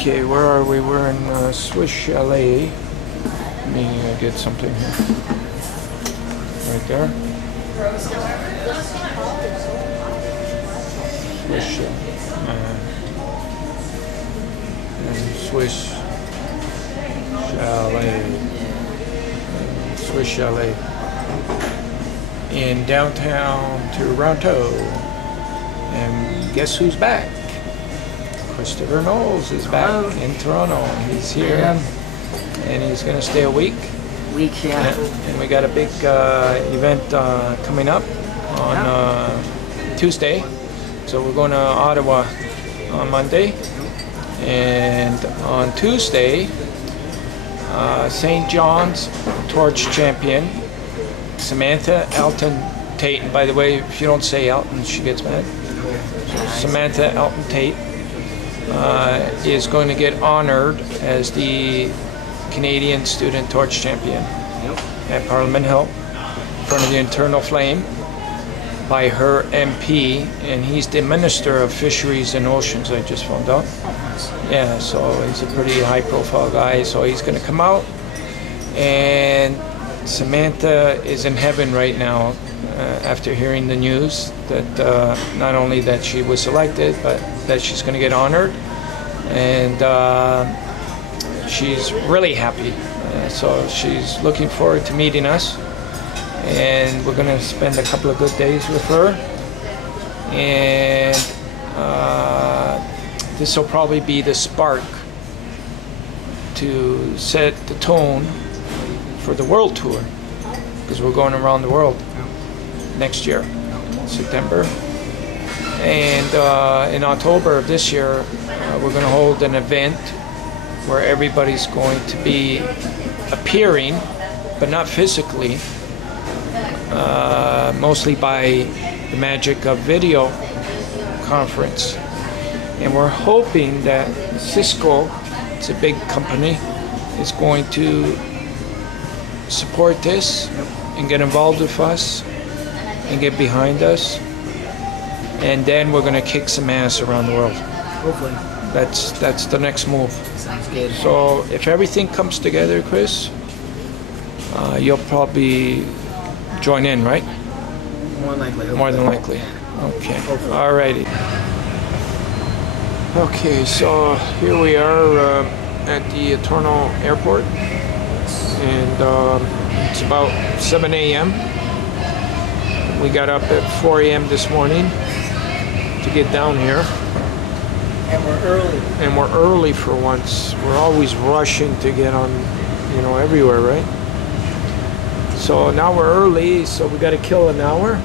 Okay, where are we? We're in Swiss Chalet. Let me get something here. Right there. Swiss Swiss Chalet. Swiss Chalet. In downtown Toronto. And guess who's back? Kristopher Knowles is back in Toronto. He's here, and he's going to stay a week. And we got a big event coming up on Tuesday. So we're going to Ottawa on Monday, and on Tuesday, St. John's Torch Champion, Samantha Taite. And by the way, if you don't say Elton, she gets mad. So Samantha Taite is going to get honored as the Canadian Student Torch Champion at Parliament Hill in front of the Internal Flame by her MP, and he's the Minister of Fisheries and Oceans, I just found out. Yeah, so he's a pretty high-profile guy, so he's going to come out, and Samantha is in heaven right now after hearing the news that not only that she was selected, but that she's going to get honored, and she's really happy. So she's looking forward to meeting us, and we're going to spend a couple of good days with her, and this will probably be the spark to set the tone for the world tour, because we're going around the world next year, September. And in October of this year, we're going to hold an event where everybody's going to be appearing, but not physically, mostly by the magic of video conference. And we're hoping that Cisco, it's a big company, is going to support this and get involved with us and get behind us, and then we're going to kick some ass around the world. Hopefully. That's the next move. Sounds good. So if everything comes together, Chris, you'll probably join in, right? More likely. Hopefully. More than likely. Okay. Hopefully. Alrighty. Okay, so here we are at the Toronto Airport, and it's about 7 a.m. We got up at 4 a.m. this morning to get down here. And we're early. And we're early for once. We're always rushing to get on, everywhere, right? So now we're early, so we got to kill an hour.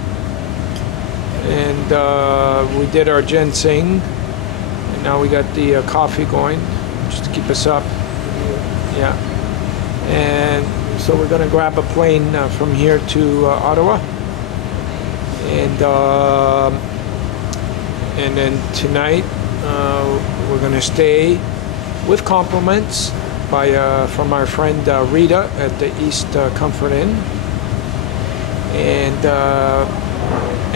And we did our ginseng. And now we got the coffee going, just to keep us up. Yeah. And so we're going to grab a plane from here to Ottawa. And then tonight, we're going to stay with compliments from our friend Rita at the East Comfort Inn, and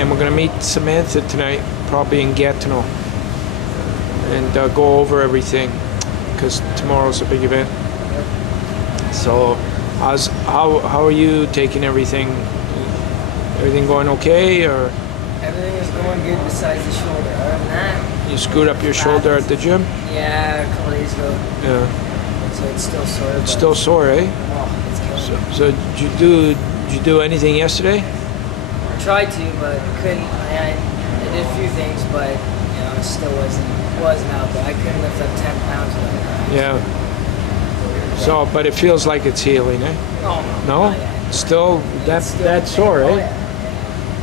we're going to meet Samantha tonight, probably in Gatineau, and go over everything, because tomorrow's a big event. So, how are you taking everything? Everything going okay, or? Everything is going good besides the shoulder. Other than that, You screwed up your shoulder at the gym? yeah, a couple days ago. Yeah. So it's still sore. It's still sore, eh? Oh, it's killing me. So did you do anything yesterday? I tried to, but couldn't. I did a few things, but it still wasn't out there. I couldn't lift up 10 pounds without crying. Yeah. So, but it feels like it's healing, eh? Oh No? yeah. Still, that sore, eh? Oh yeah.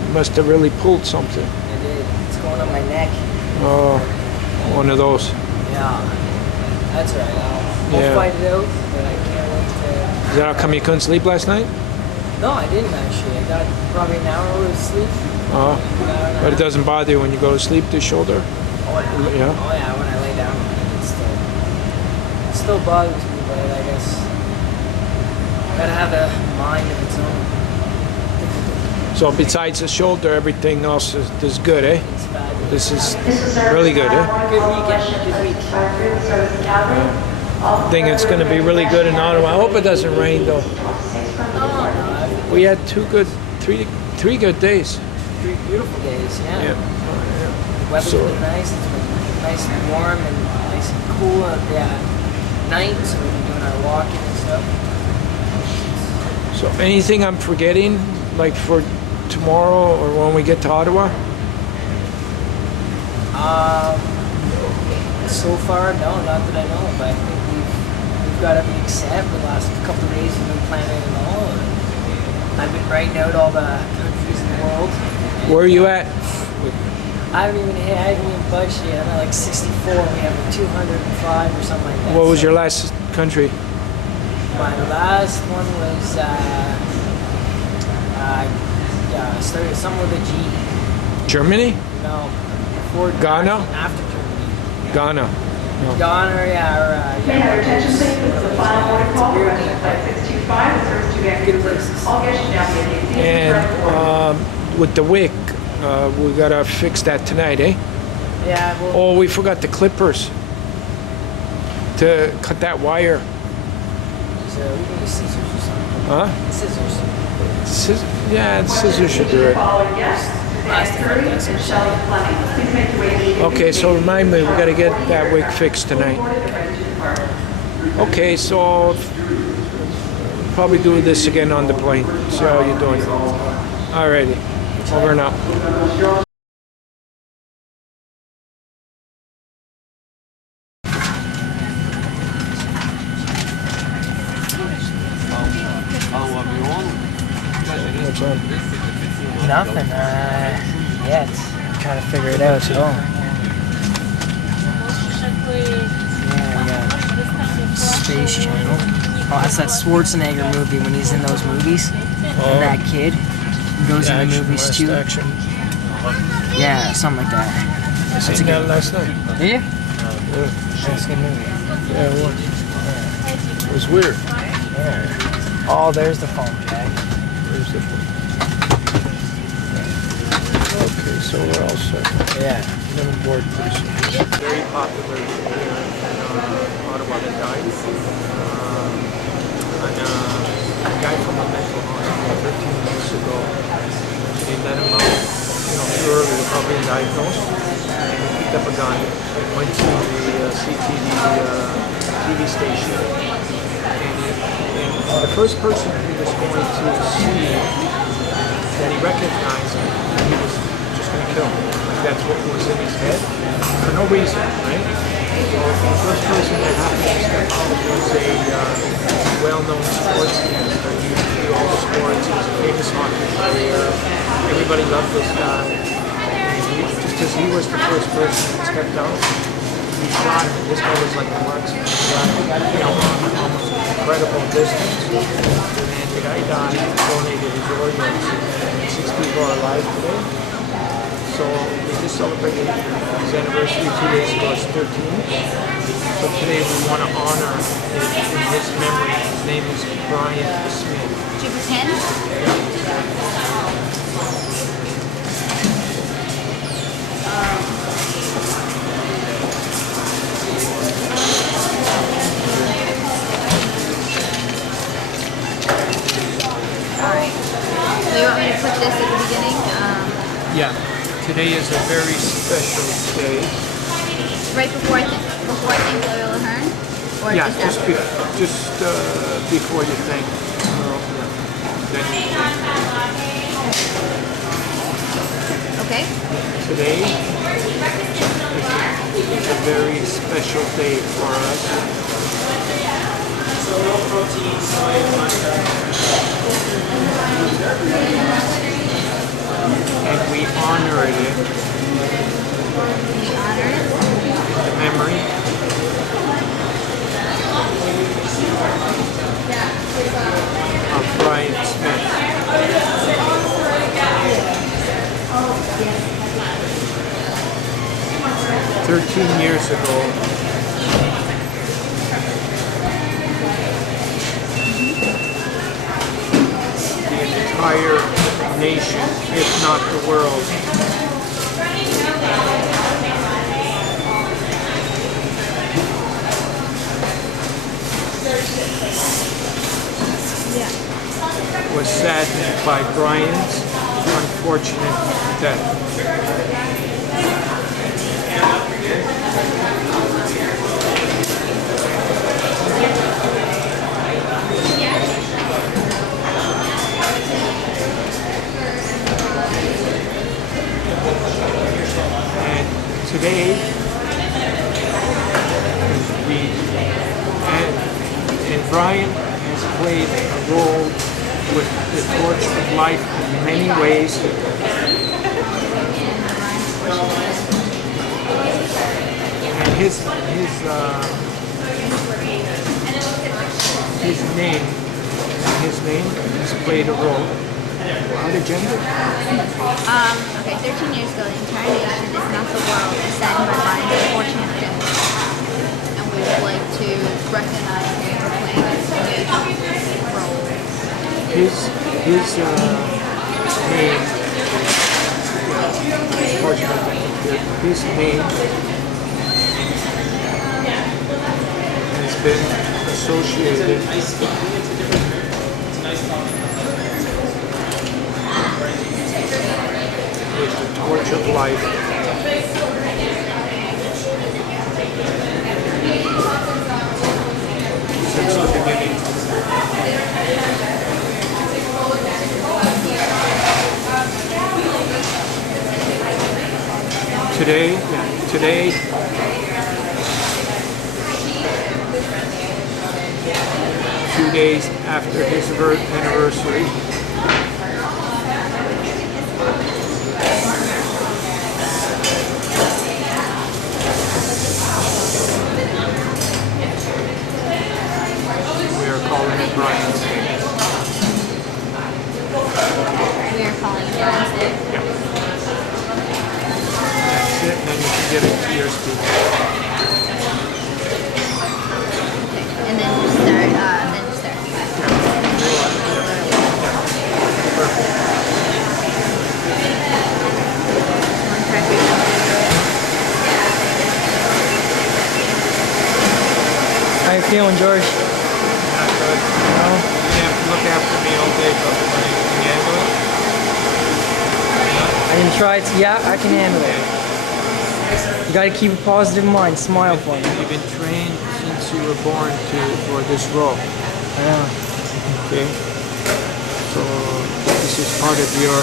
You must have really pulled something. I did. It's going on my neck. Oh, one of those. Yeah. That's right. I'll fight it out, but I can't wait to. Is that how come you couldn't sleep last night? No, I didn't actually. I got probably an hour of sleep. Oh, but it doesn't bother you when you go to sleep, the shoulder? Oh yeah. Yeah. Oh yeah. When I lay down, it still bothers me, but I guess gotta have a mind of its own. So besides the shoulder, everything else is good, eh? It's bad. This is really good, eh? Good weekend. Good week. I think it's going to be really good in Ottawa. I hope it doesn't rain though. We had three good days. 3 beautiful days. Yeah. Yeah. The weather's been nice. It's been nice and warm and nice and cool at the night. So we've been doing our walking and stuff. So anything I'm forgetting, like for tomorrow or when we get to Ottawa? So far, no, not that I know of. I think we've got everything set. The last couple of days we've been planning it all. I've been writing out all the countries in the world. Where are you at? I haven't even budged yet. I'm at like 64. We have 205 or something like that. What was your last country? My last one was started somewhere with a G. Germany? No, before Ghana? After Germany. Ghana. No. Ghana, May I have your attention please? This is the final boarding call for Western Flight 625. It serves to Good places. all guests should now be at the And with the wick, we gotta fix that tonight, eh? Yeah, well, Oh, we forgot the clippers to cut that wire. so we can use scissors or something. Huh? Scissors. Yeah, the scissors should do it. following guests. Last Curry and Shelley Fleming. Please make your way immediately. Okay, so remind me, we gotta get that wick fixed tonight. Okay, so probably do this again on the plane. See how you're doing. Alrighty, over and out. What's on? Nothing yet. I'm trying to figure it out. So. Yeah, we got Space Channel. Oh, that's that Schwarzenegger movie when he's in those movies. And that kid goes in the movies too. Action. Yeah, something like that. I seen that last night. Did you? Yeah, That's a good movie. it was. It was weird. Yeah. Oh, there's the phone jack. Where's the Okay, so we're all set. Yeah. Living board pretty soon. Very popular here in Ottawa that died. A guy from a mental hospital 13 years ago. They let him out, too early, probably diagnosed. And he picked up a gun, went to the CTV TV station. And the first person he was going to see that he recognized, he was just going to kill him. Like that's what was in his head for no reason, right? So the first person that happened to step out was a well-known sportsman. He used to do all the sports. He was a famous hockey player. Everybody loved this guy. And just as he was the first person that stepped out, he shot him. And this guy was like a marksman. He shot him, almost incredible distance. And the guy died, donated his organs, and 6 people are alive today. So we just celebrated his anniversary 2 days ago, it's 13. So today we want to honor in his memory. His name is Brian Smith. Do you pretend? Alright. So you want me to put this at the beginning? Yeah, today is a very special day. Right before things Loyal Ahern? Or Yeah, just after? just before you thank. Then you thank. Okay. Today is a very special day for us. And we honor it. We honor it. The memory. Of Brian Smith. 13 years ago, the entire nation, if not the world, was saddened by Brian's unfortunate death. And today, and Brian has played a role with the torch of life in many ways. And his name has played a role. How did gender? Okay, 13 years ago, the entire nation, if not the world, is saddened by Brian's unfortunate death. And we would like to recognize him for playing this huge role. His name has been associated with the torch of life. Since the beginning. Today, 2 days after his anniversary, we are calling it Brian's Day. We are calling it Brian's Day. Yeah. That's it, and then you can get it to your speaker. And then you start, Perfect. How you feeling, George? Not good. No? You have to look after me all day, but can you handle it? I can try to. Yeah, I can handle it. You gotta keep a positive mind. Smile for me. You've been trained since you were born for this role. Yeah. Okay. So this is part of your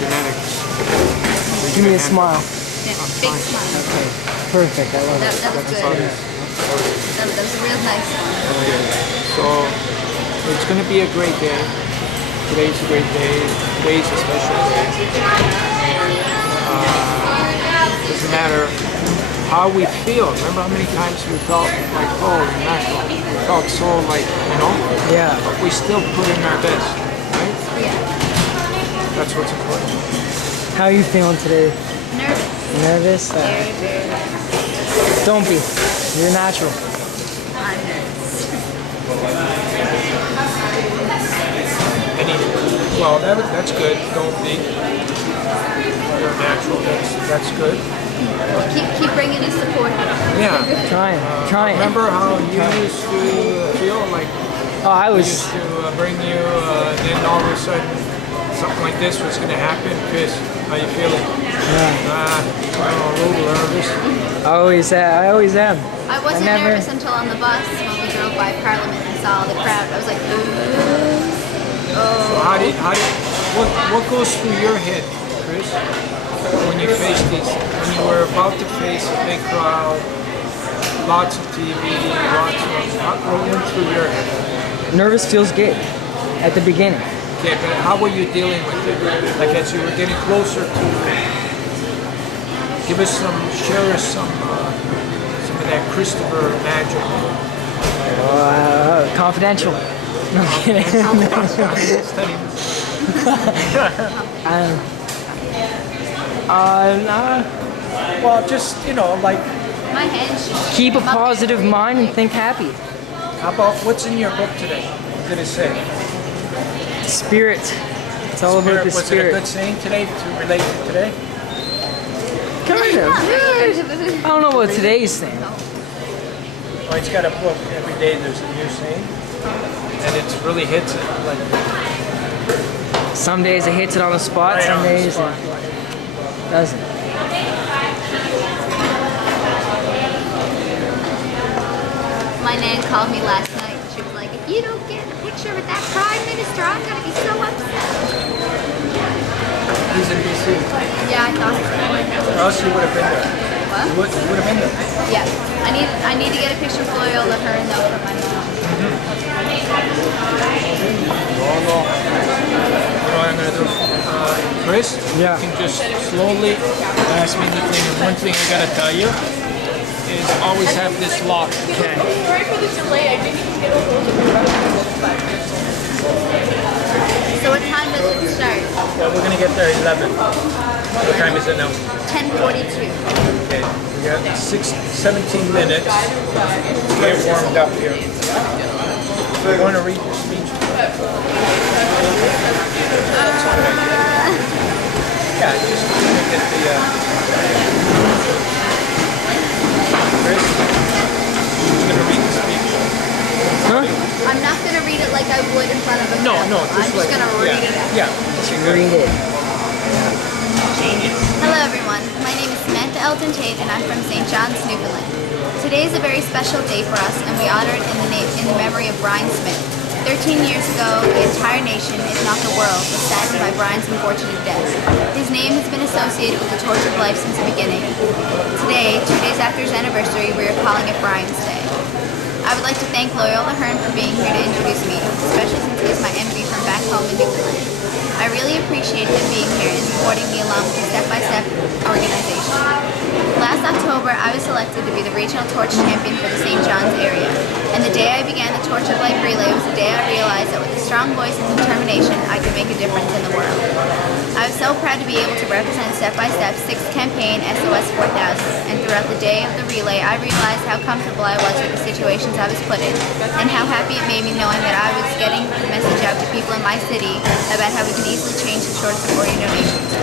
genetics. Give me a smile. Yeah, big smile. Okay. Perfect. I love it. That was good. That was a real nice one. Okay. So it's going to be a great day. Today's a great day. Today's a special day. Doesn't matter how we feel. Remember how many times we felt like, oh, we felt so like, Yeah. but we still put in our best, right? Yeah. That's what's important. How are you feeling today? Nervous. Nervous? Very, very nervous. Don't be. You're natural. I'm nervous. Well, that's good. Don't be. You're natural. That's good. Well, keep bringing us support. Yeah. Trying. Remember how you used to feel like Oh, I we was. used to bring you, then all of a sudden something like this was going to happen? Chris, how you feeling? Yeah. I'm a little nervous. I always am. I wasn't nervous until on the bus when we drove by Parliament and I saw the crowd. I was like, So oh. what goes through your head, Chris, when you face these, when you were about to face a big crowd, lots of TV, what went through your head? Nervous feels good at the beginning. Okay, but how were you dealing with it? Like as you were getting closer to, share us some of that Kristopher magic. Confidential. No kidding. Well, just, like, My hands just Keep a positive mind and think happy. how about, what's in your book today? What did it say? Spirit. It's all about the Was it a spirit. good saying today to relate to today? Kind of. I don't know about today's thing. Well, he's got a book. Every day there's a new saying, and it really hits it. Like Some days it hits it on the spot, right some on the days spot. it doesn't. My nan called me last night. She was like, if you don't get a picture with that Prime Minister, I'm going to be so upset. He's in BC. Yeah, I thought so. Or else he would have been there. What? He would have been there. Yeah. I need to get a picture of Loyola, her, and though for my mom. You know what I'm going to do? Chris? Yeah. You can just slowly pass me the thing. And one thing I got to tell you is always have this locked. Okay. Sorry for the delay. I didn't even get over So what time does it start? Well, we're going to get there at 11. What time is it now? 10:42. Okay, we got 17 minutes to get warmed up here. You want to read your speech? Yeah, just to get the... Chris, who's going to read the speech? Huh? I'm not going to read it like I would in front of a No, camera. just I'm just like... going to read it out. Yeah, Read it. Hello everyone, my name is Samantha Taite and I'm from St. John's, Newfoundland. Today is a very special day for us and we honor it in the memory of Brian Smith. 13 years ago, the entire nation, if not the world, was saddened by Brian's unfortunate death. His name has been associated with the torch of life since the beginning. Today, 2 days after his anniversary, we are calling it Brian's Day. I would like to thank Loyola Hearn for being here to introduce me, especially since he was my MD from back home in Newfoundland. I really appreciate him being here and supporting me along with the step-by-step organization. Last October, I was selected to be the regional torch champion for the St. John's area, and the day I began the Torch of Life relay was the day I realized that with a strong voice and determination, I could make a difference in the world. I was so proud to be able to represent step-by-step 6th campaign SOS4000, and throughout the day of the relay, I realized how comfortable I was with the situations I was put in, and how happy it made me knowing that I was getting the message out to people in my city about how we can easily change the short of organ donations.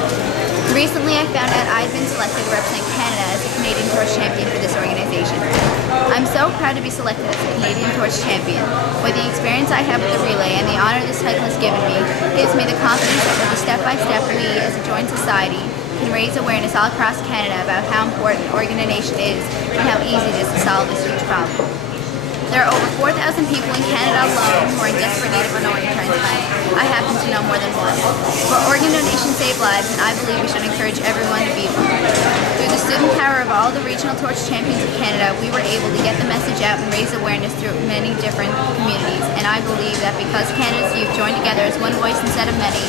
Recently, I found out I had been selected to represent Canada as a Canadian Torch Champion for this organization. I'm so proud to be selected as a Canadian Torch Champion. With the experience I have with the relay and the honor this title has given me, gives me the confidence that with the step-by-step we, as a joint society, can raise awareness all across Canada about how important organ donation is and how easy it is to solve this huge problem. There are over 4,000 people in Canada alone who are in desperate need of an organ transplant. I happen to know more than one. But organ donation save lives, and I believe we should encourage everyone to be one. Through the student power of all the regional torch champions of Canada, we were able to get the message out and raise awareness through many different communities. And I believe that because Canada's youth joined together as one voice instead of many,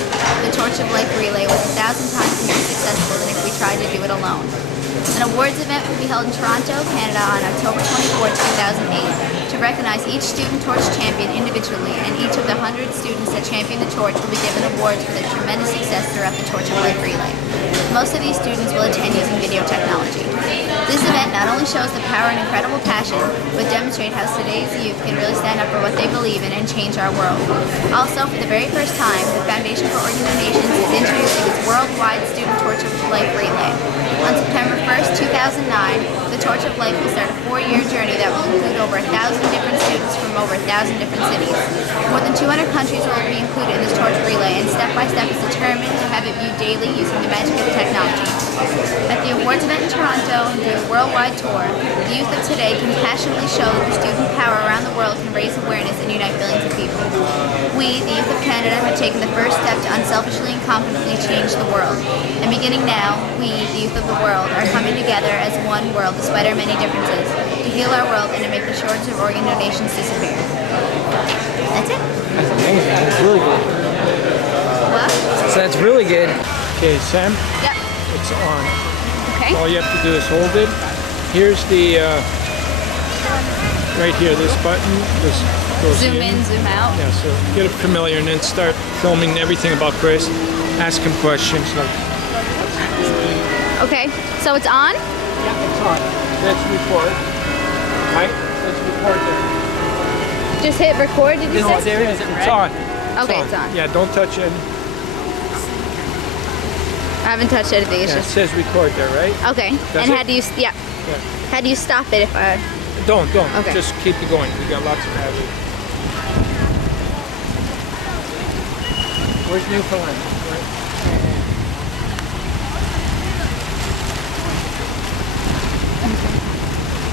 the Torch of Life relay was 1,000 times more successful than if we tried to do it alone. An awards event will be held in Toronto, Canada on October 24, 2008. To recognize each student torch champion individually, and each of the 100 students that champion the torch will be given awards for their tremendous success throughout the Torch of Life relay. Most of these students will attend using video technology. This event not only shows the power and incredible passion, but demonstrates how today's youth can really stand up for what they believe in and change our world. Also, for the very first time, the Foundation for Organ Donations is introducing its worldwide Student Torch of Life relay. On September 1st, 2009, the Torch of Life will start a 4-year journey that will include over 1,000 different students from over 1,000 different cities. More than 200 countries will be included in this torch relay, and Step by Step is determined to have it viewed daily using the magic of technology. At the awards event in Toronto and through a worldwide tour, the youth of today can passionately show that the student power around the world can raise awareness and unite billions of people. We, the youth of Canada, have taken the first step to unselfishly and confidently change the world. And beginning now, we, the youth of the world, are coming together as one world despite our many differences, to heal our world and to make the shortage of organ donations disappear. That's it. That's amazing. That's really good. What? So that's really good. Okay, Sam, Yep. it's on. Okay. All you have to do is hold it. Here's the, right here, this button. This goes Zoom in, zoom out. Yeah, so get it familiar and then start filming everything about Chris. Ask him questions like, Okay, so it's on? yeah, it's on. Let's record. Right? Let's record there. Just hit record, did you No, say? there it is. It's on. Okay, it's on. Yeah, don't touch it. I haven't touched anything, it's Yeah, it just... says record there, right? Okay, Does and it? how do you... Yeah. Yeah. How do you stop it if I... Don't. Okay. Just keep it going. We got lots of battery. Where's Newfoundland?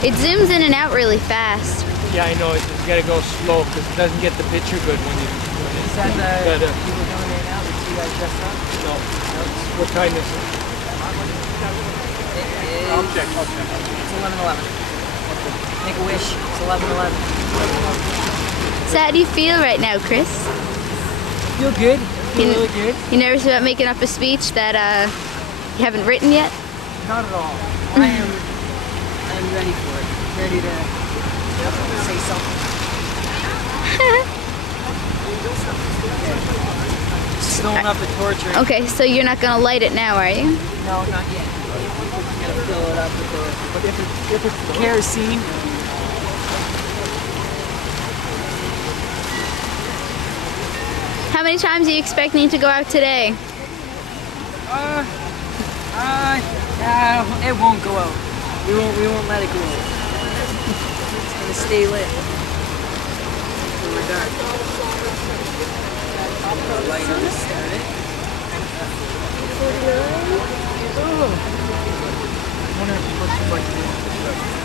It zooms in and out really fast. Yeah, I know. You gotta go slow because it doesn't get the picture good when you. Is that the people coming in now? The two guys dressed up? No. What time is it? I'll check. It's 11:11. Make a wish. It's 11:11. So how do you feel right now, Chris? Feel good. Feel really good. You nervous about making up a speech that you haven't written yet? Not at all. I'm ready for it. Ready to say something. Just throwing up the torch right Okay, so you're not gonna light it now, are you? No, not yet. Gotta fill it up with the. But if it's kerosene. How many times are you expecting to go out today? It won't go out. We won't let it go out. It's gonna stay lit. Till we're done. Light on this, start it.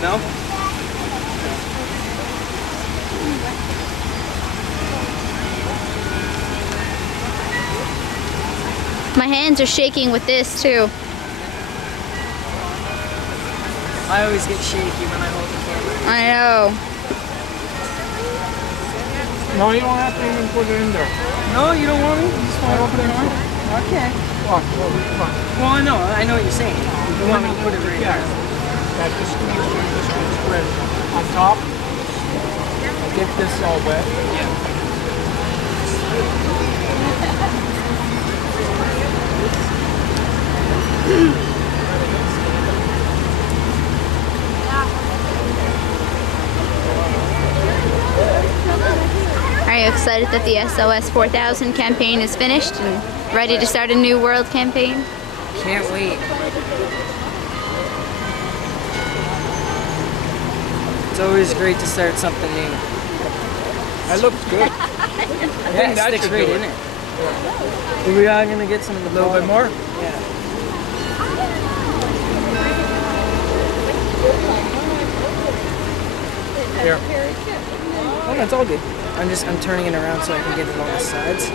No? My hands are shaking with this too. I always get shaky when I hold the camera. I know. No, you don't have to even put it in there. No, you don't want me? You just want to put it on? Okay. Watch. Come on. Well, I know what you're saying. You want me to put it right Yeah. there. That just makes sure this gets spread on top. Get this all wet. Yeah. Are you excited that the SOS4000 campaign is finished and ready to start a new world campaign? Can't wait. It's always great to start something new. That looks good. Yeah, it that sticks should right do in it. it. We are gonna get some of the A little bit more? Yeah. Here. Oh, that's all good. I'm turning it around so I can get it on the sides.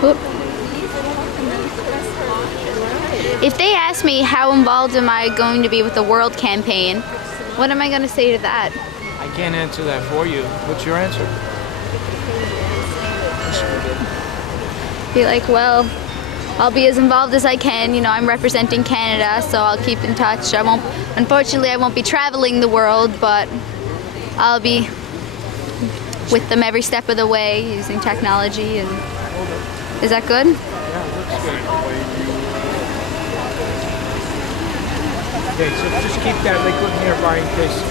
Whoop. If they ask me how involved am I going to be with the world campaign, what am I going to say to that? I can't answer that for you. What's your answer? Be like, well, I'll be as involved as I can. You know, I'm representing Canada, so I'll keep in touch. Unfortunately, I won't be traveling the world, but I'll be with them every step of the way using technology. And is that good? Yeah, it looks good. Okay, so just keep that liquid nearby in case.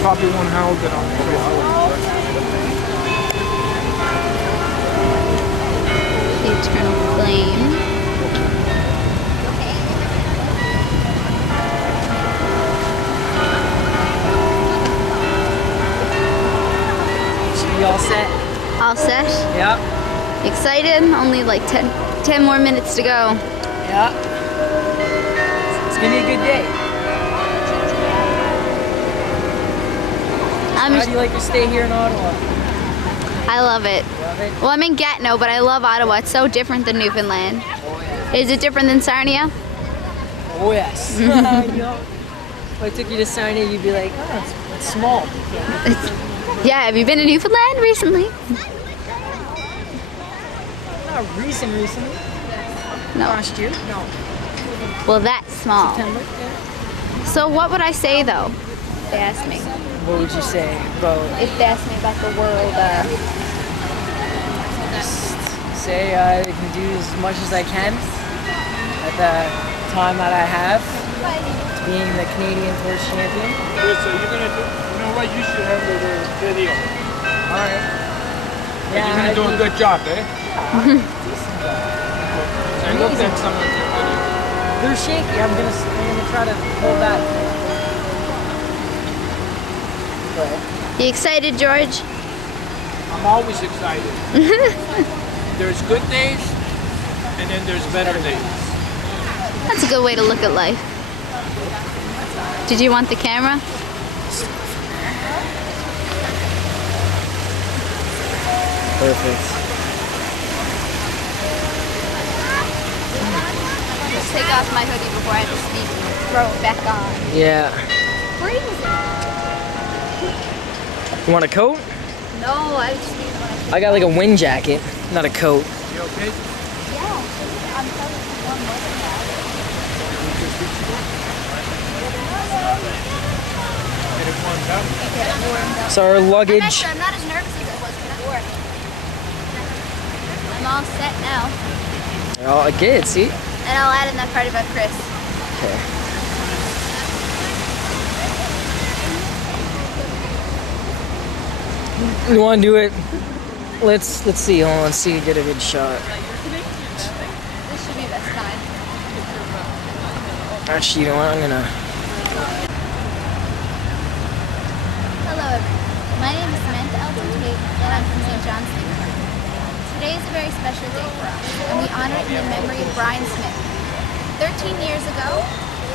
Probably won't hold it on the Eternal flame. Should be all set? All set? Yeah. Excited? Only like 10 more minutes to go. Yeah. It's gonna be a good day. How do you like your stay here in Ottawa? I love it. Love it? Well, I'm in Gatineau, but I love Ottawa. It's so different than Newfoundland. Is it different than Sarnia? Oh yes. You know, if I took you to Sarnia, you'd be like, oh, it's small. Yeah, have you been to Newfoundland recently? Not recently. No. Last year? No. Well, that's small. September? Yeah. So what would I say, though? If they asked me. What would you say about? If they asked me about the world, Just say I can do as much as I can at the time that I have to being the Canadian Torch Champion. Yeah, so you're gonna do. You know what? You should have the video. All right. You're gonna do a good job, eh? I looked at some of your videos. They're shaky. I'm gonna try to hold that. You excited, George? I'm always excited. There's good days, and then there's better days. That's a good way to look at life. Did you want the camera? Perfect. Just take off my hoodie before I have to speak and throw it back on. Yeah. Freezing. You want a coat? No, I just need one. I got like a wind jacket, not a coat. You okay? Yeah, I'm telling you one more than that. Get it warmed up. So our luggage. I'm not as nervous as I was before. I'm all set now. Oh, good. See? And I'll add in that part about Chris. Okay. You want to do it? Let's see. Hold on. Let's see. Get a good shot. This should be best time. Actually, you know what? I'm gonna. Hello everyone. My name is Samantha and I'm from St. John's Neighborhood. Today is a very special day for us, and we honor it in the memory of Brian Smith. 13 years ago,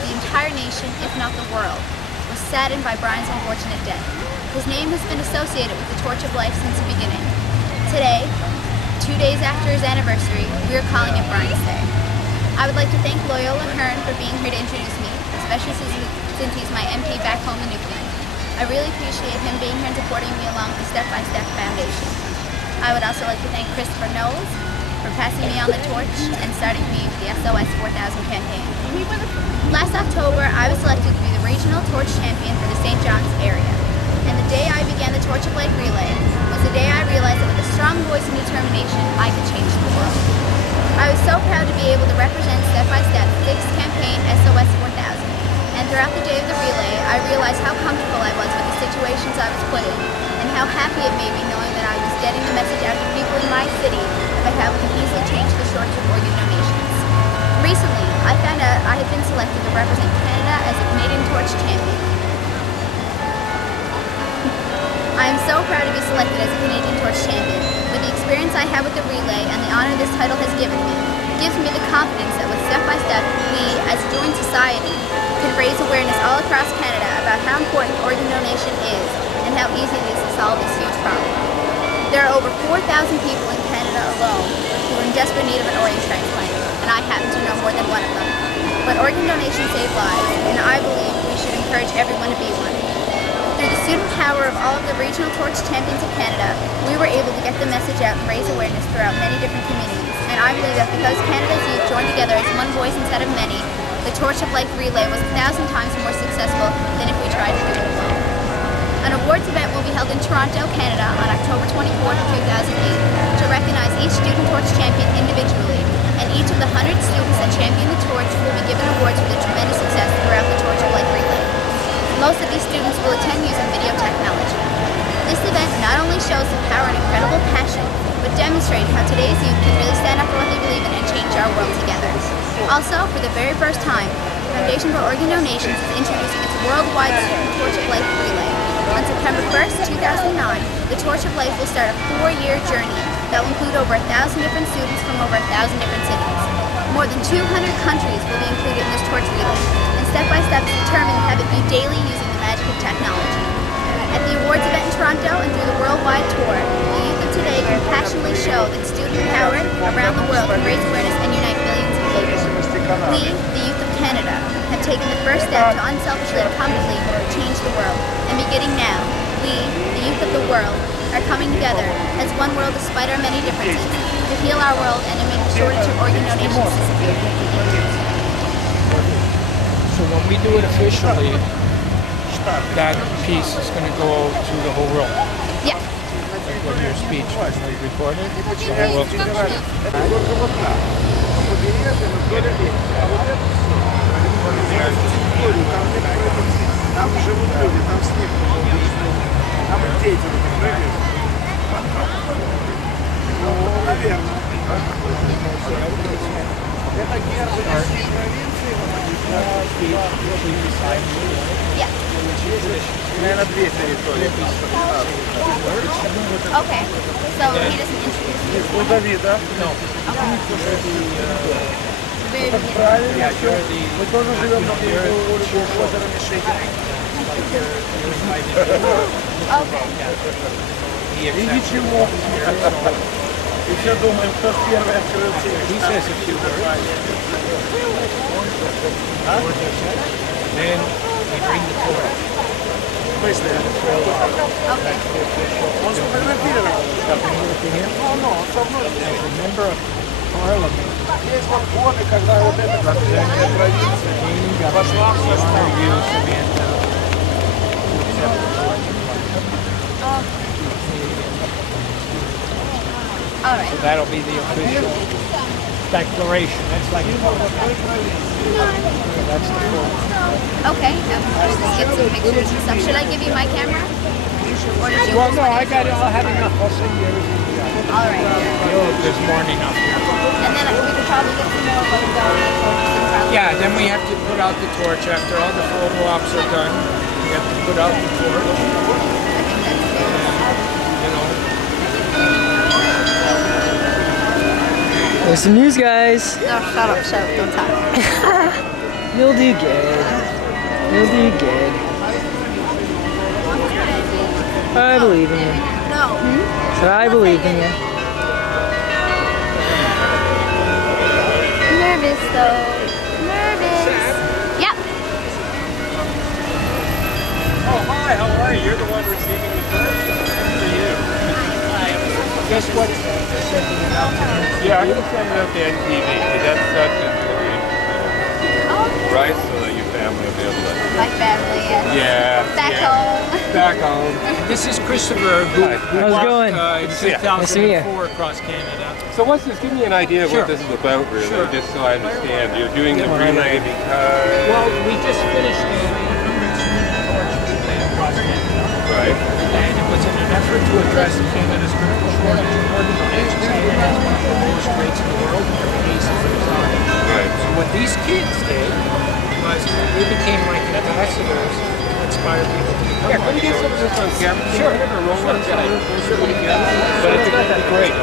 the entire nation, if not the world, was saddened by Brian's unfortunate death. His name has been associated with the Torch of Life since the beginning. Today, 2 days after his anniversary, we are calling it Brian's Day. I would like to thank Loyola Hearn for being here to introduce me, especially since he's my MP back home in Newfoundland. I really appreciate him being here and supporting me along with the Step by Step Foundation. I would also like to thank Kristopher Knowles for passing me on the torch and starting me with the SOS4000 campaign. Last October, I was selected to be the regional torch champion for the St. John's area. And the day I began the Torch of Life relay was the day I realized that with a strong voice and determination, I could change the world. I was so proud to be able to represent Step by Step's 6th campaign, SOS 4000. And throughout the day of the relay, I realized how comfortable I was with the situations I was put in, and how happy it made me knowing that I was getting the message out to people in my city about how we can easily change the shortage of organ donations. Recently, I found out I had been selected to represent Canada as a Canadian Torch Champion. I am so proud to be selected as a Canadian Torch Champion. With the experience I have with the relay and the honor this title has given me, gives me the confidence that with Step by Step, we, as a joint society, can raise awareness all across Canada about how important organ donation is and how easy it is to solve this huge problem. There are over 4,000 people in Canada alone who are in desperate need of an organ transplant, and I happen to know more than one of them. But organ donation saves lives, and I believe we should encourage everyone to be one. Through the student power of all of the regional torch champions of Canada, we were able to get the message out and raise awareness throughout many different communities. And I believe that because Canada's youth joined together as one voice instead of many, the Torch of Life relay was 1,000 times more successful than if we tried to do it alone. An awards event will be held in Toronto, Canada on October 24th, 2008 to recognize each student torch champion individually, and each of the 100 students that champion the torch will be given awards for their tremendous success throughout the Torch of Life relay. Most of these students will attend using video technology. This event not only shows the power and incredible passion, but demonstrates how today's youth can really stand up for what they believe in and change our world together. Also, for the very first time, the Foundation for Organ Donations is introducing its worldwide Student Torch of Life relay. On September 1st, 2009, the Torch of Life will start a 4-year journey that will include over 1,000 different students from over 1,000 different cities. More than 200 countries will be included in this torch relay, and Step by Step is determined to have it be daily using the magic of technology. At the awards event in Toronto and through the worldwide tour, the youth of today can passionately show that student power around the world can raise awareness and unite millions of people. We, the youth of Canada, have taken the first step to unselfishly and publicly change the world. And beginning now, we, the youth of the world, are coming together as one world despite our many differences to heal our world and to make the shortage of organ donations disappear. So when we do it officially, that piece is going to go to the whole world. Yeah. Like when your speech was recorded, the whole world's going to see it. Там живут люди, там снег, там и дети, ну, наверное. Yeah. Okay. So he doesn't introduce you. No. Very beginning. Yeah, you're the Okay. He says a few words. Then we bring the torch. Okay. As a member of Parliament, Canadian government, we honor you, Samantha, to accept the torch. All right. So that'll be the official declaration. That's like so that's the torch. Okay. We'll just get some pictures and stuff. Should I give you my camera? Or did you Well, no, I got it. I'll have enough. I'll send you everything you got. All right. There's more enough here. And then we could probably get some more photos on the torches and probably. Yeah, then we have to put out the torch after all the photo ops are done. We have to put out the torch. I think that's fair. You know, There's some news, guys. No, shut up, don't talk. You'll do good. You'll do good. I believe in you. No. So I believe in you. Nervous though. Nervous. Yep. Oh, hi, how are you? You're the one receiving the torch. Good for you. guess what? They're sending it out to him. Yeah, I'm going to send it out to NTV, because that's such a really Oh, right, so that your family will be able to... my family. Yeah. Back home. Back home. This is Kristopher, who How's it going? in Nice to see you. 2004 across Canada. So what's this? Give me an idea of Sure. what this is about, really, Sure. just so I understand. You're doing the Yeah, relay because... Well, we just finished the 100 Student Torch relay across Canada. Right. And it was in an effort to address Canada's critical shortage of organ-donations. Canada has one of the lowest rates in the world in every case of anxiety. Right. So what these kids did was they became like ambassadors to inspire people to become Yeah, can you get some of this on camera? Sure. But it's going to be great.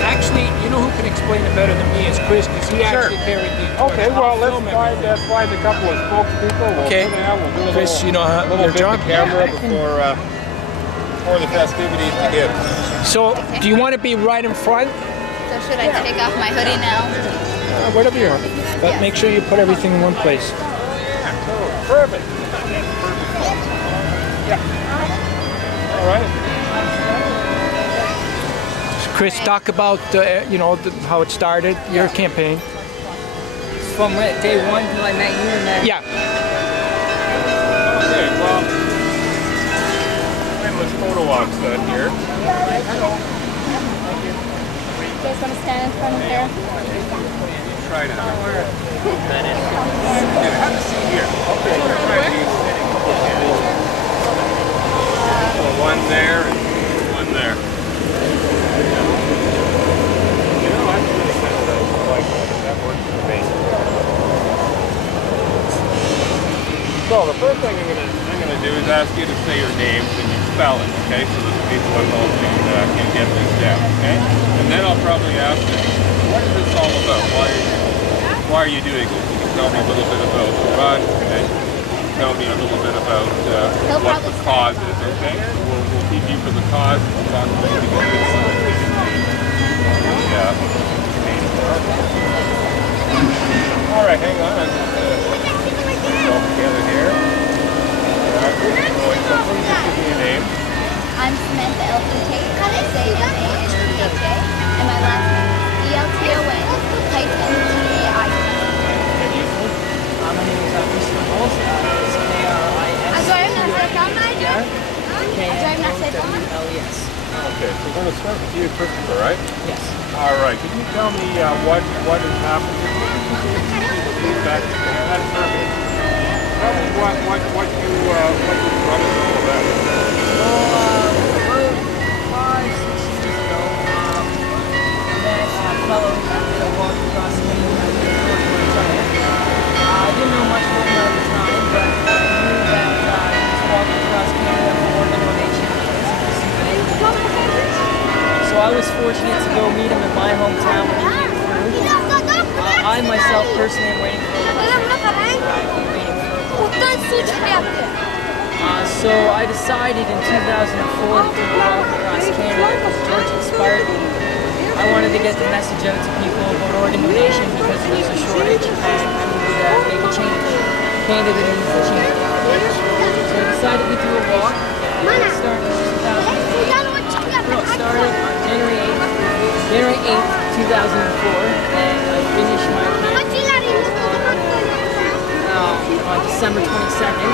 Actually, you know who can explain it better than me is Chris, because he actually carried the torch. Okay, I'll well, let's film find, everything. find a couple of spokespeople. We'll Okay. sit down, we'll do a Chris, little, you know how little your bit job? of camera before the festivities begin. So, do you want to be right in front? So should I take off my hoodie now? Whatever you want. But Yeah. make sure you put everything in one place. Perfect. Yeah. All right. Chris, talk about how it started, your campaign. From day one till I met you and then... Yeah. Okay, well, endless photo ops done here. You guys want to stand in front of there? Try to have a seat here. Okay, we're trying to use so one there and one there. You know, I'm really kind of like that works for me. So the first thing I'm gonna do is ask you to say your names and your spelling, okay, so that the people at home can get this down, okay? And then I'll probably ask them, what is this all about? Why are you doing this? You can tell me a little bit about the run, okay? Tell me a little bit about what the cause is, okay? So we'll keep you for the cause. We'll talk about it All right, hang on. I'm just all together here. Please just give me a name. I'm Samantha Taite, S-A-M-A-N-T-H-A, and my last name is E-L-T-O-N, Taite, N-T-A-I-T. My name is Kristopher Knowles. It's K-R-I-S. Also, I'm not safe on my job. K-N-O-W-L-E-S. Okay, so we're going to start with you, Kristopher, right? Yes. All right. Can you tell me what has happened? Back that's perfect. Tell me what you run is all about. About 5-6 years ago, I met fellows that walked across the I was fortunate to go meet him in my hometown when he came through. I myself personally am waiting for so I decided in 2004 to go out across Canada because George inspired me. I wanted to get the message out to people about organ donation because there's a shortage and I needed to make a change. Canada needs a change. So I decided to do a walk. It started in 2004. No, it started on January 8th, 2004, and I finished my campaign on December 22nd.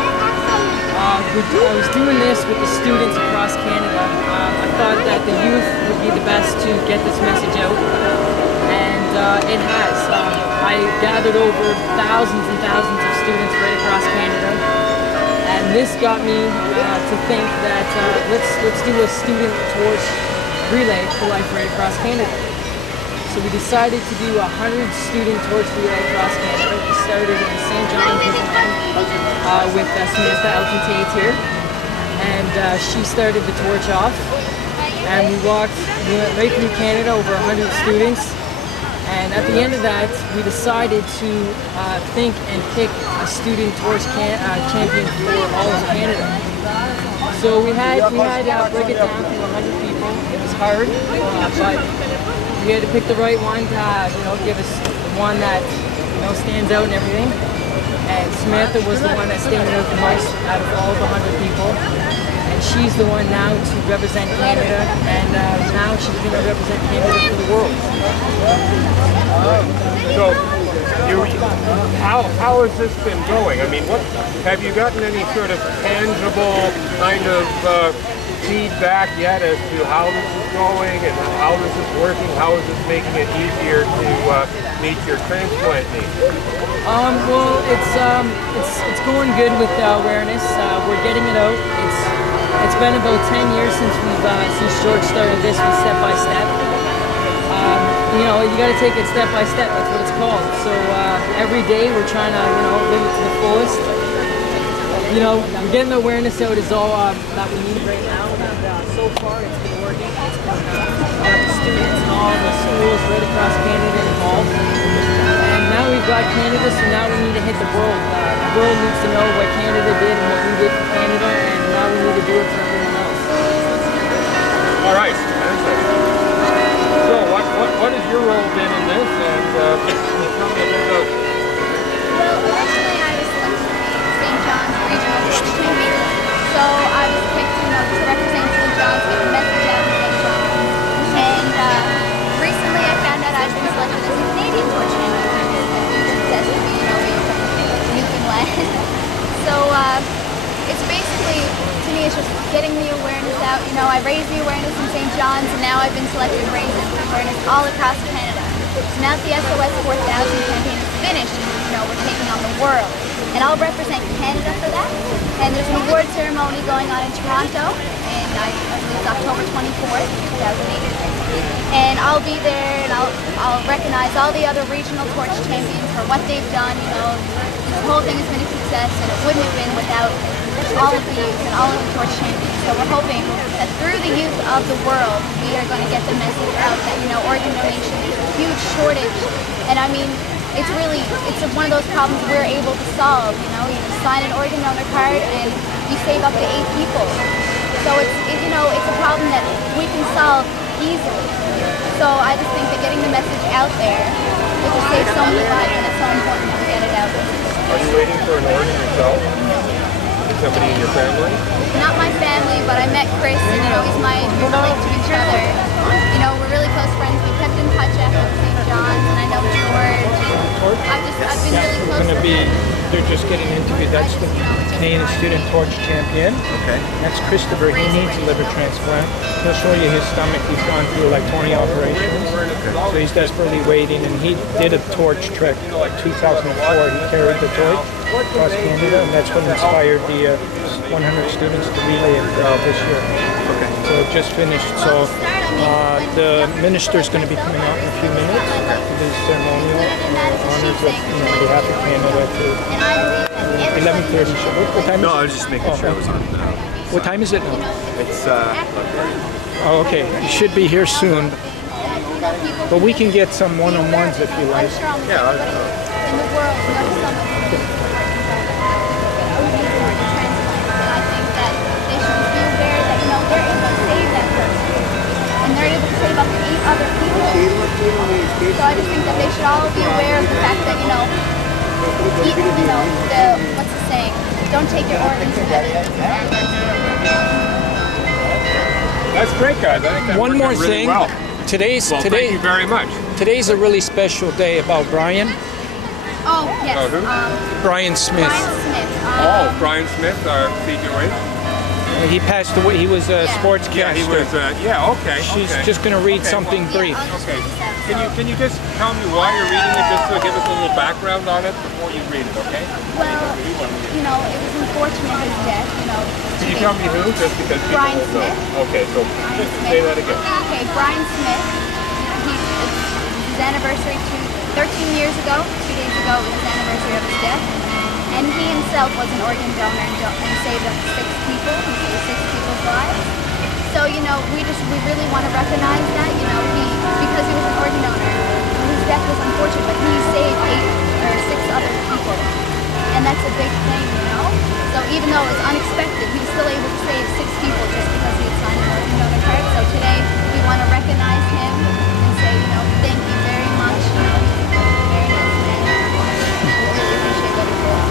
I was doing this with the students across Canada. I thought that the youth would be the best to get this message out, and it has. I gathered over thousands and thousands of students right across Canada, and this got me to think that let's do a student torch relay for life right across Canada. So we decided to do 100 student torch relay across Canada. We started in St. John's, Newfoundland, with Samantha out in Taite here, and she started the torch off. And we went right through Canada, over 100 students. And at the end of that, we decided to think and pick a student torch champion for all of Canada. So we had break it down to 100 people. It was hard, but we had to pick the right one to give us the one that stands out and everything. And Samantha was the one that stands out the most out of all the 100 people. And she's the one now to represent Canada, and now she's going to represent Canada for the world. So, how has this been going? I mean, have you gotten any sort of tangible kind of feedback yet as to how this is going and how this is working? How is this making it easier to meet your transplant needs? Well, it's going good with awareness. We're getting it out. It's been about 10 years since George started this with step by step. You got to take it step by step. That's what it's called. So every day we're trying to live it to the fullest. Getting the awareness out is all that we need right now. And so far it's been working. It's been the students and all the schools right across Canada involved. And now we've got Canada, so now we need to hit the world. The world needs to know what Canada did and what we did for Canada, and now we need to do it for everyone else. All right. So what has your role been in this? And can you tell me a bit about... Well, originally I was selected to be St. John's Regional Torch Champion, so I was picked to represent St. John's, get the message out to St. John's. And recently I found out I've been selected as a Canadian Torch Champion. So it's basically, to me, it's just getting the awareness out. I raised the awareness in St. John's, and now I've been selected to raise awareness all across Canada. So now the SOS4000 campaign is finished, and we're taking on the world. And I'll represent Canada for that. And there's an award ceremony going on in Toronto, and I believe it's October 24th, 2008. And I'll be there, and I'll recognize all the other regional torch champions for what they've done. This whole thing has been a success, and it wouldn't have been without all of the youth and all of the torch champions. So we're hoping that through the youth of the world, we are going to get the message out that organ donation is a huge shortage. And I mean, it's one of those problems we're able to solve. You sign an organ donor card and you save up to 8 people. So it's a problem that we can solve easily. So I just think that getting the message out there will just save so many lives, and it's so important that we get it out. Are you waiting for an organ yourself? Is somebody in your family? Not my family, but I met Chris, and we relate to each other. We're really close friends. We kept in touch after St. John's, and I know George. I've been really close to him. They're just getting interviewed. That's the Canadian Student Torch Champion. Okay. That's Kristopher. He needs a liver transplant. He'll show you his stomach. He's gone through like 20 operations. So he's desperately waiting, and he did a torch trek like 2004. He carried the torch across Canada, and that's what inspired the 100 students to relay it this year. Okay. So it just finished. So the minister's going to be coming out in a few minutes to do ceremonial honors on behalf of Canada to 11:30. What time is it? No, I was just making sure I was on. What time is it now? It's Oh, okay. You should be here soon. But we can get some one-on-ones if you like. Yeah. In the world, knows someone who needs an organ transplant. And I think that they should be aware that, you know, they're able to save that person. And they're able to save up to 8 other people. So I just think that they should all be aware of the fact that, you know, what's the saying? Don't take your organs to heaven. That's great, guys. I think that One worked more out really thing. well. Today's Well, thank you very much. Today's a really special day about Brian. Oh, yes. Oh, who? Brian Smith. Brian Smith. Brian Smith, our CQA. He passed away. He was a sportscaster. Yeah, he was. Okay. She's okay. just going to read Okay, something Yeah, brief. I'll just Okay. read this out. Can you just tell me why you're reading it, just to give us a little background on it before you read it, okay? Well, you know, it was unfortunate his death, you know. Can you tell me who? Just because people Brian will know. Smith. Okay, so just say that again. Okay, Brian Smith. It's his anniversary 13 years ago. 2 days ago was his anniversary of his death. And he himself was an organ donor and saved up to 6 people. He saved 6 people's lives. So, you know, we really want to recognize that, you know, because he was an organ donor. His death was unfortunate, but he saved 6 other people. And that's a big thing, you know? So even though it was unexpected, he was still able to save 6 people just because he had signed an organ donor card. So today, we want to recognize him and say, you know, thank you very much. You know, he's a very nice man. We really appreciate what he did.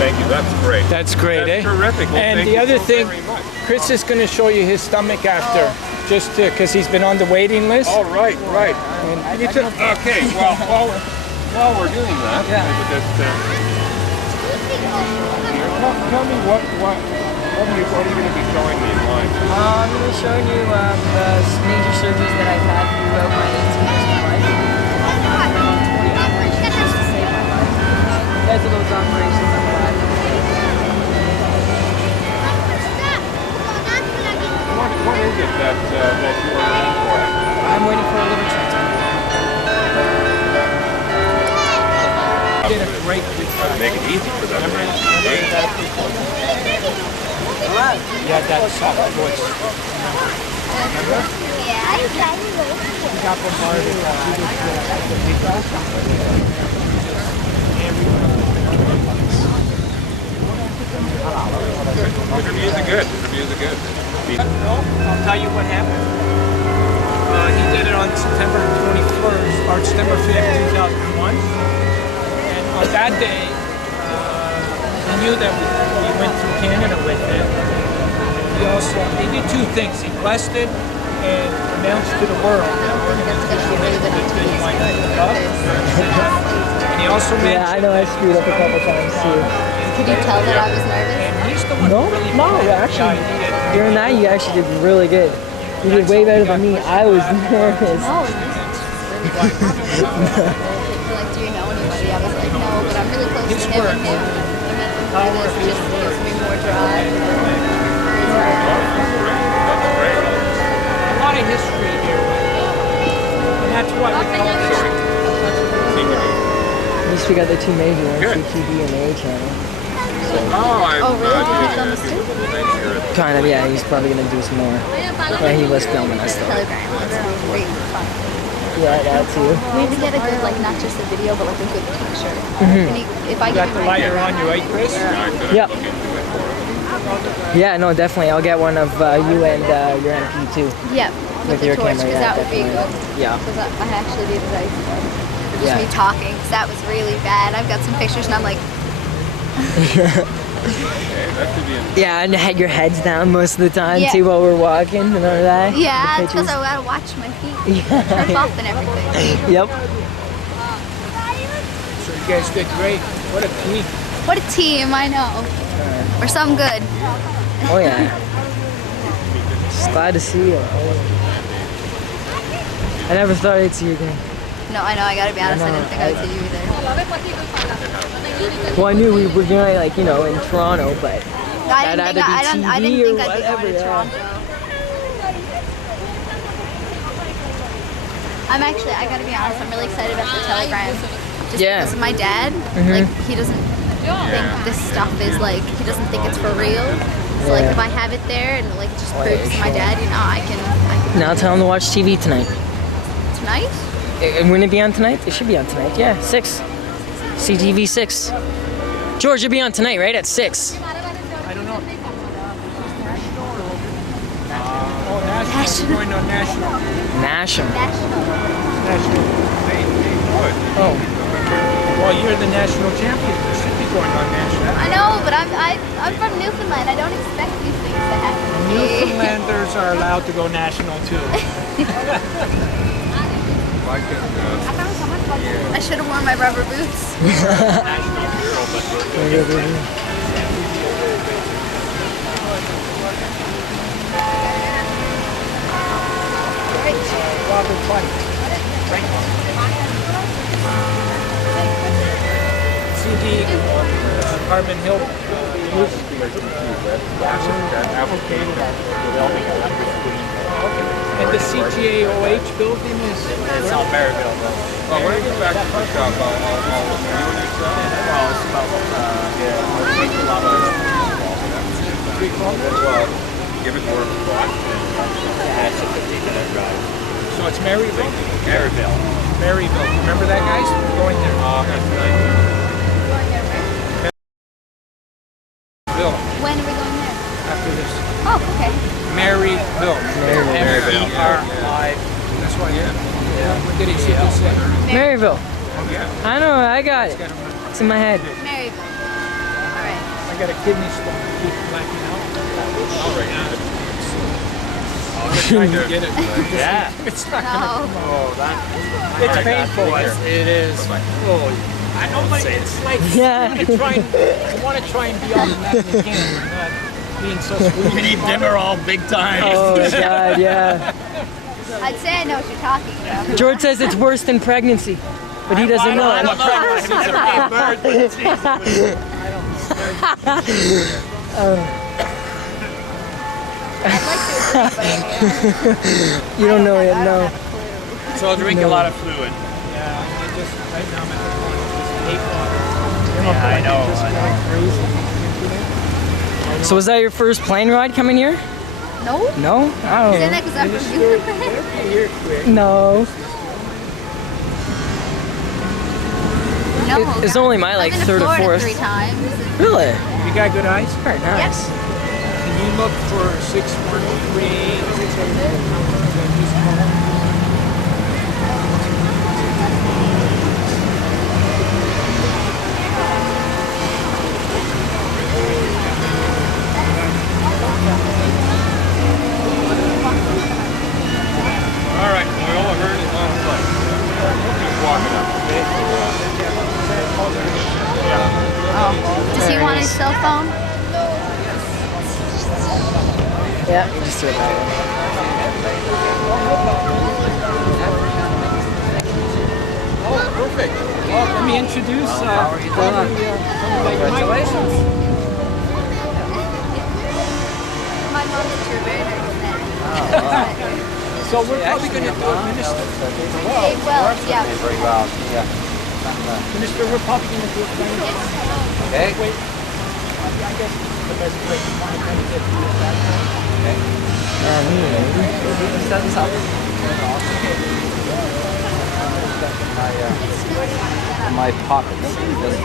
Thank you. That's great. That's great, That's eh? terrific. Well, And thank the you other so thing, very much. Chris is going to show you his stomach after, just because he's been on the waiting list. All right, right. Okay. Well, while we're doing that, I would just tell me what are you going to be showing me in line? I'm going to be showing you the major surgeries that I've had throughout my 18 years of life. 20 operations just to save my life. Because of those operations, I'm alive. What is it that you are waiting for? I'm waiting for a liver transplant. Did a great Make it easy for them. Yeah, that soft voice. He got bombarded. Interviews are good. Interviews are good. I'll tell you what happened. He did it on September 21st, or September 5th, 2001. And on that day, he knew that we went through Canada with it. He did 2 things. He blessed it and announced to the world that we're going to do And he also mentioned... Yeah, I know I screwed up a couple times too. Could you tell that I was nervous? And he's the one No, who really no, promoted the actually, idea. during that you actually did really good. You did way better than me. I was nervous. No, it's really good. Like, do you know anybody? I was like, no, but I'm really close His to him work, and him. I met them power through of this, his just word. gives me more drive. A lot of history here. And that's why we call this... At least we got the 2 major ones, Good. CTV and the A channel. Oh, really? Did he film this too? Kind of, yeah, he's probably going to do some more. Yeah, he was filming us though. Telegram. That's great fun. Yeah, that too. We need to get a good, like, not just a video, but like a good picture. If I You got give the you my lighter on you, right, Chris? Yep. Yeah, no, definitely. I'll get one of you and your MP too. Yeah, With with the your torch, camera, because yeah, that would be definitely. good. Yeah. Because I actually did it. Just Yeah. me talking, because that was really bad. I've got some pictures, and I'm like, Yeah, and had your heads down most of the time Yeah. too while we're walking and all that. yeah, The it's because pictures. I gotta watch my feet, turn off and everything. Yep. So you guys did great. What a team. What a team, I know. We're something good. Oh yeah. Just glad to see you. I never thought I'd see you again. No, I know, I gotta be honest, I didn't think I would see you either. Well, I knew we were doing like, you know, in Toronto, but I That didn't had think to be I didn't TV or think I'd be going whatever, to yeah. Toronto. I gotta be honest, I'm really excited about the Telegram. Just Yeah. because of my dad, like, he doesn't think this stuff is like, he doesn't think it's for real. So like if I have it there and like it just proves to my dad, you know, I can Now tell him to watch TV tonight. tonight. Wouldn't it be on tonight? It should be on tonight. Yeah, 6. CTV 6. George, you'll be on tonight, right? At 6. I don't know. National. We're going on national. National. National. National. Oh. Well, you're the national champion. You should be going on national. I know, but I'm from Newfoundland. I don't expect these things to happen to me. Newfoundlanders are allowed to go national too. I should have worn my rubber boots. Robert Bunny. CD, Carbon Hill. And the CGAOH building is... It's on Maryville. Well, when I get back to the shop, I'll you and yourself. Well, it's about, give it more of a thought. Yeah, it's a 15-minute drive. So it's Maryville? Maryville. Maryville. Remember that, guys? We're going there. That's nice. Bill, When are we going there? after this. Oh, okay. Maryville. Maryville. M-E-R-I. That's why, yeah. What did he say? Maryville. I know, I got it. It's in my head. Maryville. All right. I got a kidney stone. Keep blacking out. All right. I'm trying to get it. Yeah. It's not No. Oh, that. It's painful. It is. Oh, I know, but it's like Yeah. you want to try and be on the map and you can't. Not being so sweet. We need dinner all big time. Oh my god, yeah. I'd say I know what you're talking about. George says it's worse than pregnancy, but he doesn't know it. I'd like to agree, but I can't. You don't know it, no. So I'll drink a lot of fluid. Yeah, I just right now I'm at the point of just hate water. Yeah, I know. Just going crazy. So was that your first plane ride coming here? No? No? I Isn't don't that because I'm from Newfoundland? You're quick. know. No. No. It's only my like I've been to third or Florida fourth. 3 times. Really? You got good eyes? Very nice. Can you look for 613? All right, we all heard it on play. Keep walking up. Does he want his cell phone? Yeah, you just do it that way. Oh, perfect. Well, let me introduce. Congratulations. My mom's a turban. So we're probably going to do a minister. Okay, well, yeah. Minister, we're probably going to do a plane. Okay. Wait. I guess the best way to find out is if you that. My pockets. Just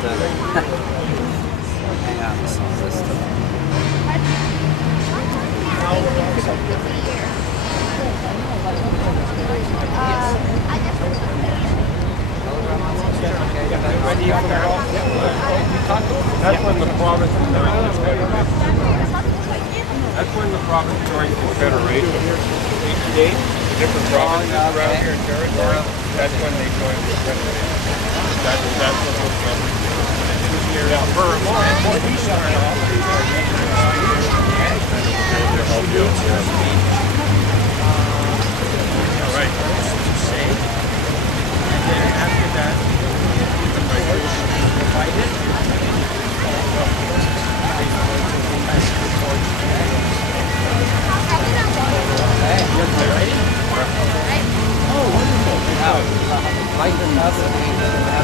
hang on this system. That's when the province That's when the province joined the Confederation. Each state, the different provinces around here in territory, that's when they joined the Confederation. That's what those numbers do. Now, Vermont, what we started off with, all right. And then after that, divided.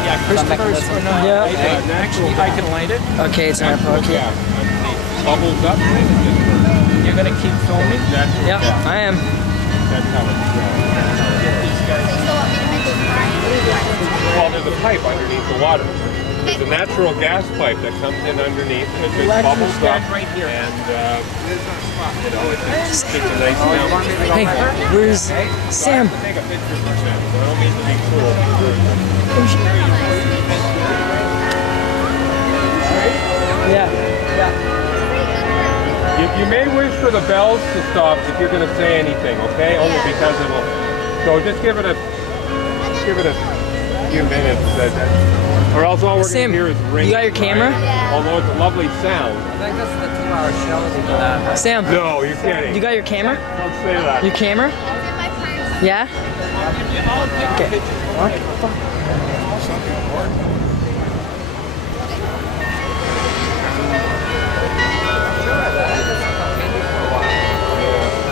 Yeah, Kristopher's for now. Yeah. Actually, I can light it. Okay, it's in my pocket. Bubbles up. you're gonna keep filming? Natural Yep, gas. I am. That's how it's So you still want me to mention Brian? well, there's a pipe underneath the water. There's a natural gas pipe that comes in underneath, and it just bubbles up, right here. and you know, it's just a nice sound. Hey, where's Sam? Take a picture for Sam. I don't mean to be cruel. Yeah, yeah. You may wish for the bells to stop if you're going to say anything, okay? Only Yeah. because it'll. So just give it a few minutes, or else all we're going Sam, to hear is ringing. you got your camera? right? Yeah. Although it's a lovely sound. I think this is the 2-hour show. Sam, No, you're kidding. you got your camera? Don't say that. Your camera? It's in my purse. Yeah? Okay.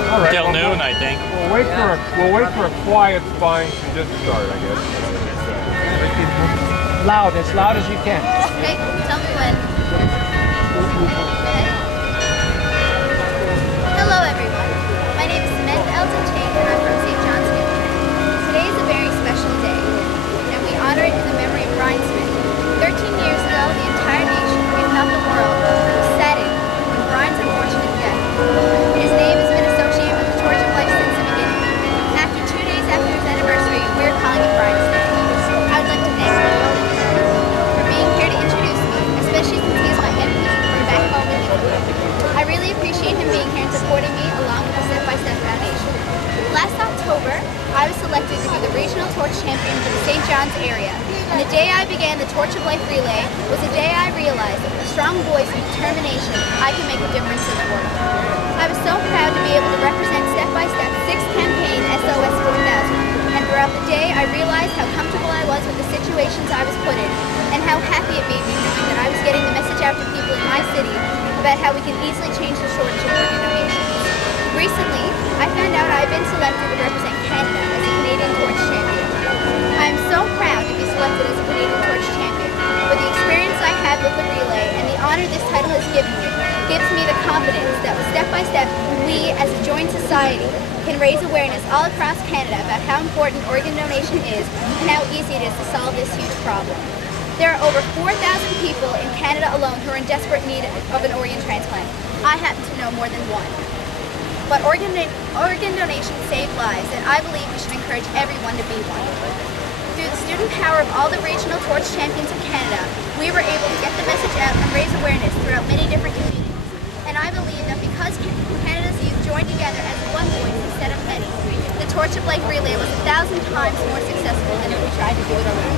All right, Till well, noon, I think. We'll wait for a quiet spine to just start, I guess. Loud, as loud as you can. Okay, tell me when. Okay. Hello everyone. My name is Samantha and I'm from St. John's, Newfoundland. Today is a very special day, and we honor it in the memory of Brian Smith. 13 years ago, the entire nation, if not the world, was saddened with Brian's unfortunate death. His name has been associated with the Torch of Life since the beginning. After 2 days after his anniversary, we are calling it Brian's Day. I would like to thank the building for being here to introduce me, especially since he is my MP from back home in England. I really appreciate him being here and supporting me along with the Step by Step Foundation. Last October, I was selected to be the Regional Torch Champion for the St. John's area, and the day I began the Torch of Life Relay was the day I realized that with a strong voice and determination, I can make a difference in the world. I was so proud to be able to represent Step by Step's 6th campaign, SOS4000, and throughout the day, I realized how comfortable I was with the situations I was put in, and how happy it made me knowing that I was getting the message out to people in my city about how we can easily change the shortage of organ donations. Recently, I found out I've been selected to represent Canada as a Canadian Torch Champion. I am so proud to be selected as a Canadian Torch Champion. With the experience I had with the relay and the honor this title has given me, gives me the confidence that with Step by Step, we as a joint society can raise awareness all across Canada about how important organ donation is and how easy it is to solve this huge problem. There are over 4,000 people in Canada alone who are in desperate need of an organ transplant. I happen to know more than one. But organ donation saves lives, and I believe we should encourage everyone to be one. Through the student power of all the regional torch champions in Canada, we were able to get the message out and raise awareness throughout many different communities. And I believe that because Canada's youth joined together as one voice instead of many, the Torch of Life Relay was 1,000 times more successful than if we tried to do it alone.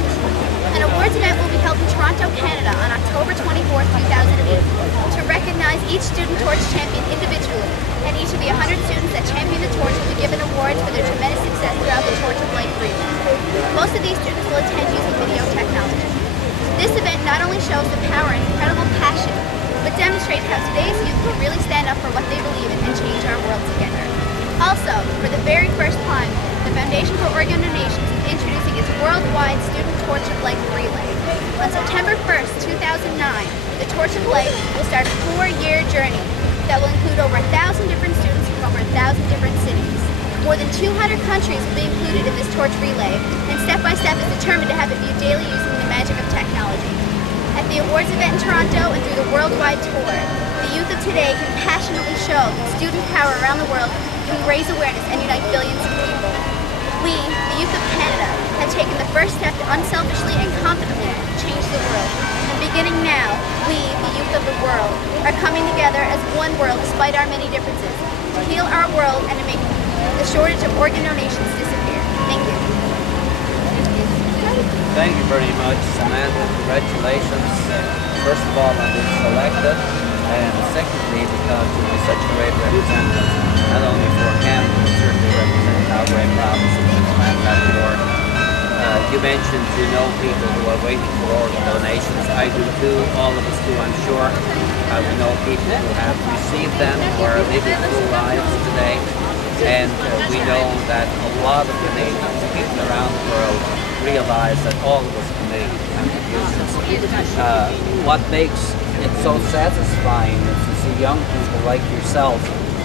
An awards event will be held in Toronto, Canada on October 24th, 2008 to recognize each student torch champion individually, and each of the 100 students that champion the torch will be given awards for their tremendous success throughout the Torch of Life Relay. Most of these students will attend using video technology. This event not only shows the power and incredible passion, but demonstrates how today's youth can really stand up for what they believe in and change our world together. Also, for the very first time, the Foundation for Organ Donations is introducing its worldwide Student Torch of Life Relay. On September 1st, 2009, the Torch of Life will start a 4-year journey that will include over 1,000 different students from over 1,000 different cities. More than 200 countries will be included in this torch relay, and Step by Step is determined to have it viewed daily using the magic of technology. At the awards event in Toronto and through the worldwide tour, the youth of today can passionately show that student power around the world can raise awareness and unite billions of people. We, the youth of Canada, have taken the first step to unselfishly and confidently change the world. And beginning now, we, the youth of the world, are coming together as one world despite our many differences, to heal our world and to make the shortage of organ donations disappear. Thank you. Thank you very much, Samantha. Congratulations, first of all, on being selected, and secondly, because you're such a great representative, not only for Canada, but certainly representing our great province of Newfoundland. You mentioned you know people who are waiting for organ donations. I do too, all of us do, I'm sure. We know people who have received them, who are living full lives today, and we know that a lot of Canadians, people around the world, realize that all of us can make contributions. What makes it so satisfying is to see young people like yourself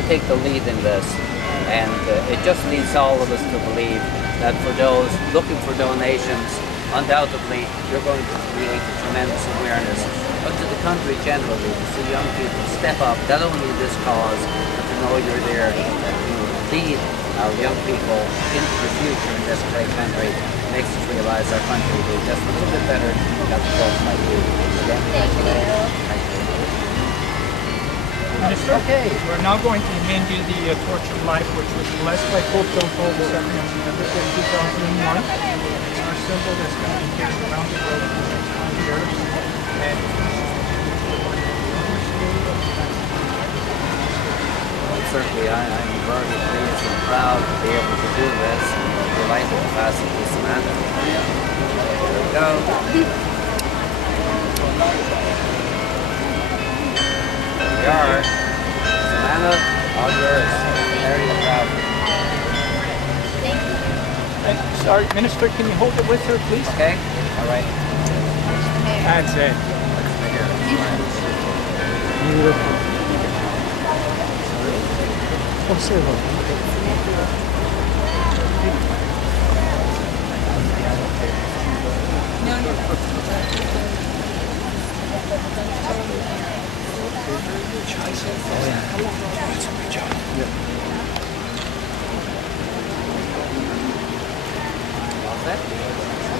take the lead in this, and it just leads all of us to believe that for those looking for donations, undoubtedly you're going to create a tremendous awareness, but to the country generally, to see young people step up, not only in this cause, but to know you're there to lead our young people into the future in this great country, makes us realize our country will be just a little bit better without the folks like you. Again, Thank you. thank you. Minister, okay, we're now going to hand you the Torch of Life, which was blessed by Pope John Paul II on September 5, 2001. It's our symbol that's going to be carried around the world for the next 5 years. And Certainly, I'm very pleased and proud to be able to do this. I'm delighted to pass it to Samantha. There we go. There we are. Samantha, all yours. Very proud. sorry, Minister, can you hold it with her, please? Okay? All right. That's it. Beautiful. Oh, say hello.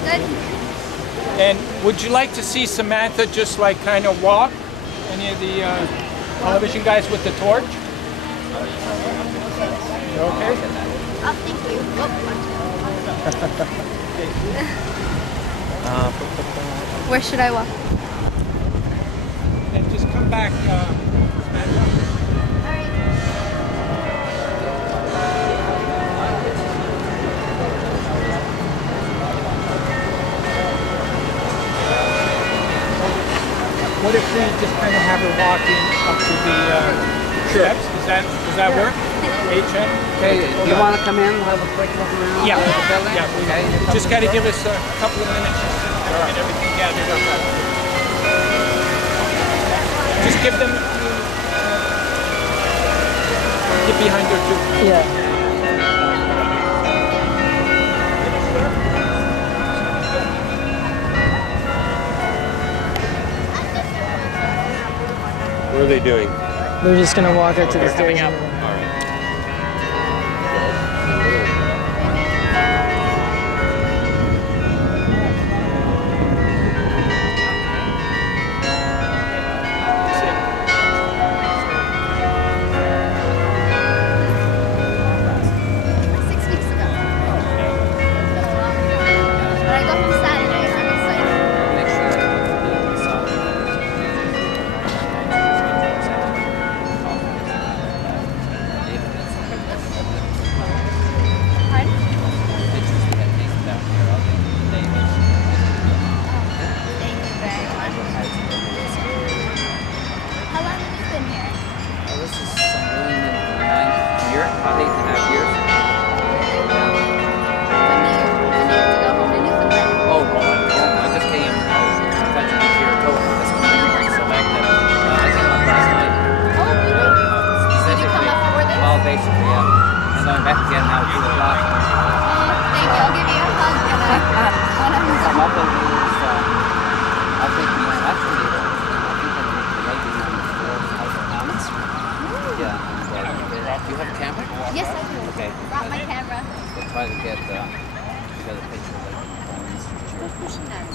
Good. And would you like to see Samantha just like kind of walk? Any of the television guys with the torch? You okay? Oh, thank you. Where should I walk? And just come back, Samantha. What if we just kind of have her walking up to the steps? Does that work? HN? Okay, do you want to come in and have a quick look around? Yeah. the building? Yeah. Okay. You just got to give us a couple of minutes just to get everything gathered up. Just give them. Get behind her too. Yeah. What are they doing? They're just gonna walk out to the stairs. All right.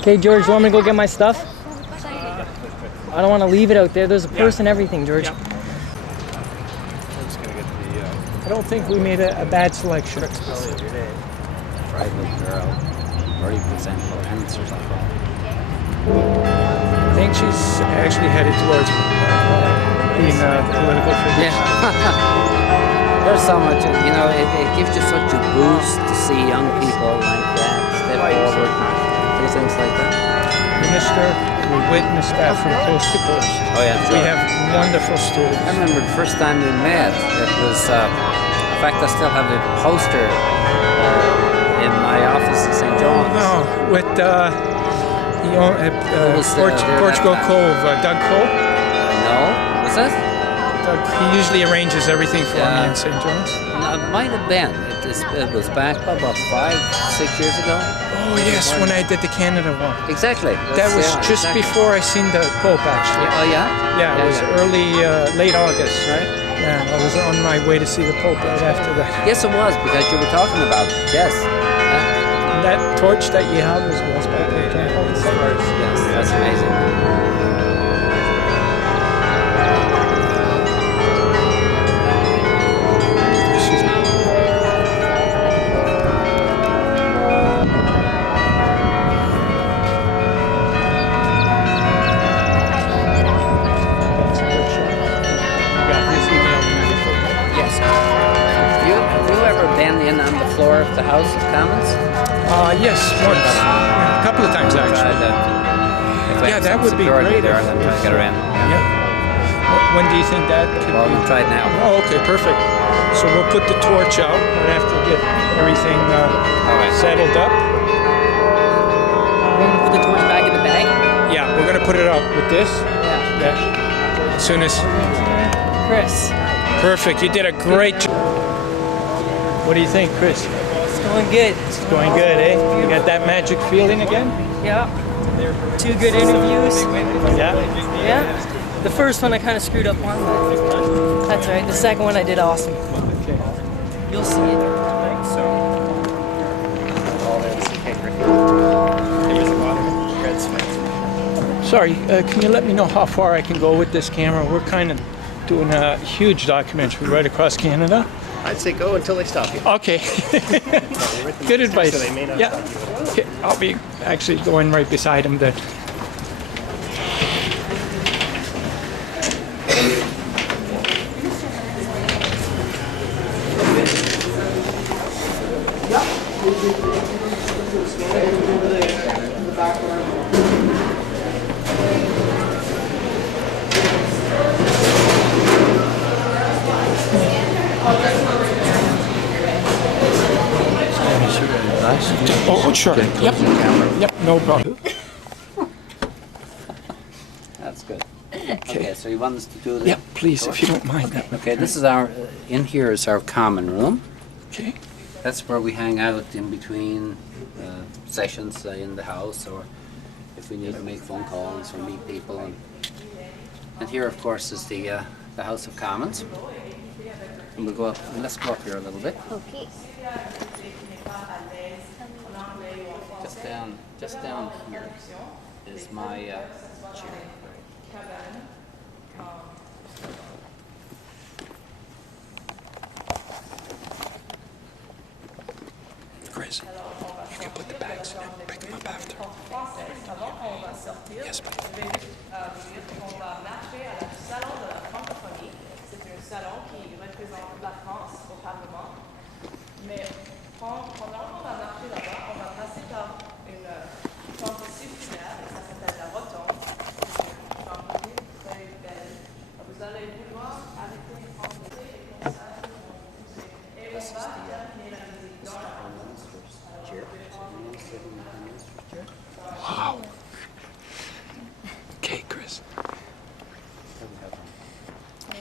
Okay, George, you want me to go get my stuff? I don't want to leave it out there. There's a purse and everything, George. I don't think we made a bad selection. Private girl, very presentable answers. I think she's actually headed towards being a political figure. Yeah. There's so much, you know, it gives you such a boost to see young people like that step forward, do things like that. Minister, we witnessed that from coast to coast. Oh yeah, sure. We have wonderful students. I remember the first time we met, it was, in fact I still have a poster in my office in St. John's. No, with Portugal Cove, Doug Cole. No, was it? He usually arranges everything for Yeah. me in St. John's. No, it might have been. It was back about 5, 6 years ago. Oh yes, when I did the Canada one. Exactly. That was yeah, just exactly. before I seen the Pope, actually. Oh yeah. Yeah, it was late August. Right. Yeah, I was on my way to see the Pope right after that. Yes, it was because you were talking about it. Yes. And that torch that you have was by Pope John Paul II. Yes, that's amazing. Excuse me. That's a good shot. You got his email and everything. Yes. Have you ever been in on the floor of the House of Commons? Yes, once. Yeah, a couple of times actually. Yeah, that would be great. There, then try to get her in. Yeah. When do you think that could Well, be? we'll try it now. Oh, okay, perfect. So we'll put the torch out right after we get everything right. settled up. I'm gonna put the torch back in the bag. Yeah, we're gonna put it out with this. Yeah. Yeah. As soon as. Chris, Perfect. You did a great job. What do you think, Chris? it's going good. It's going good, eh? You got that magic feeling again? Yeah. 2 good interviews. Yeah. Yeah. The first one I kind of screwed up on, but that's all right. The second one I did awesome. Okay. You'll see it. Sorry, can you let me know how far I can go with this camera? We're kind of doing a huge documentary right across Canada. I'd say go until they stop you. Okay. Good advice. So they may not Yeah. stop you. Okay, I'll be actually going right beside him then. Oh, sure. Yep. Yep, no problem. That's good. Okay, so you want us to do the... Yep, please, if you don't mind that. Okay, this is our... in here is our common room. Okay. That's where we hang out in between sessions in the house, or if we need to make phone calls or meet people. And here, of course, is the House of Commons. And we'll go up. Let's go up here a little bit. Okay. Just down here is my chair. Chris, you can put the bags in and pick them up after. Yes, please. On va marcher à la salon de la francophonie. C'est un salon qui représente la France au Parlement. Mais pendant qu'on va marcher là-bas, on va passer par une porte circulaire, et ça s'appelle la rotonde. C'est une chambre très belle. Vous allez vouloir arrêter de prendre et comme ça, et on va terminer la visite dans la Wow. Okay, Chris.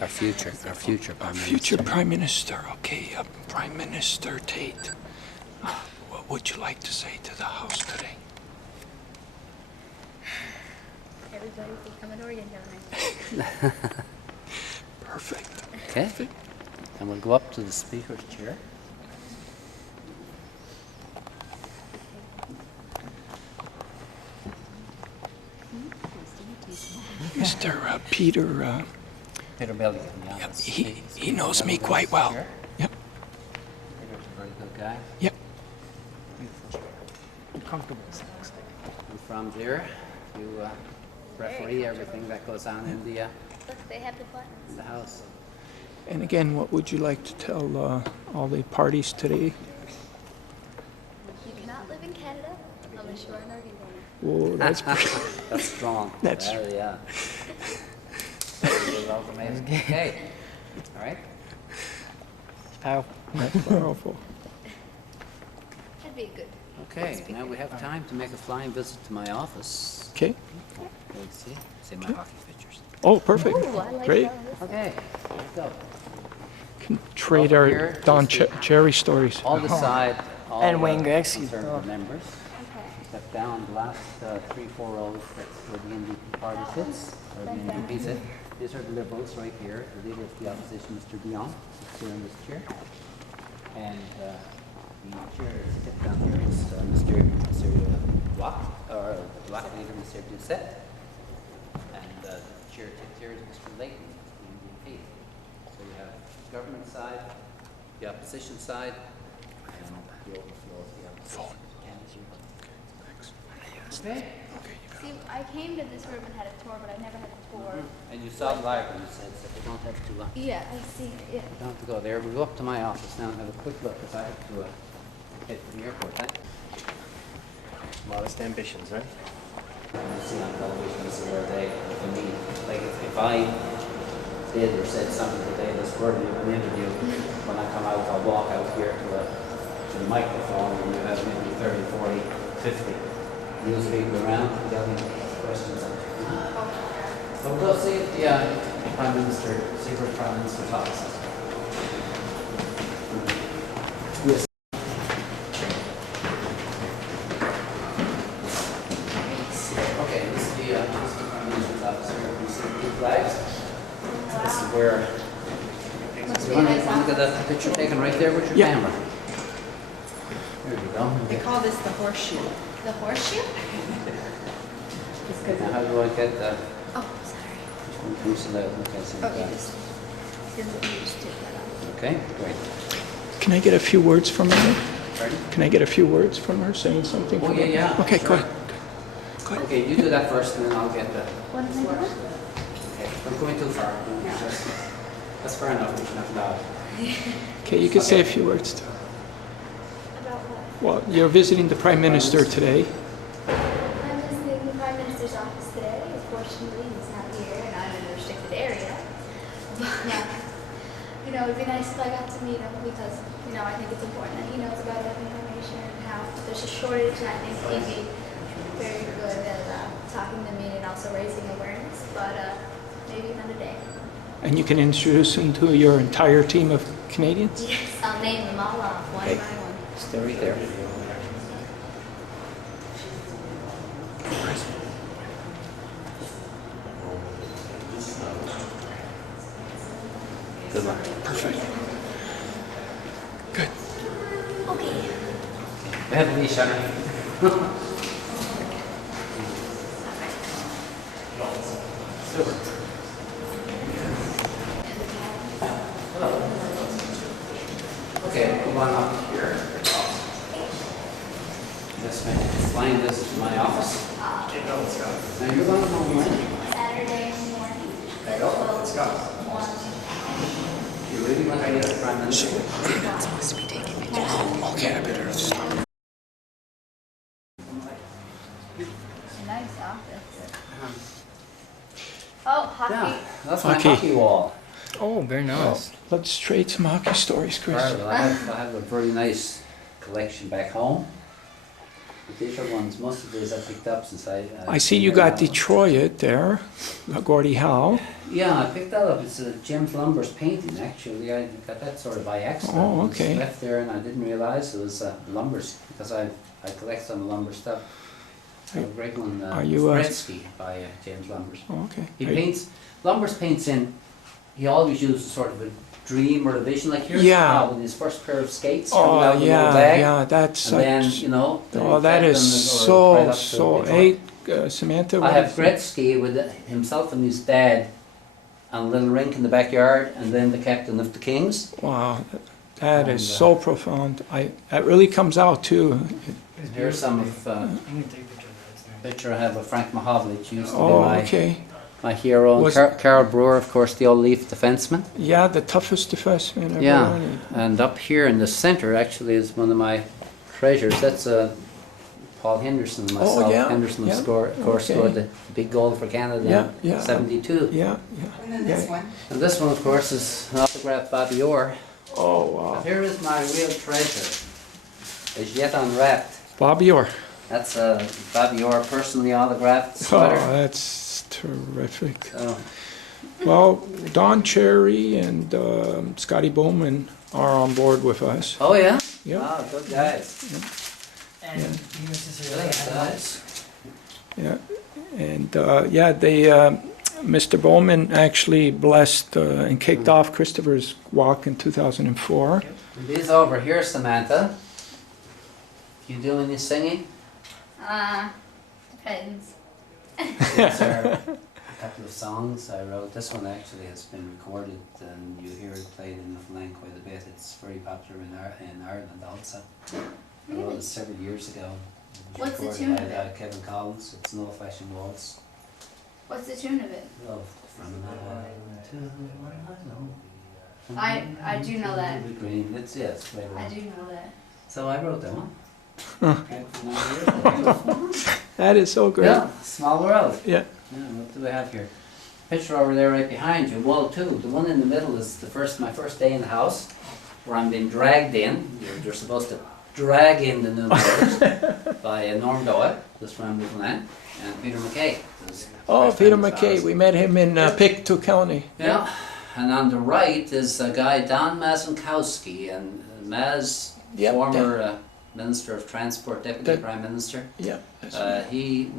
Our future Prime Minister. Future Prime Minister. Okay, Prime Minister Taite. What would you like to say to the House today? Everybody's becoming organized. Perfect. Okay. And we'll go up to the Speaker's chair. Mr. Peter, Peter Bellion. Yeah, yep, that's he knows me quite well. Chair. Yep, Peter's a very good guy. yep. And from there, you referee everything that goes on in the Look, they have the buttons. House. And again, what would you like to tell all the parties today? You cannot live in Canada unless you are an organ donor. Whoa, that's That's strong. That's- Well, yeah. That was amazing. Okay. All right. Powerful. that's powerful. That'd be a good. Okay. Now we have time to make a flying visit to my office. Okay. Let's see my hockey pictures. Oh, perfect. Ooh, I like Great. those. Okay. Go. Trade Over our here Don is the- Cherry stories. On the side, all And the Wayne Gretzky. conservative members. Step down the last 3-4 rows, that's where the NDP party sits, or the NDP sit. These are the Liberals right here. The leader of the opposition, Mr. Dion, is here in this chair. And the chair step down here is Mr. Block, or the Block leader, Mr. Doucette. And the chair tip here is Mr. Layton, the NDP. So you have the government side, the opposition side, and the overflow of the opposition. Okay. See, I came to this room and had a tour, but I never had a tour. And you saw the library, you said, so we don't have to, Yeah, I see. Yeah. we don't have to go there. We'll go up to my office now and have a quick look, because I have to head to the airport. Modest ambitions, right? You see on television, this is where they, I mean, like if I did or said something today that's worthy of an interview, when I come out, I'll walk out here to the microphone, and you have maybe 30, 40, 50 news people around, they'll be questions. So we'll see if the Prime Minister, Secret Prime Minister talks. Yes. Okay, this is the Prime Minister's office here. You see the blue flags? This is where. You want to get that picture taken right there with your Yeah. camera? There we go. They call this the horseshoe. The horseshoe? Now, how do I get that? Oh, sorry. Loosen that. Okay, so Okay, that. just take that off. Okay, great. Can I get a few words from her? Pardon? Can I get a few words from her saying something? Oh, from yeah, her? yeah. Okay, sure. go ahead. Okay, you do that first, and then I'll get the. What am I doing? Okay, I'm going too far. That's far enough. We should have loud. Okay, you can say a few words. Too. About what? Well, you're visiting the Prime Minister today. I'm visiting the Prime Minister's office today. Unfortunately, he's not here, and I'm in a restricted area. But, you know, it'd be nice if I got to meet him because, you know, I think it's important that he knows about that information and how there's a shortage, and I think he'd be very good at talking to me and also raising awareness. But maybe another day. And you can introduce him to your entire team of Canadians? Yes, I'll name them all off one Okay. by one. Stay right there. Good luck. Perfect. Good. Okay. We have a leash on her. Super. Okay, come on up here. This man, flying this to my office. Now you're going home when? Saturday morning. There you go. Let's go. You really want to get the Prime Minister? Okay, I better stop. Nice office. Oh, hockey. Yeah, that's my Hockey. hockey wall. Oh, very nice. Let's trade some hockey stories, Chris. Well, I have a very nice collection back home. But these are ones, most of these I picked up since I see you got Detroit there, Gordie Howe. Yeah, I picked that up. It's a James Lumber's painting, actually. I got that sort of by accident. Oh, It was okay. left there and I didn't realize it was Lumber's, because I collect some Lumber stuff. A great one, are you, Gretzky by James Lumber's. Oh, okay. He Are you- paints, Lumber's paints in, he always uses sort of a dream or a vision, like here's Yeah. Paul with his first pair of skates coming out Oh, of the little yeah, bag. yeah, that's And then, such. you know. Oh, that is so. Hey, Samantha. I what have is- Gretzky with himself and his dad on a little rink in the backyard, and then the captain of the Kings. Wow, that is And, so profound. That really comes out too. Here's some of picture I have of Frank Mahovlich, used to be Oh, my, okay. my hero. And Was- Carol Brewer, of course, the old Leaf defenseman. Yeah, the toughest defenseman ever. Yeah, running. and up here in the center actually is one of my treasures. That's Paul Henderson and myself. Oh, yeah, Henderson, yeah, of course, okay. scored the big goal for Canada Yeah, in '72. Yeah, And then yeah. this one. And this one, of course, is an autographed Bobby Orr. Oh, wow. Here is my real treasure. It's yet unwrapped. Bobby Orr. That's a Bobby Orr personally autographed Oh, sweater. that's terrific. So, Well, Don Cherry and Scotty Bowman are on board with us. Oh, yeah? Yep. Wow, good guys. And you necessarily Really have nice. Yeah, and yeah, they, Mr. Bowman actually blessed and kicked off Christopher's walk in 2004. These over here, Samantha. You do any singing? Depends. These are a couple of songs I wrote. This one actually has been recorded and you hear it played in Northland quite a bit. It's very popular in Ireland also. I wrote it several years ago. It was What's the recorded tune by, of it? Kevin Collins. It's an old-fashioned waltz. What's the tune of it? Love from an island to an island. I do know that. The green. It's yes, right I on. do know that. So I wrote that one. That is so great. Yeah, small world. Yeah. Yeah, what do we have here? Picture over there right behind you, wall 2. The one in the middle is my first day in the house, where I'm being dragged in. You're supposed to drag in the new members by Norm Doyle, this from Newfoundland, and Peter McKay. Oh, Peter McKay, we met him in Pictou County. Yeah, and on the right is a guy, Don Mazankowski, and Maz, Yep, former Minister of Transport, Deputy That- Prime Minister. Yeah. He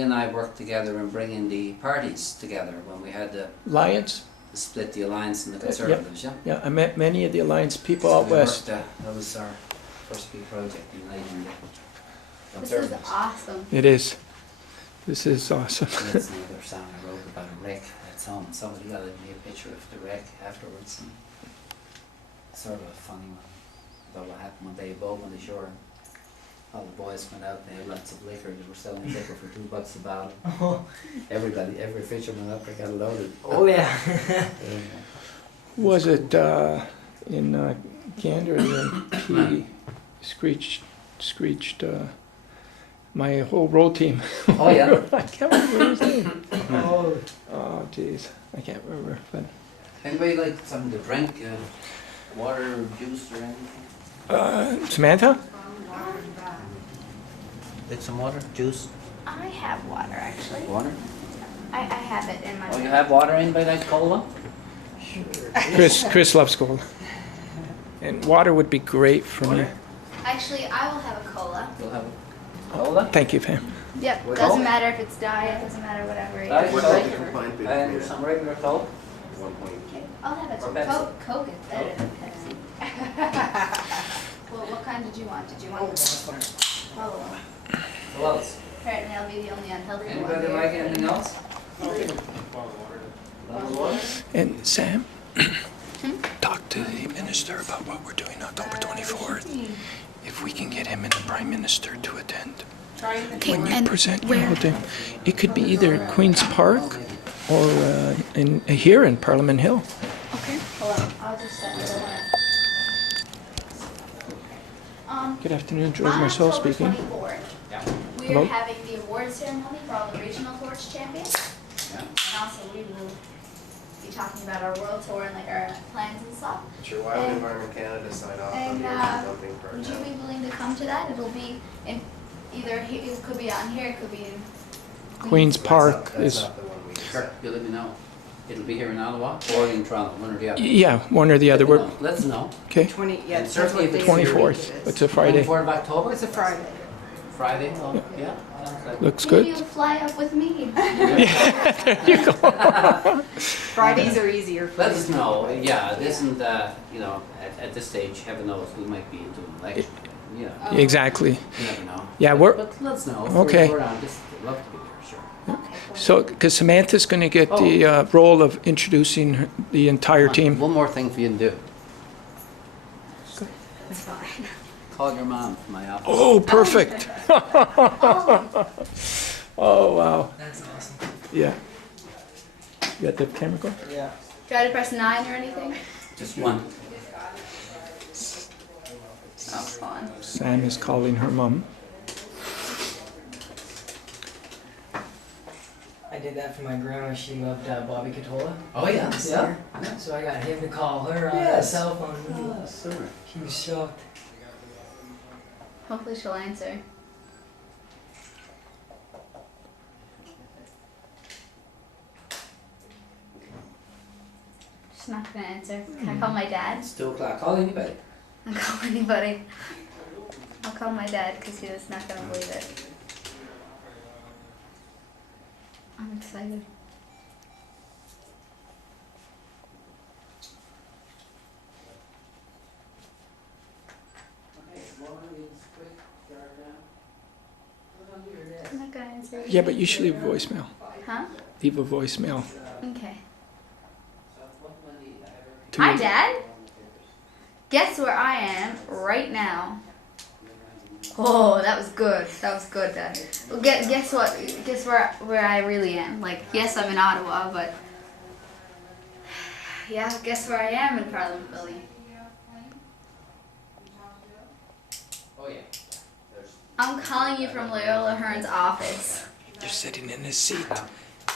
and I worked together in bringing the parties together when we had to Lions? split the Alliance and the Conservatives, yeah? Yeah, I met many of the Alliance people So out we west. worked, that was our first big project, uniting the This is Conservatives. awesome. It is. This is awesome. That's another song I wrote about a wreck at home. Somebody got me a picture of the wreck afterwards. And sort of a funny one about what happened one day above on the shore. All the boys went out and they had lots of liquor. They were selling liquor for $2 a bottle. Every fisherman up there got loaded. Oh yeah. Was it in Gander and he screeched my whole row team. Oh yeah. I can't remember his name. Oh. Oh, jeez. I can't remember. But Anybody like something to drink? Water or juice or anything? Samantha? Like some water? Juice? I have water actually. Water? I have it in my Oh, you have water? Anybody like cola? Chris loves cola. And water would be great for me. Actually, I will have a cola. You'll have a cola? Thank you, Pam. Yep. What? Doesn't matter if it's diet. Doesn't matter whatever. it Diet is. Coke? And some regular Coke? Okay, I'll have it. Or Pepsi. Coke is better than Pepsi. Well, what kind did you want? Did you want? Oh, Who else? apparently I'll be the only unhealthy one. Anybody here. like anything else? Bottle of water? And Sam, talk to the minister about what we're doing October 24th. If we can get him and the Prime Minister to attend. When you present your whole thing, it could be either Queen's Park or here in Parliament Hill. Okay. Hold on. I'll just set it away. Good afternoon, George On Marcello October speaking. 24th, we Hello? are having the award ceremony for all the regional torch champions. Yeah. And also we will be talking about our world tour and like our plans and stuff. Sure, why would Environment Canada sign off on And your dumping for would you now? be willing to come to that? It'll be in either, it could be on here, it could be in Queen's Park That's is, not the one we Sure, set. you let me know. It'll be here in Ottawa or in Toronto, one or the other. yeah, one or the other. We're, Let's know. okay, 20, yeah, And it's certainly what the day of the 24th. week it is. It's a Friday. 24th of October? It's a Friday. Friday? Oh, yeah. Sounds like Looks Maybe good. you'll fly up with me. There you go. Fridays are easier for Let me. us know. Yeah, it isn't, at this stage, heaven knows, we might be into an election. You know, Exactly. you never know. Yeah, But- we're- But let us know. If Okay. we're around, just love to be there, sure. So, because Samantha's going to get the role of introducing the entire team. One more thing for you to do. It's fine. Call your mom from my office. Oh, perfect. Oh, wow. That's awesome. Yeah. You got the camera going? Yeah. Try to press 9 or anything. Just one. Oh, fun. Sam is calling her mom. I did that for my grandma. She loved Bobby Catola. Oh, yeah. Yeah. So I got him to call her on the Yes. cell phone. Oh, super. She was shocked. Hopefully she'll answer. She's not gonna answer. Can I call my dad? It's 2 o'clock. Call anybody. I'll call anybody. I'll call my dad because he was not gonna believe it. I'm excited. I'm not gonna answer. Yeah, but you should leave a voicemail. Huh? Leave a voicemail. Okay. To Hi, me. Dad. Guess where I am right now? Oh, that was good. That was good, Dad. Well, guess what? Guess where I really am? Like, yes, I'm in Ottawa, but yeah, guess where I am in Parliament Building? Oh, yeah. I'm calling you from Loyola Hearn's office. You're sitting in his seat.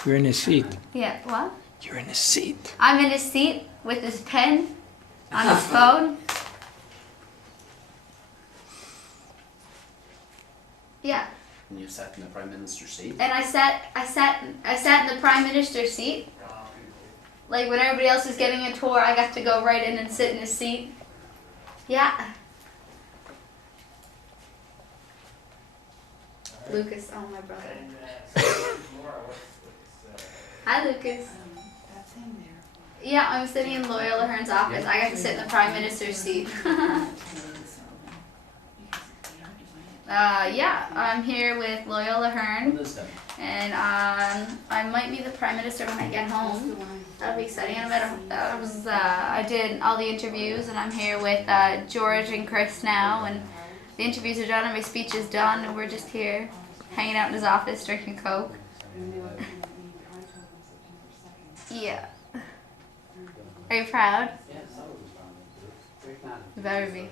You're in his seat. Yeah, what? You're in his seat. I'm in his seat with his pen on his phone. Yeah. And you sat in the Prime Minister's seat? And I sat in the Prime Minister's seat. Like when everybody else was getting a tour, I got to go right in and sit in his seat. Yeah. Lucas, oh my brother. Hi, Lucas. Yeah, I'm sitting in Loyola Hearn's office. I got to sit in the Prime Minister's seat. Yeah, I'm here with Loyola Hearn, and I might be the Prime Minister when I get home. That'll be exciting. I did all the interviews, and I'm here with George and Chris now, and the interviews are done, and my speech is done, and we're just here hanging out in his office drinking Coke. Yeah. Are you proud? You better be.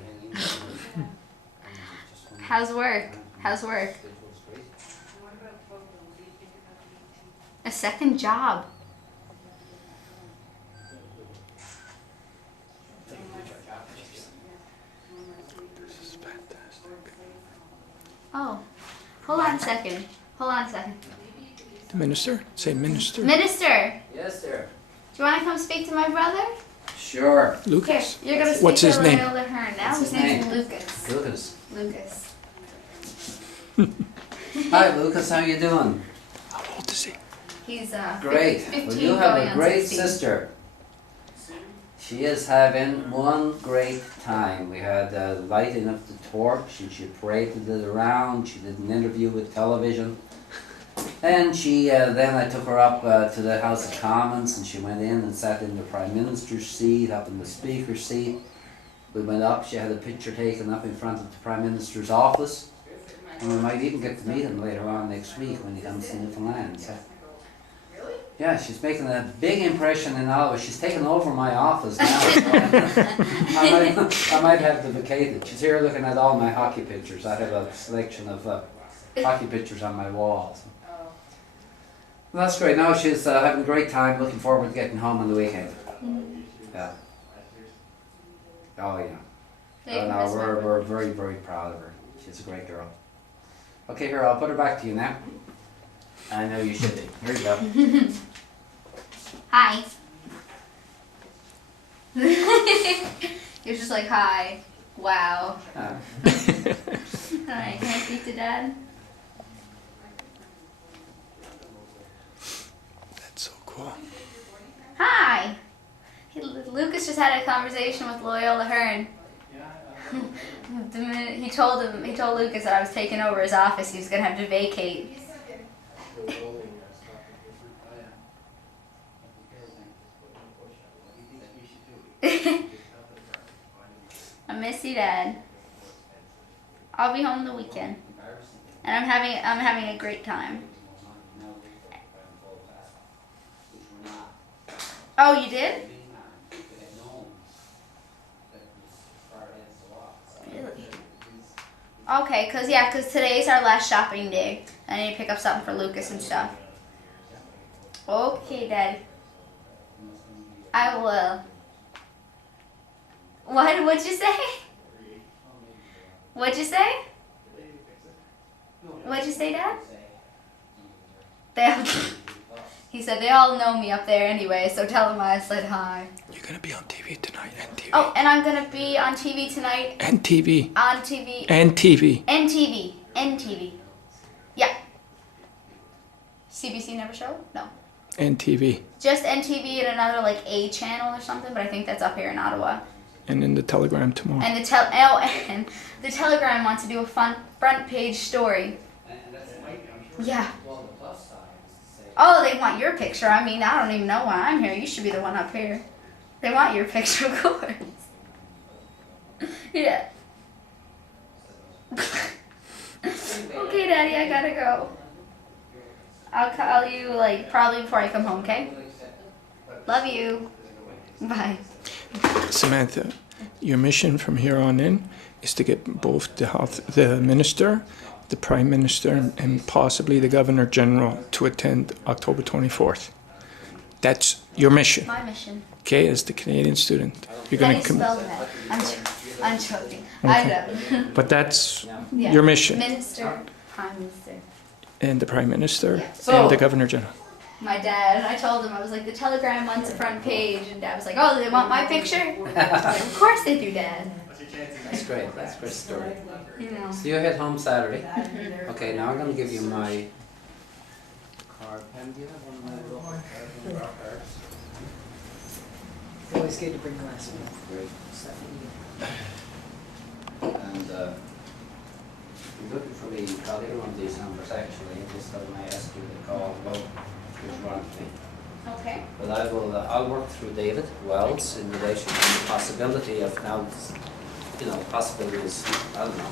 How's work? How's work? A second job. This is fantastic. Oh, hold on a second. Hold on a second. The minister? Say minister. Minister, Yes, sir. do you want to come speak to my brother? Sure. Here, Lucas. you're gonna speak What's to his name? Loyola Hearn now. What's His his name's name? Lucas. Lucas. Lucas. Hi, Lucas. How you doing? How old is he? He's Great. 15 Well, you going have a on great 16. sister. She is having one great time. We had the lighting of the torch, and she paraded it around. She did an interview with television. And she, then I took her up to the House of Commons, and she went in and sat in the Prime Minister's seat, up in the Speaker's seat. We went up, she had a picture taken up in front of the Prime Minister's office. And we might even get to meet him later on next week when he comes to Newfoundland. So. Yeah, she's making a big impression in Ottawa. She's taken over my office now. So I might have to vacate it. She's here looking at all my hockey pictures. I have a selection of hockey pictures on my wall. So. Well, that's great. Now she's having a great time. Looking forward to getting home on the weekend. Yeah. Oh yeah. No, we're very, very proud of her. She's a great girl. Okay, here, I'll put her back to you now. I know you should be. Here you go. Hi. You're just like, hi. Wow. Hi, can I speak to Dad? That's so cool. Hi. Lucas just had a conversation with Loyola Hearn. The minute he told Lucas that I was taking over his office, he was gonna have to vacate. I miss you, Dad. I'll be home the weekend, and I'm having a great time. Oh, you did? Really? Okay, cause today's our last shopping day. I need to pick up something for Lucas and stuff. Okay, Dad. I will. What'd you say? What'd you say? What'd you say, Dad? He said they all know me up there anyway, so tell them I said hi. You're gonna be on TV tonight and TV. Oh, and I'm gonna be on TV tonight. And TV. On TV. And TV. And TV. And TV. Yeah. CBC never show? No. And TV. Just NTV and another like A channel or something, but I think that's up here in Ottawa. And in the Telegram tomorrow. And the Telegram wants to do a front page story. Yeah. Oh, they want your picture. I mean, I don't even know why I'm here. You should be the one up here. They want your picture, of course. Yeah. Okay, Daddy, I gotta go. I'll call you, like, probably before I come home, okay? Love you. Bye. Samantha, your mission from here on in is to get both the minister, the prime minister, and possibly the governor general to attend October 24th. That's your mission. My mission. Okay, as the Canadian student, you're How going do you to spell that? I'm joking. I know. But that's Yeah. your mission, Minister, Prime Minister. and the prime minister, Yeah. and the governor general. My dad, I told him, I was like, the Telegram wants a front page, and Dad was like, oh, they want my picture? I was like, of course they do, Dad. That's great. That's a great story. You know. So you head home Saturday. Okay, now I'm going to give you my card pen. Do you have one of my little cards? It's always good to bring glasses. Great. And I'm looking for the call either one of these numbers actually. Just that I ask you to call about which one to me. Okay. But I will. I'll work through David Wells in relation to the possibility of now. You know, possibilities. I don't know.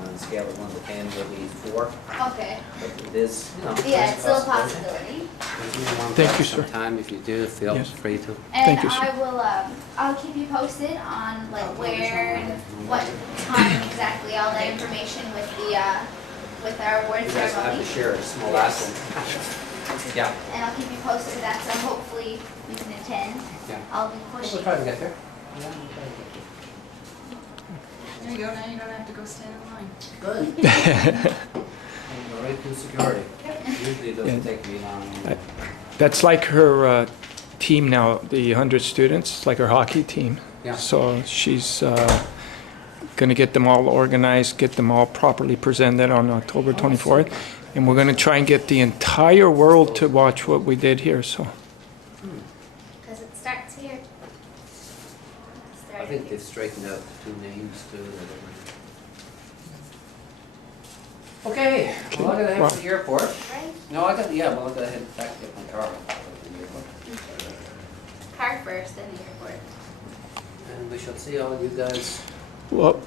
On a scale of 1 to 10, maybe 4. Okay. But it is. You know, Yeah, there's it's still a possibility. Thank you, sir. Time if you do feel Yes. free to. And Thank you, sir. I will, I'll keep you posted on like where and what time exactly, all that information with the, with our award You guys have to ceremony. share a small last one. Yeah. And I'll keep you posted with that, so hopefully you can attend. Yeah. I'll be We'll pushing. try to get there. There you go, now you don't have to go stand in line. Good. Right through security. Usually it doesn't take me long. That's like her team now, the 100 students, it's like her hockey team. Yeah. So she's going to get them all organized, get them all properly presented on October 24th. And we're going to try and get the entire world to watch what we did here. So Because it starts here. I think they've straightened out the 2 names too. Okay, well I gotta head to the airport. Right? No, I gotta head back to get my car. Car first, then the airport. And we shall see all you guys. well,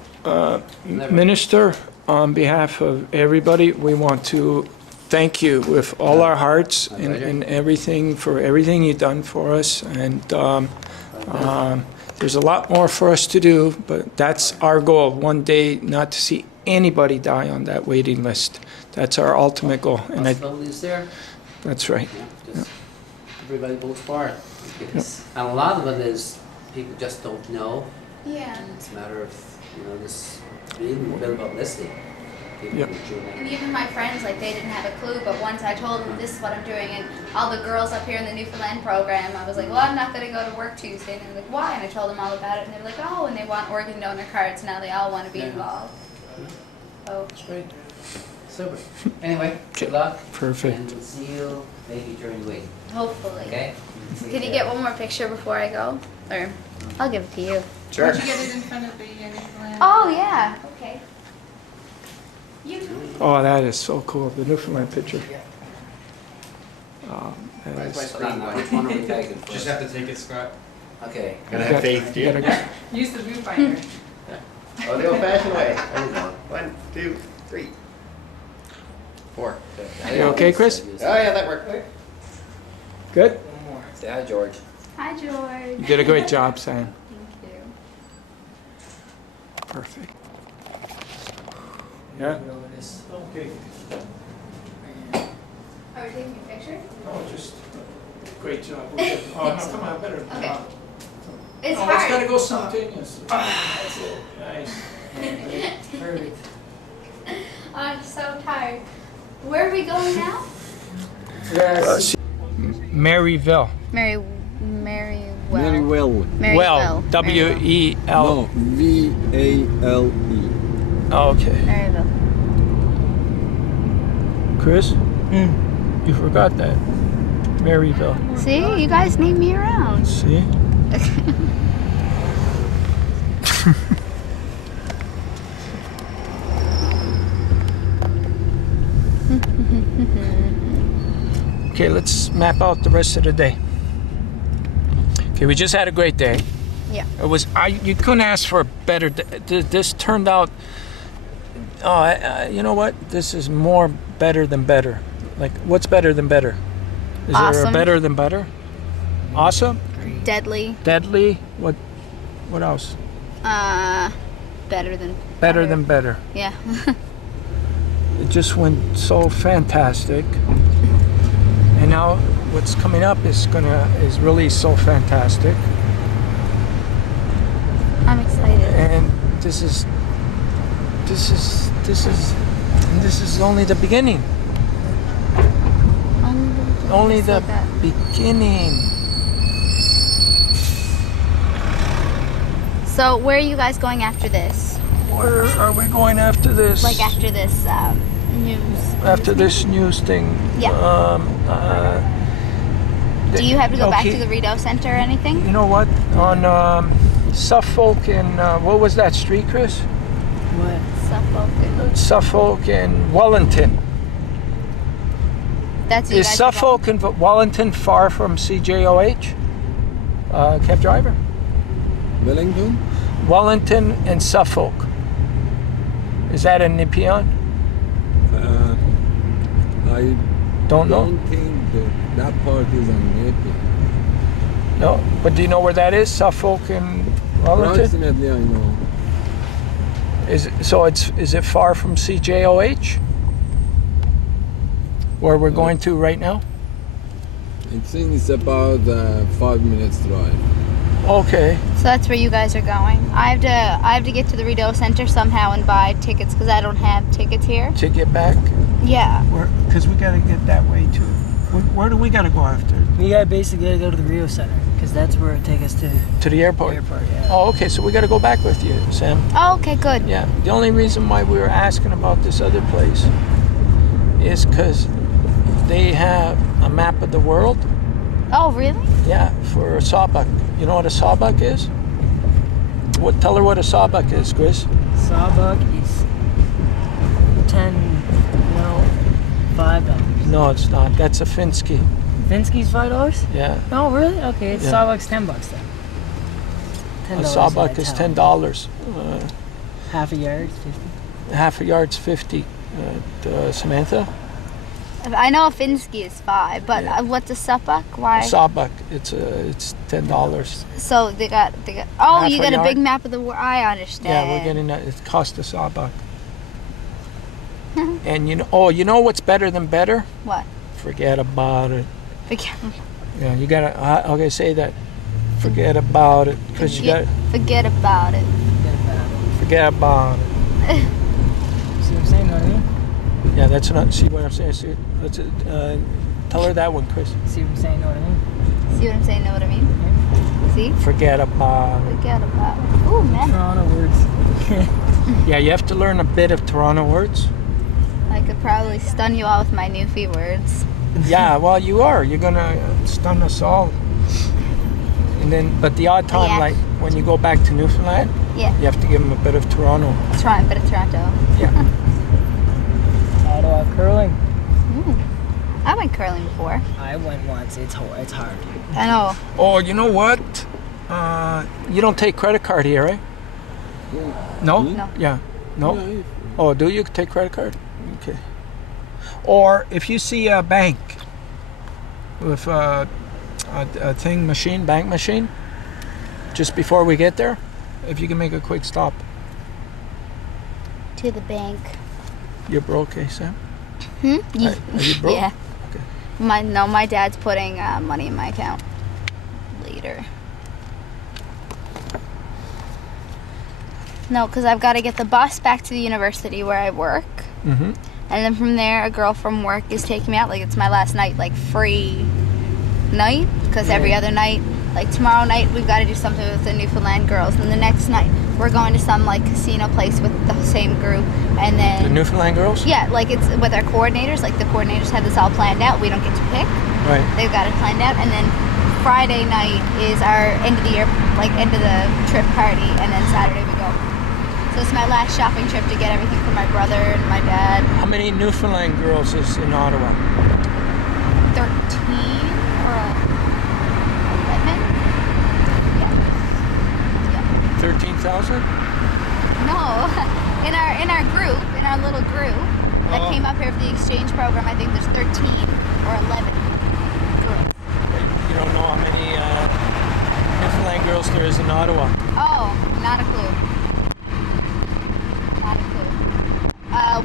Never. Minister, on behalf of everybody, we want to thank you with all our hearts My and, pleasure. and everything for everything you've done for us. And there's a lot more for us to do, but that's our goal. One day, not to see anybody die on that waiting list. That's our ultimate goal. And Possibilities there. that's right. Yeah, just everybody goes for it. Yes. And a lot of it is people just don't know. Yeah. It's a matter of, this being a bit of publicity. People Yep. can tune in. And even my friends, like, they didn't have a clue, but once I told them this is what I'm doing, and all the girls up here in the Newfoundland program, I was like, well, I'm not going to go to work Tuesday. And they were like, why? And I told them all about it, and they were like, oh, and they want organ donor cards. Now they all want to be Yeah. involved. So, That's great. Super. Anyway, good luck. Perfect. And we'll see you maybe during the week. hopefully. Okay? Can you get one more picture before I go? Or I'll give it to you. Sure. Did you get it in front of the Newfoundland? Oh, yeah. Okay. You too. Oh, that is so cool. The Newfoundland picture. That Where's my is- screen going? Which one are we taking Just first? have to take it, Scott. Okay. Gotta You have faith, you dear. gotta- Use the viewfinder. Oh, the old-fashioned way. There we go. 1, 2, 3, 4. You okay, Chris? Oh, yeah, that worked. Good? Say hi, George. Hi, George. You did a great job, Sam. Thank you. Perfect. Yeah? Okay. Are we taking a picture? Oh, just great job. Oh, no, come on, better. Okay. It's Oh, hard. it's gotta go simultaneous. That's it. Nice. Perfect. I'm so tired. Where are we going now? Yes. Maryville. Marywell. Marywell. Well, W-E-L. No, V-A-L-E. Oh, okay. Maryville. Chris? You forgot that. Maryville. See, you guys need me around. See? Okay, let's map out the rest of the day. Okay, we just had a great day. Yeah. It was. You couldn't ask for a better. This turned out. You know what? This is more better than better. Like, what's better than better? Is there a Awesome. better than better? Awesome. Deadly. Deadly. What else? Better than. Better than better. Yeah. It just went so fantastic. And now what's coming up is really so fantastic. I'm excited. And this is only the beginning. Only the beginning. So where are you guys going after this? Where are we going after this? Like after this news? After this news thing. Yeah. Do you have to go back to the Rideau Center or anything? You know what? On Suffolk and what was that street, Chris? What? Suffolk and Wellington. That's you Is guys Suffolk and Wellington far from CJOH? Cab driver? Wellington? Wellington and Suffolk. Is that in Nepean? I Don't know. don't think that part is on Napier. No, but do you know where that is? Suffolk and Wellington? Approximately, I know. Is it far from CJOH? Where we're going to right now? I think it's about 5 minutes drive. Okay. So that's where you guys are going. I have to get to the Rideau Center somehow and buy tickets because I don't have tickets here. To get back? Yeah. Because we got to get that way too. Where do we got to go after? We gotta basically go to the Rio Center because that's where it takes us to To the airport? the airport. Yeah. Oh, okay. So we got to go back with you, Sam. Oh, okay, good. Yeah. The only reason why we were asking about this other place is because they have a map of the world. Oh, really? Yeah, for a sawbuck. You know what a sawbuck is? Tell her what a sawbuck is, Chris. Sawbuck is $5. No, it's not. That's a Finsky. Finsky's $5? Yeah. No, really? Okay, it's Yeah. Sawbuck's $10 then. A $10 sawbuck at is town. $10. Half a yard, 50. Half a yard's 50. Samantha? I know a Finsky is $5, but what's a Suffolk? Why? Sawbuck. It's $10. So they got. Oh, Half you a got a yard? big map of the world. I understand. Yeah, we're getting that. It costs a sawbuck. And you know what's better than better? What? Forget about it. Forget. Yeah, you gotta. Okay, say that. Forget about it, because you got. Forget about it. Forget about it. See what I'm saying? Know what I mean? Yeah, that's not. See what I'm saying? See, let's tell her that one, Chris. See what I'm saying? Know what I mean? See what I'm saying? Know what I mean? See? Forget about it. Forget about it. Ooh, man. Toronto words. Yeah, you have to learn a bit of Toronto words. I could probably stun you all with my Newfie words. Yeah, well, you are. You're gonna stun us all. And then, but the odd time, Yeah. like when you go back to Newfoundland, Yeah. you have to give them a bit of Toronto. Bit of Toronto. Yeah. Ottawa curling. Ooh. I went curling before. I went once. It's hard. I know. Oh, you know what? You don't take credit card here, right? No? No. Yeah. No? Yeah, Oh, do you take credit card? Okay. Or if you see a bank with a bank machine, just before we get there, if you can make a quick stop. To the bank. You're broke, eh, Sam? Hmm? Are you broke? Yeah. Okay. My dad's putting money in my account later. No, because I've got to get the bus back to the university where I work. Mm-hmm. And then from there, a girl from work is taking me out. Like, it's my last night, like, free night, because every other night, like tomorrow night, we've got to do something with the Newfoundland girls, and the next night we're going to some like casino place with the same group, and then The Newfoundland girls? yeah, like it's with our coordinators. Like the coordinators have this all planned out. We don't get to pick. Right. They've got it planned out, and then Friday night is our end of the year, like end of the trip party, and then Saturday we go. So it's my last shopping trip to get everything for my brother and my dad. How many Newfoundland girls is in Ottawa? 13 or 11? Yeah. 13,000? No, in our group, in our little group that came up here for the exchange program, I think there's 13 or 11 girls. You don't know how many Newfoundland girls there is in Ottawa? Oh, not a clue. Not a clue.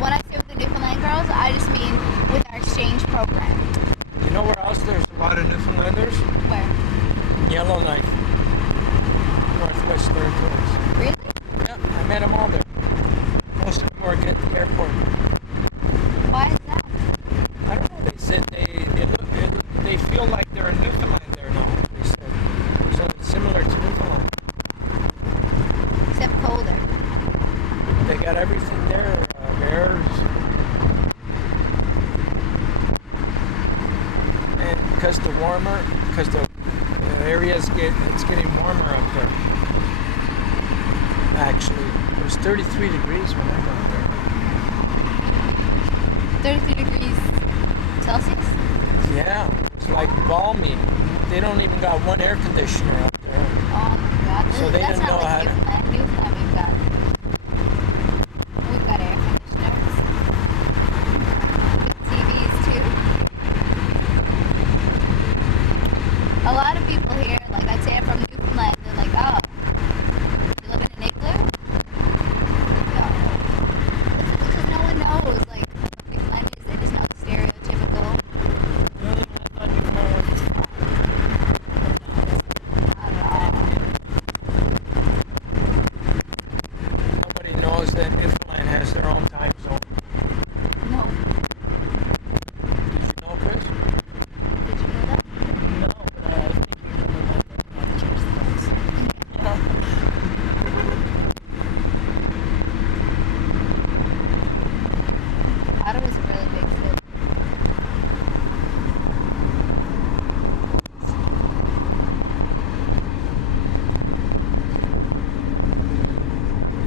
When I say with the Newfoundland girls, I just mean with our exchange program. You know where else there's a lot of Newfoundlanders? Where? Yellowknife, Northwest Territories. Really? Yeah, I met them all there. Most of them work at the airport. Why is that? I don't know. They said they feel like they're in Newfoundland there now. They said so it's similar to Newfoundland. Except colder. They got everything there. Bears. And because the areas it's getting warmer up there. Actually, it was 33 degrees when I got there. 33 degrees Celsius? Yeah, it's like balmy. They don't even got one air conditioner up there. Oh my god. So they That's didn't not know like how to. Newfoundland we've got air conditioners. We've got TVs too. A lot of people here, like I'd say I'm from Newfoundland, they're like, oh, you live in an igloo? No. It's because no one knows, like, what Newfoundland is. They just know the stereotypical. Nobody knows that Newfoundland has their own time zone. No. Did you know, Chris? Did you know that? No, but I think you're gonna like that change things. Ottawa's a really big city.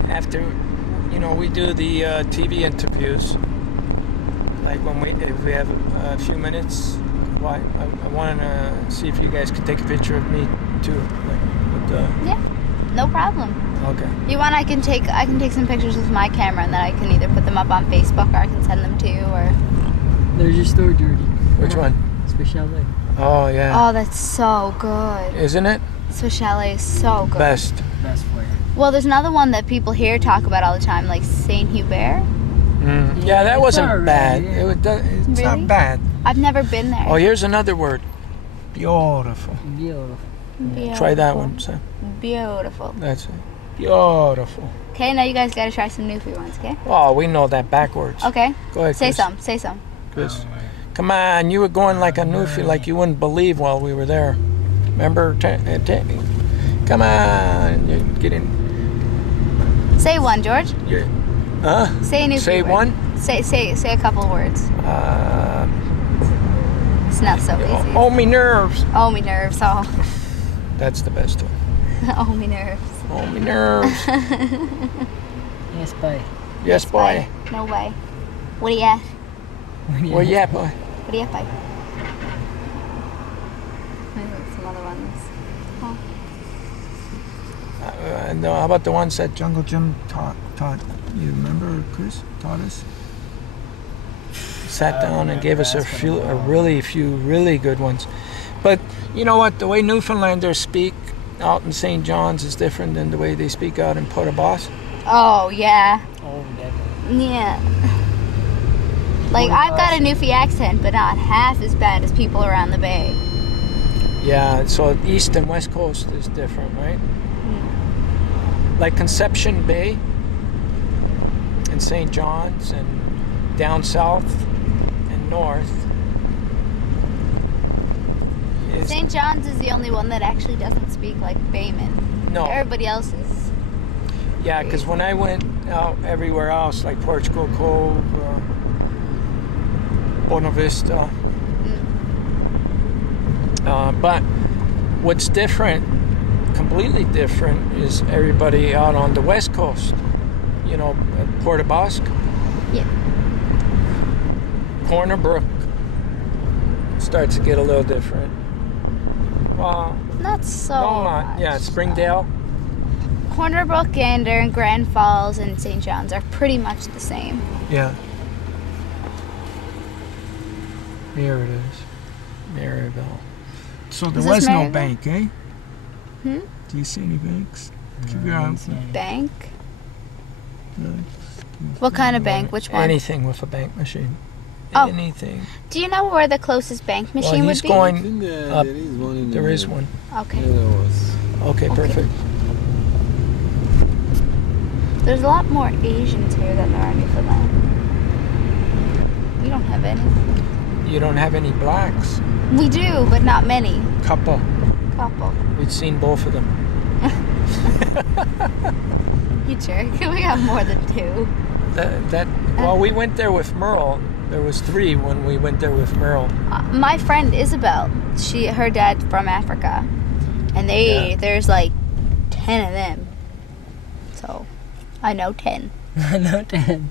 After, we do the TV interviews. Like if we have a few minutes, I want to see if you guys could take a picture of me too. Like with the. Yeah, no problem. Okay. You want? I can take some pictures with my camera, and then I can either put them up on Facebook, or I can send them to you, or. There's your store, Jordy. Which one? Swiss Chalet. Oh yeah. Oh, that's so good. Isn't it? Swiss Chalet is so good. Best. Best flavor. Well, there's another one that people here talk about all the time, like Saint Hubert. Yeah, that wasn't alright, bad. yeah. It's Really? not bad. I've never been there. Oh, here's another word. Beautiful. Beautiful. Try that one, Sam. Beautiful. That's it. Beautiful. Okay, now you guys gotta try some Newfie ones, okay? Oh, we know that backwards. Okay. Go ahead, Say Chris. some. Say some. Chris. Come on, you were going like a Newfie, like you wouldn't believe while we were there. Remember? Come on, you're getting. Say one, George. Huh? Say a Newfie Say word. one. Say a couple of words. It's not so easy. Oh, me nerves. Oh, me nerves. Oh. That's the best one. Oh, me nerves. Oh, me nerves. Yes, bye. Yes, boy. No way. What are you at? Where you at, boy? What are you at, bye? Maybe some other ones. Oh. No, how about the ones that Jungle Jim taught? You remember, Chris? Taught us? Sat down and gave us a few really good ones. But you know what? The way Newfoundlanders speak out in St. John's is different than the way they speak out in Port au Basque. Oh, yeah. Oh, definitely. Yeah. Like, I've got a Newfie accent, but not half as bad as people around the Bay. Yeah, so East and West Coast is different, right? Like Conception Bay and St. John's and down south and north. is St. John's is the only one that actually doesn't speak like Bayman. no. Everybody else is. Yeah, because when I went out everywhere else, like Portugal Cove, Bonavista, but what's different, completely different, is everybody out on the west coast. You know, at Port aux Basques, Yeah. Corner Brook starts to get a little different. Well, Not so no, not much. yeah. Springdale. Corner Brook, Gander, and Grand Falls and St. John's are pretty much the same. Yeah. Here it is, Maryville. So there Is was this no Maryville? bank, eh? Hmm? Do you see any banks? Keep your eye out. Bank? No. What kind of bank? Which one? Anything with a bank machine. Oh. Anything. Do you know where the closest bank machine Well, would he's be? I going. think Up. there is one in There is one. Okay. Yeah, there was. Okay, perfect. There's a lot more Asians here than there are in Newfoundland. We don't have any. You don't have any blacks. We do, but not many. Couple. Couple. We've seen both of them. You jerk. We got more than two. Well, we went there with Merle. There was 3 when we went there with Merle. My friend Isabel, her dad's from Africa, and there's like 10 of them. So, I know 10. I know 10.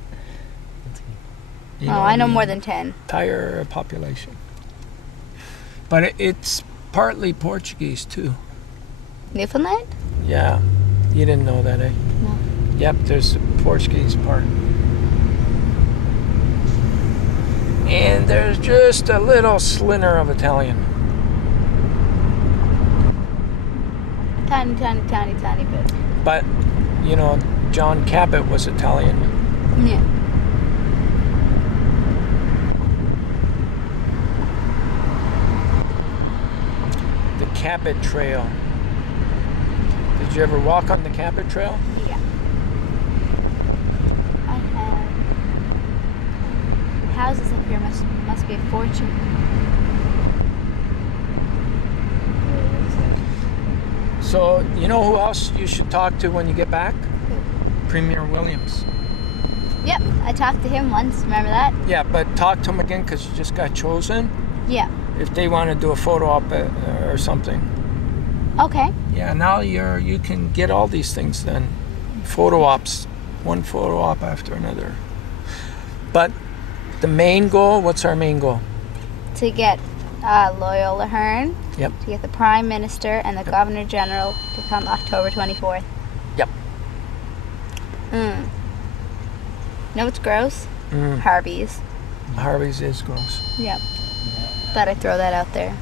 You I know the more than 10. entire population. But it's partly Portuguese too. Newfoundland? Yeah. You didn't know that, eh? No. Yep, there's a Portuguese part. And there's just a little sliver of Italian. Tiny, tiny, tiny, tiny bit. But, you know, John Cabot was Italian. Yeah. The Cabot Trail. Did you ever walk on the Cabot Trail? Yeah. I have. Houses up here must be a fortune. So, you know who else you should talk to when you get back? Premier Williams. Yep, I talked to him once. Remember that? Yeah, but talk to him again because you just got chosen. Yeah. If they want to do a photo op or something. Okay. Yeah, now you can get all these things then. Photo ops, one photo op after another. But the main goal, what's our main goal? To get Loyola Hearn. Yep. To get the Prime Minister and the Governor General to come October 24th. Yep. Know what's gross? Harvey's. Harvey's is gross. Yep. Thought I'd throw that out there.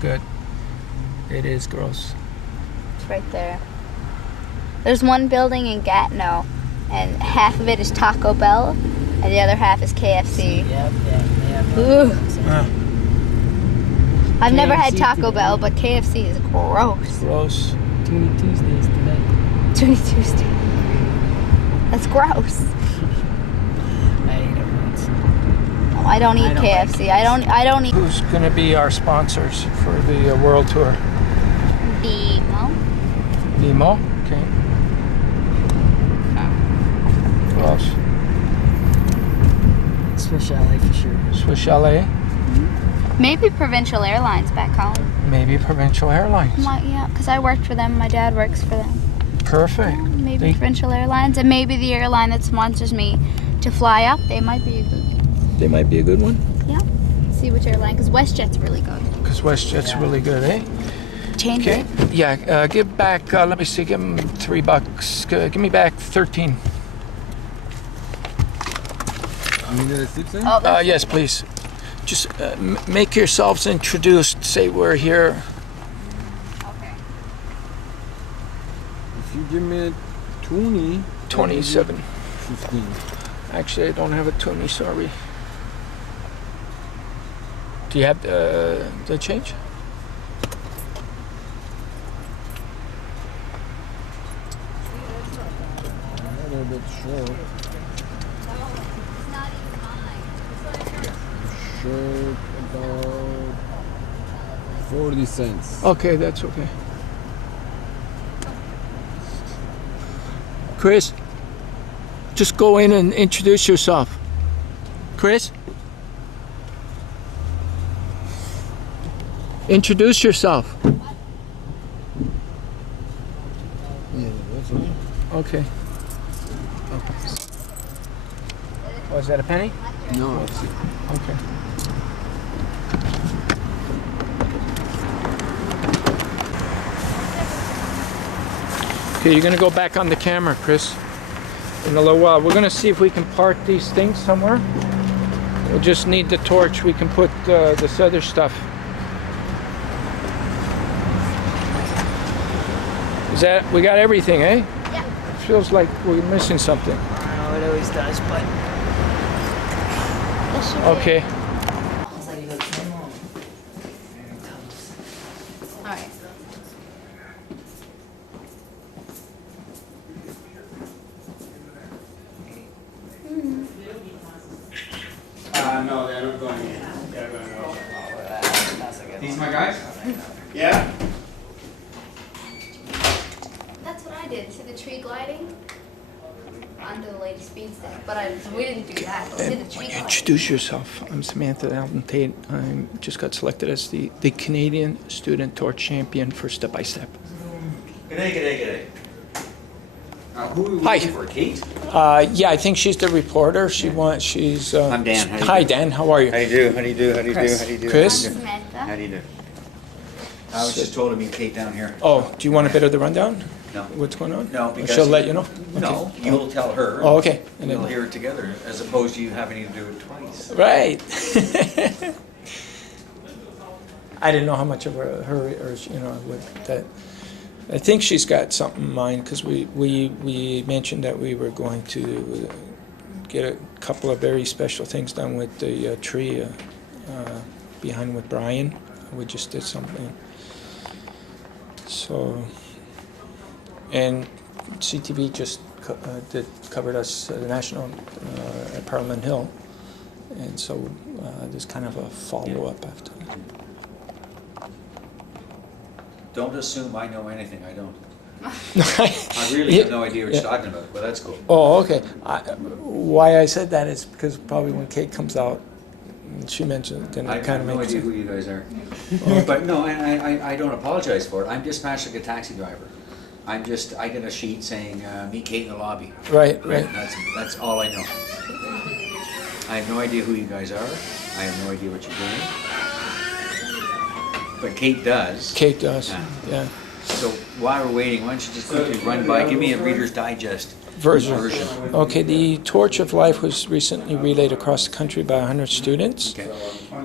Good. It is gross. It's right there. There's one building in Gatineau, and half of it is Taco Bell, and the other half is KFC. Yep. Ooh. I've never had KFC Taco today. Bell, but KFC is gross. Gross. Toonie Tuesdays today. Toonie Tuesday. That's gross. I ate it once. Oh, I don't eat I don't KFC. like I don't eat Who's going to be our sponsors for the world tour? BMO. BMO? Okay. Who else? Swiss Chalet for sure. Swiss Chalet? Maybe Provincial Airlines back home. Maybe Provincial Airlines. Yeah, because I worked for them. My dad works for them. Perfect. Maybe They- Provincial Airlines, and maybe the airline that sponsors me to fly up. They might be a good. They might be a good one. Yeah. See which airline, because WestJet's really good. Because WestJet's really good, eh? Change Okay. it. Yeah, give back, let me see, give him $3. Give me back 13. You need a receipt, sir? Oh, that's Yes, please. Just make yourselves introduced. Say we're here. okay. If you give me a 20, 27. 15. Actually, I don't have a 20, sorry. Do you have the change? A little bit short. It's not even mine. Short about 40 cents. Okay, that's okay. Chris, just go in and introduce yourself. Chris? Introduce yourself. Yeah, that's all. Okay. Oh, is that a penny? No, it's Okay. Okay, you're gonna go back on the camera, Chris, in a little while. We're gonna see if we can park these things somewhere. We'll just need the torch. We can put this other stuff. Is that, we got everything, eh? Yeah. It feels like we're missing something. I know it always does, but That should be Okay. All right. No, they're not going in. They're going to These my guys? Yeah. That's what I did. See the tree gliding onto the lady speed stick, but we didn't do that. But we did the tree gliding. Introduce yourself. I'm Samantha Taite. I just got selected as the Canadian Student Torch Champion for Step by Step. G'day. Who are we Hi. waiting for, Kate? Yeah, I think she's the reporter. She's. I'm Dan. How do you Hi, do? Dan. How are you? How do you do? Chris? Samantha. How do you do? I was just told to meet Kate down here. Oh, do you want a bit of the rundown? No. What's going on? No, Or because... she'll let you know? No, Okay. you'll tell her. Oh, okay. And We'll then, hear it together, as opposed to you having to do it twice. right. I didn't know how much of her or what that. I think she's got something in mind because we mentioned that we were going to get a couple of very special things done with the tree behind with Brian. We just did something. So, and CTV just covered us the national at Parliament Hill, and so there's kind of a follow-up after that. Don't assume I know anything I don't. I I really have no idea what you're talking about, but that's cool. Oh, okay. Why I said that is because probably when Kate comes out, she mentioned it, then I it kind have of no makes idea sense. who you guys are. But no, and I don't apologize for it. I'm dispatching a taxi driver. I get a sheet saying, meet Kate in the lobby. Right. That's all I know. I have no idea who you guys are. I have no idea what you're doing. But Kate does. Kate does, yeah. So while we're waiting, why don't you just quickly run by, give me a Reader's Digest Version. Okay, the Torch of Life was recently relayed across the country by 100 students. Okay.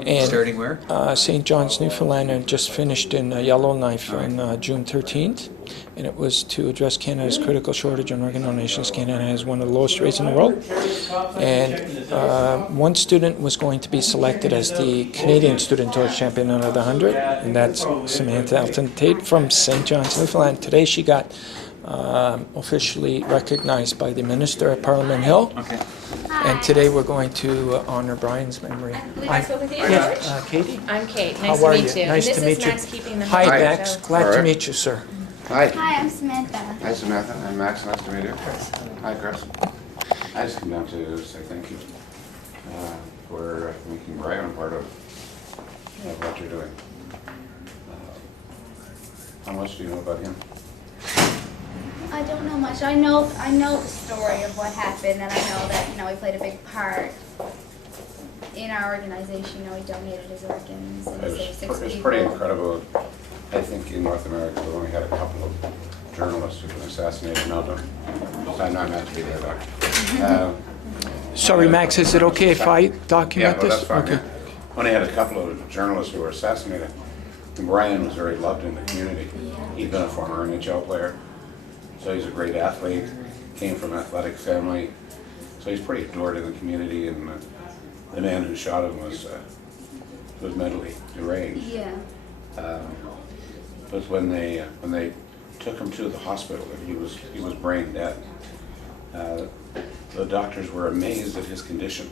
And Starting where? St. John's, Newfoundland, and just finished in Yellowknife on June 13th. And it was to address Canada's critical shortage in organ donations. Canada has one of the lowest rates in the world. And one student was going to be selected as the Canadian Student Torch Champion under the 100, and that's Samantha Taite from St. John's, Newfoundland. Today she got officially recognized by the Minister at Parliament Hill. Okay. And today we're going to honor Brian's memory. I believe I spoke with you, Yes, George? Katie? I'm Kate. How Nice to are meet you? you. Nice and to this meet is you. Max keeping the Hi, record, Max. so- Glad to Alright. meet you, sir. Hi. Hi, I'm Samantha. Hi, Samantha. I'm Max. Nice to meet you. Hi, Chris. I just came down to say thank you for making Brian part of what you're doing. How much do you know about him? I don't know much. I know the story of what happened, and I know that he played a big part in our organization. He donated his organs and he saved 6 people. It's pretty incredible. I think in North America we've only had a couple of journalists who've been assassinated. No, I'm not meant to be there, Doc. Sorry, Max, is it okay if I Yeah, document no, this? that's fine. Okay. Yeah. Only had a couple of journalists who were assassinated. And Brian was very loved in the community. He'd been a former NHL player, so he's a great athlete, came from an athletic family, so he's pretty adored in the community, and the man who shot him was mentally deranged. Yeah. But when they took him to the hospital and he was brain dead, the doctors were amazed at his condition.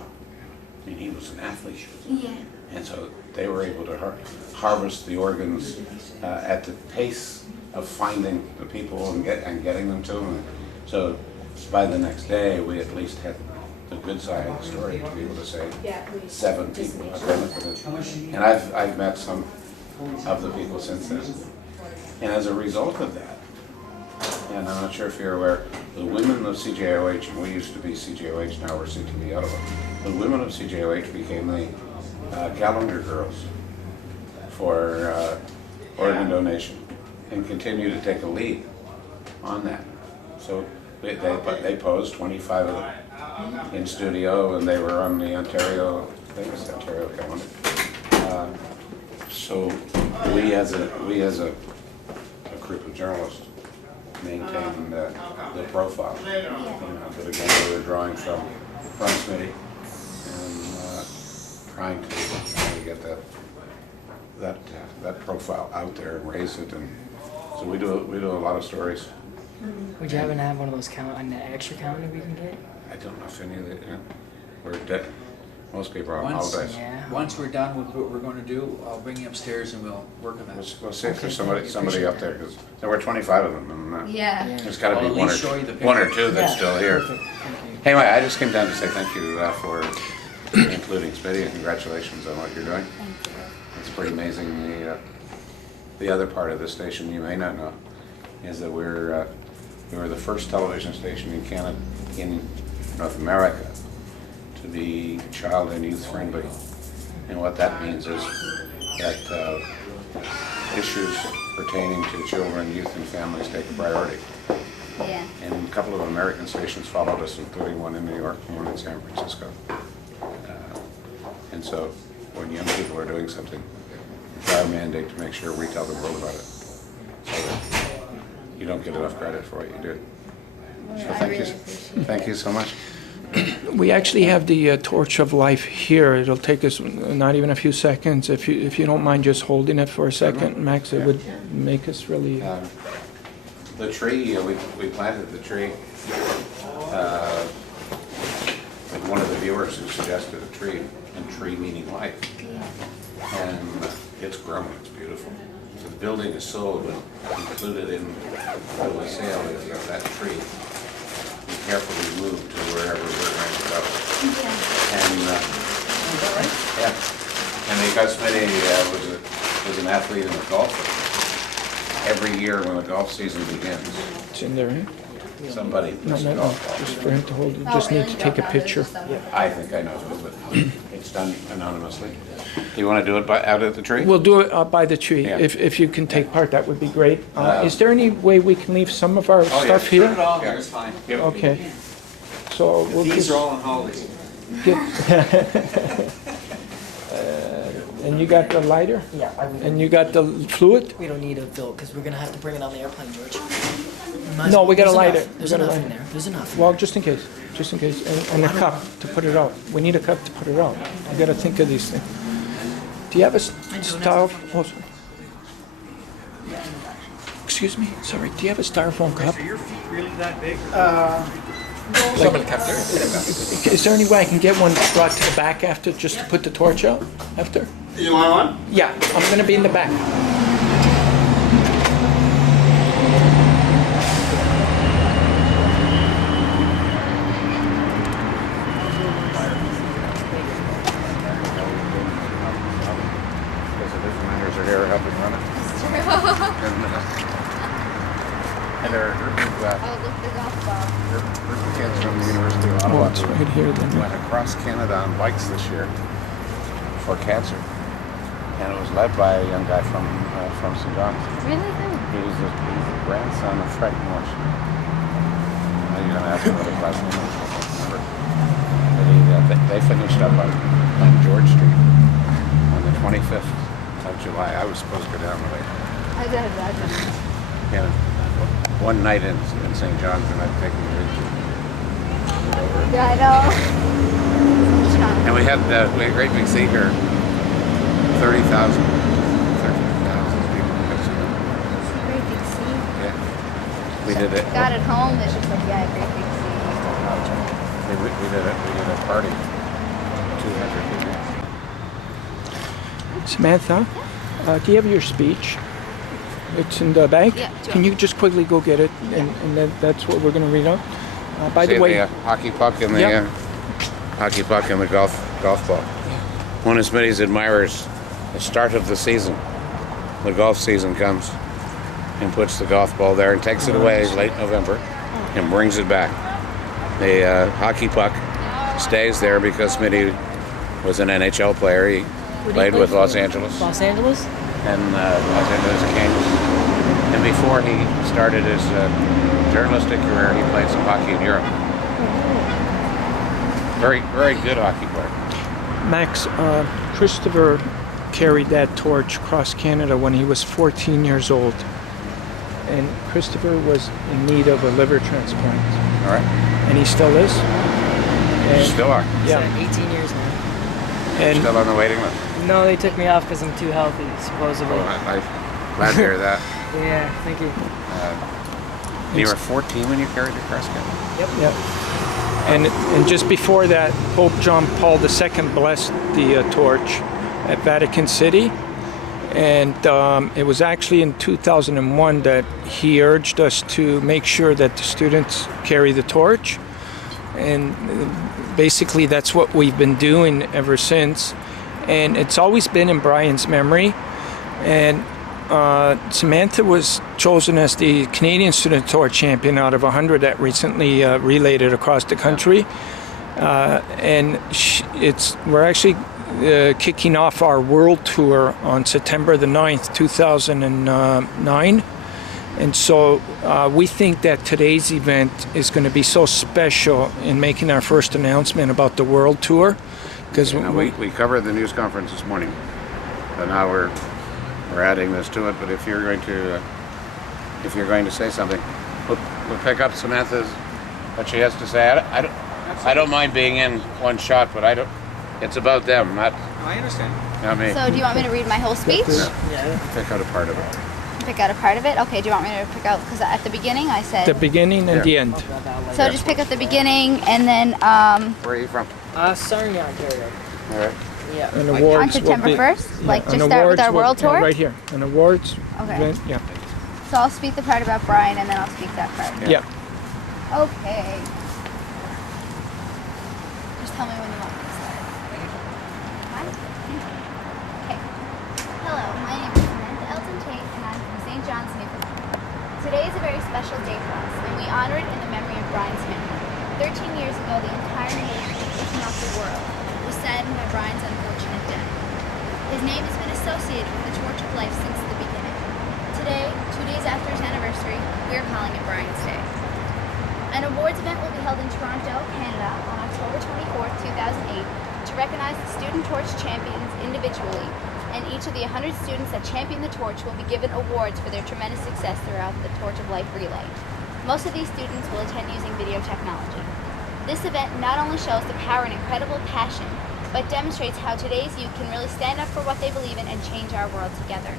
I mean, he was an athlete. Yeah. And so they were able to harvest the organs at the pace of finding the people and getting them to them. So by the next day, we at least had the good side of the story to be able to say 7 people have benefited. And I've met some of the people since then. And as a result of that, and I'm not sure if you're aware, the women of CJOH, and we used to be CJOH, now we're CTV Ottawa, the women of CJOH became the calendar girls for organ donation and continue to take a lead on that. So they posed, 25 of them in studio, and they were on the Ontario, I think it was the Ontario calendar. So we as a group of journalists maintain the profile. You know, but again, we were drawing from Smitty and trying to get that profile out there and raise it. And so we do a lot of stories. Would you happen to have one of those an extra calendar we can get? I don't know if any of the, we're dead. Most people are on Once- holidays. Yeah. Once we're done with what we're going to do, I'll bring you upstairs and we'll work on that. We'll see if there's somebody Appreciate up there, because there were 25 of them, and Yeah. there's got to be I'll at one least show you the or picture. two that's Yeah, still here. perfect. Thank you. Anyway, I just came down to say thank you for including Smitty, and congratulations on what you're doing. Thank you. It's pretty amazing. The other part of this station you may not know is that we were the first television station in Canada, in North America, to be child and youth friendly. And what that means is that issues pertaining to children, youth, and families take a priority. Yeah. And a couple of American stations followed us, including one in New York and one in San Francisco. And so when young people are doing something, it's our mandate to make sure we tell the world about it, so that you don't get enough credit for what you do. So I really appreciate it. thank you so much. We actually have the torch of life here. It'll take us not even a few seconds. If you don't mind just holding it for a second, Max, it would make us really. The tree, we planted the tree. With one of the viewers who suggested a tree, and tree meaning life. And it's grown, it's beautiful. So the building is sold, but included in the sale is that tree. We carefully moved to wherever we're going to go. And, yeah. And because Smitty was an athlete and a golfer, every year when the golf season begins, It's in there, eh? somebody No, puts no, a no. golf ball. Just for him to hold. You Oh, just need really? to take a Okay, picture. just that one. I think I know who, but it's done anonymously. Do you want to do it out at the tree? We'll do it by the tree. Yeah. If you can take part, that would be great. Is there any way we can leave some of our yeah, stuff Put here? it all here, it's fine. Yep. Okay. So we'll These just are all on holidays. get. And you got the lighter? Yeah, And you got the fluid? we don't need a fill because we're gonna have to bring it on the airplane, George. No, we gotta light it. There's We gotta enough light in it. there. There's enough. Well, just in case, and a cup to put it out. We need a cup to put it out. You gotta think of these things. Do you have a styrofoam? Excuse me, sorry, do you have a styrofoam cup? Are your feet really that big? Is there any way I can get one brought to the back after, just to put the torch out after? You want one? Yeah, I'm gonna be in the back. Because the different members are here helping run it. And there are a group of Oh, look, the golf ball. group of kids from the University of Oh, Ottawa it's who right here then. went across Canada on bikes this year for cancer. And it was led by a young guy from St. John's. Really? He's the grandson of Frank Morse. Now you're going to ask me what his last name is. I can't remember. But they finished up on George Street on the 25th of July. I was supposed to go down late. I did that. And one night in St. John's, and I'd taken the rig over. Yeah, I know. And we had a great big sea here. 30,000 people. Great big sea. Yeah. We did it. Got it home, it's just like, yeah, great big sea. We did a party. 200 Samantha, do you have your speech? It's in the bag. Yeah, Can you just quickly go get it, and that's what we're going to read out. By See the way, the hockey puck and the Yep. hockey puck and the golf ball. One of Smitty's admirers, the start of the season, the golf season comes, and puts the golf ball there and takes it away late November, and brings it back. The hockey puck stays there because Smitty was an NHL player. He played with Los Angeles. Los Angeles? And Los Angeles Kings. And before he started his journalistic career, he played some hockey in Europe. Very, very good hockey player. Max, Christopher carried that torch across Canada when he was 14 years old. And Christopher was in need of a liver transplant. All right. And he still is. And Still are. Yeah. 18 years now. And Still on the waiting list. No, they took me off because I'm too healthy, supposedly. I'm glad to hear that. Yeah, thank you. You were 14 when you carried it across Canada? Yep. And just before that, Pope John Paul II blessed the torch at Vatican City. And it was actually in 2001 that he urged us to make sure that the students carry the torch. And basically that's what we've been doing ever since. And it's always been in Brian's memory. And Samantha was chosen as the Canadian Student Torch Champion out of 100 that recently relayed it across the country. And we're actually kicking off our world tour on September the 9th, 2009. And so we think that today's event is going to be so special in making our first announcement about the world tour. Because we covered the news conference this morning, and now we're adding this to it. But if you're going to say something, we'll pick up Samantha's what she has to say. I don't mind being in one shot, but it's about them, not. I understand. Not me. So do you want me to read my whole speech? Yeah. Pick out a part of it. Pick out a part of it? Okay, do you want me to pick out, because at the beginning I said... The beginning and the end. So just pick up the beginning and then... Where are you from? Sarnia, Ontario. All right. Yeah. And awards On September will be, 1st? yeah, Like and just start with our awards world tour? Right here. And awards. Okay. Event, yeah. So I'll speak the part about Brian and then I'll speak that part. Yeah. Okay. Just tell me when you want me to start. Fine? Okay. Hello, my name is Samantha Taite and I'm from St. John's, Newfoundland. Today is a very special day for us and we honor it in the memory of Brian Smith. 13 years ago, the entire nation, if not the world, was saddened by Brian's unfortunate death. His name has been associated with the Torch of Life since the beginning. Today, 2 days after his anniversary, we are calling it Brian's Day. An awards event will be held in Toronto, Canada on October 24th, 2008 to recognize the Student Torch Champions individually, and each of the 100 students that champion the torch will be given awards for their tremendous success throughout the Torch of Life relay. Most of these students will attend using video technology. This event not only shows the power and incredible passion, but demonstrates how today's youth can really stand up for what they believe in and change our world together.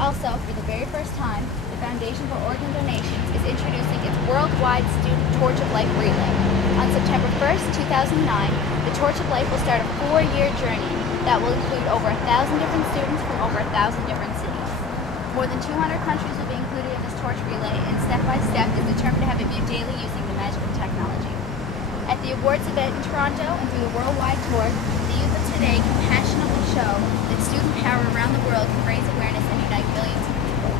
Also, for the very first time, the Foundation for Organ Donations is introducing its worldwide Student Torch of Life relay. On September 1st, 2009, the Torch of Life will start a 4-year journey that will include over 1,000 different students from over 1,000 different cities. More than 200 countries will be included in this torch relay, and step by step is determined to have it viewed daily using the magic of technology. At the awards event in Toronto and through the worldwide tour, the youth of today can passionately show that student power around the world can raise awareness and unite millions of people.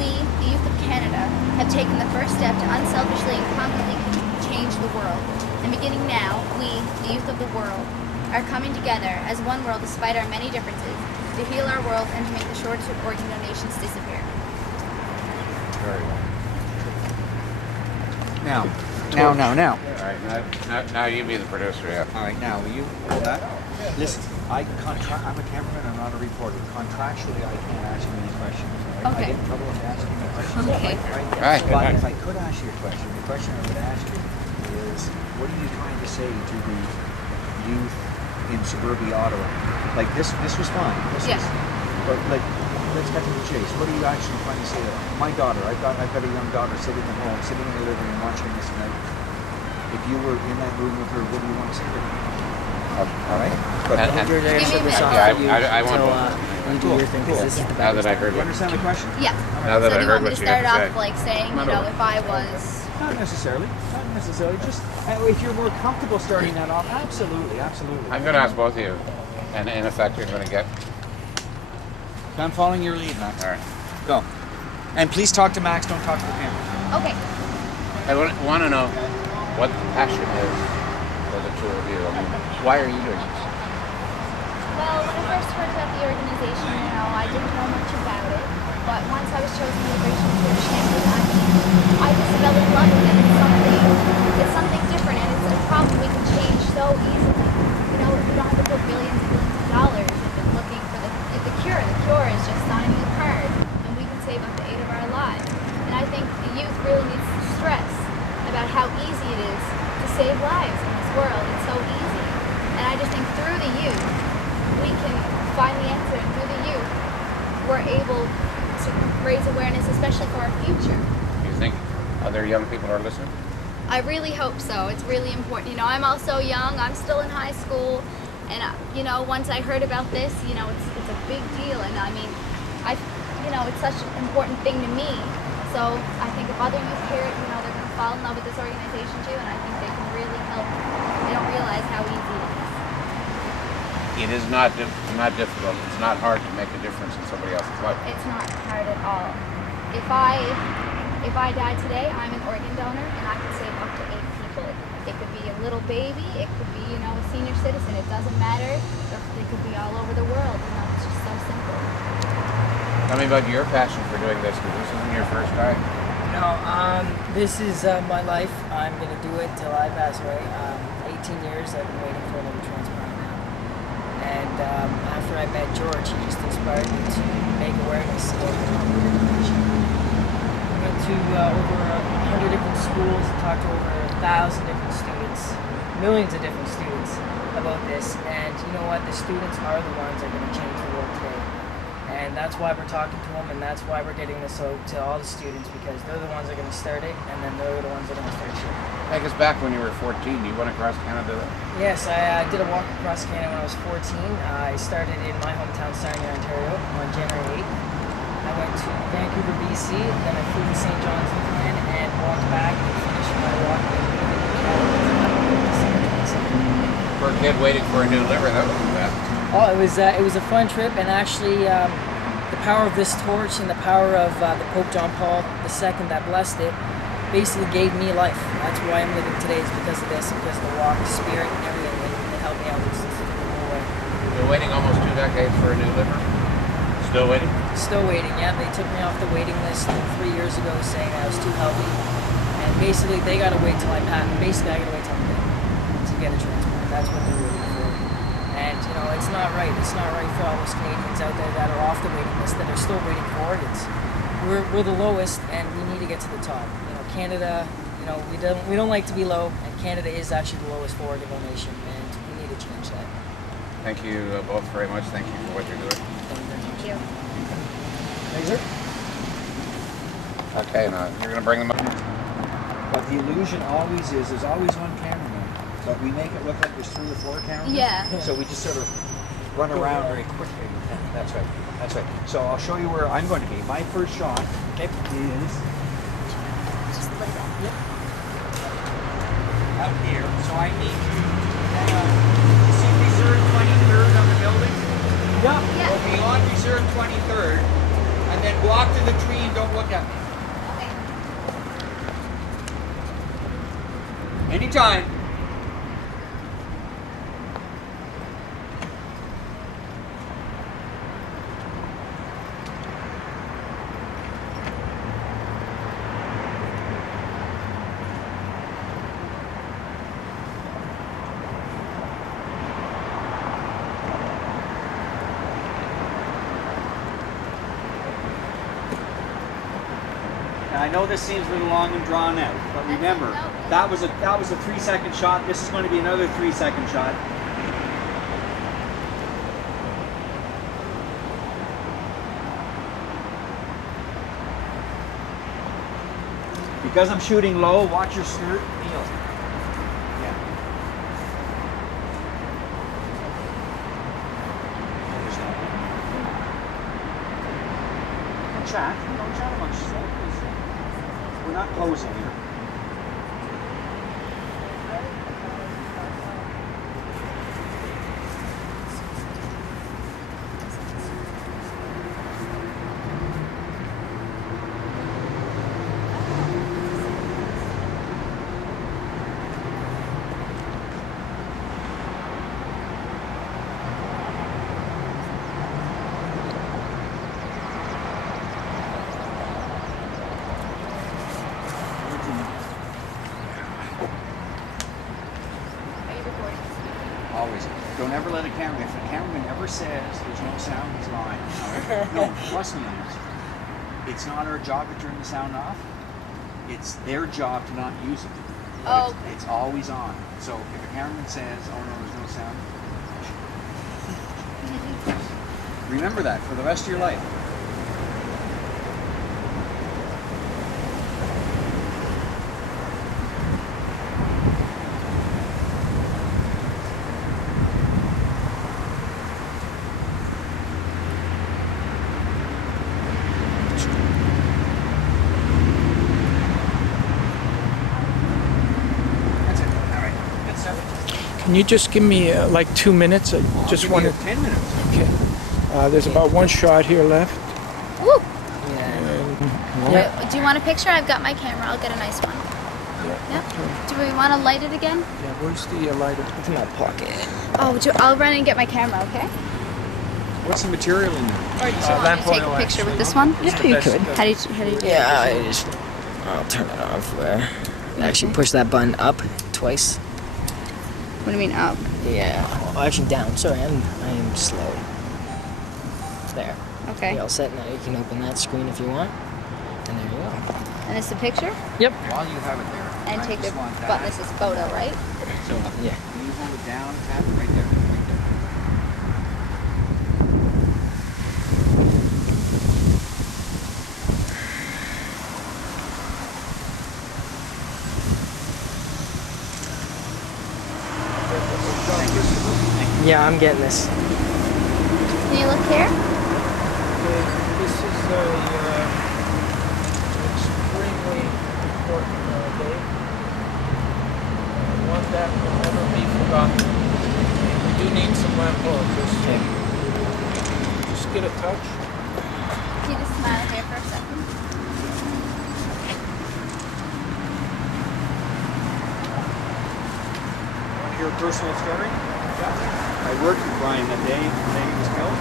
We, the youth of Canada, have taken the first step to unselfishly and confidently change the world. And beginning now, we, the youth of the world, are coming together as one world despite our many differences to heal our world and to make the shortage of organ donations disappear. Very well. Now. All right, now you be the producer, yeah. All right, now will you hold that? Listen, I'm a cameraman, I'm not a reporter. Contractually, I can't ask you any questions. Right? Okay. I get in trouble with asking you questions. Okay. Right? But if I could ask you a question, the question I would ask you is, what are you trying to say to the youth in suburbia Ottawa? Like this was fine. But like, let's cut to the chase. What are you actually trying to say to my daughter? I've got a young daughter sitting at home, sitting in the living room watching this tonight. If you were in that room with her, what do you want to say to her? All right? But And- George, I gotta shut this off Yeah, for you I want till both. you do your thing, because this is the Now that I back. heard you what understand the question? Yeah. Now that So I do you heard want me what to you start had to off say. like saying, Come on you know, over. if I was... Not necessarily. Not necessarily. Just if you're more comfortable starting that off, absolutely, absolutely. I'm going to ask both of you, and in effect, you're going to get. I'm following your lead, Max. All right. Go. And please talk to Max. Don't talk to the camera. Okay. I want to know what the passion is for the two of you. I mean, why are you doing this? Well, when I first heard about the organization, you know, I didn't know much about it. But once I was chosen the Immigration Torch Champion, I just fell in love with it. It's something different, and it's a problem we can change so easily. You know, we don't have to put billions and billions of dollars into looking for the cure. The cure is just signing a card, and we can save up to 8 of our lives. And I think the youth really needs to stress about how easy it is to save lives in this world. It's so easy. And I just think through the youth, we can find the answer, and through the youth, we're able to raise awareness, especially for our future. Do you think other young people are listening? I really hope so. It's really important. You know, I'm also young. I'm still in high school, and you know, once I heard about this, you know, it's a big deal. And I mean, you know, it's such an important thing to me. So I think if other youth hear it, you know, they're going to fall in love with this organization too, and I think they can really help. They don't realize how easy it is. It is not difficult. It's not hard to make a difference in somebody else's life. It's not hard at all. If I die today, I'm an organ donor, and I can save up to 8 people. It could be a little baby, it could be, you know, a senior citizen. It doesn't matter. It could be all over the world. You know, it's just so simple. Tell me about your passion for doing this, because this isn't your first time. No, this is my life. I'm gonna do it till I pass away. 18 years I've been waiting for a liver transplant now. And after I met George, he just inspired me to make awareness of liver donation. I went to over 100 different schools, talked to over 1,000 different students, millions of different students about this. And you know what? The students are the ones that are going to change the world today. And that's why we're talking to them, and that's why we're getting this out to all the students, because they're the ones that are going to start it, and then they're the ones that are going to start sharing. Take us back when you were 14. You went across Canada. Yes, I did a walk across Canada when I was 14. I started in my hometown, Sarnia, Ontario, on January 8th. I went to Vancouver, BC, then I flew to St. John's, Newfoundland, and walked back and finished my walk in December 22nd. For a kid waiting for a new liver, that wasn't bad. Oh, it was a fun trip, and actually the power of this torch and the power of the Pope John Paul II that blessed it basically gave me life. That's why I'm living today, is because of this, because of the walk, the spirit, and everything that helped me out with this whole way. You're waiting almost 2 decades for a new liver? Still waiting? Still waiting, yeah. They took me off the waiting list 3 years ago, saying I was too healthy, and basically they gotta wait till I pass. Basically, I gotta wait till I'm dead to get a transplant. That's what they're waiting for. And you know, it's not right. It's not right for all those Canadians out there that are off the waiting list that are still waiting for it. We're the lowest, and we need to get to the top. You know, Canada. You know, we don't like to be low, and Canada is actually the lowest for organ donation, and we need to change that. Thank you both very much. Thank you for what you're doing. Thank you. Laser? Okay, now you're going to bring them up. But the illusion always is, there's always one cameraman. But we make it look like there's 3 or 4 cameramen. Yeah. So we just sort of run around very quickly. That's right. That's right. So I'll show you where I'm going to be. My first shot is Just like that. out here. So I need you to see reserve 23rd on the building? Yeah. We'll be on reserve 23rd, and then walk to the tree and don't look at me. Okay. Anytime. I know this seems a little long and drawn out, but remember, that was a 3-second shot. This is going to be another 3-second shot. Because I'm shooting low, watch your skirt. Kneel. Yeah. Don't chat. Don't chat amongst yourselves, please. We're not closing here. Always. Don't ever let a camera, if a cameraman ever says there's no sound, he's lying. Right? No, trust me on this. It's not our job to turn the sound off. It's their job to not use it. Oh. It's always on. So if a cameraman says, oh no, there's no sound, remember that for the rest of your life. Can you just give me like 2 minutes? I just wanted 10 minutes. Okay. There's about one shot here left. Woo! Yeah. Wait, do you want a picture? I've got my camera. I'll get a nice one. Yeah. Do we want to light it again? Yeah. Where's the lighter? It's in my pocket. Oh, I'll run and get my camera. Okay. What's the material in there? Or do you want me to take a picture with this one? Yeah, you could. How do you do Yeah, it? I'll turn it off there. Actually, push that button up twice. What do you mean up? Yeah. Oh, actually, down. Sorry, I am slow. There. Okay. You all set now? You can open that screen if you want. And there you go. And it's the picture? Yep. While you have it there, And I take the just want that. button. This is photo, right? So Yeah. can you hold it down, tap it right there, right there. Yeah, I'm getting this. Can you look here? This is extremely important day. One that will never be forgotten. We do need some lamp bulbs. Just get a touch. Can you just smile here for a second? Want to hear a personal story? I worked with Brian that day he was killed.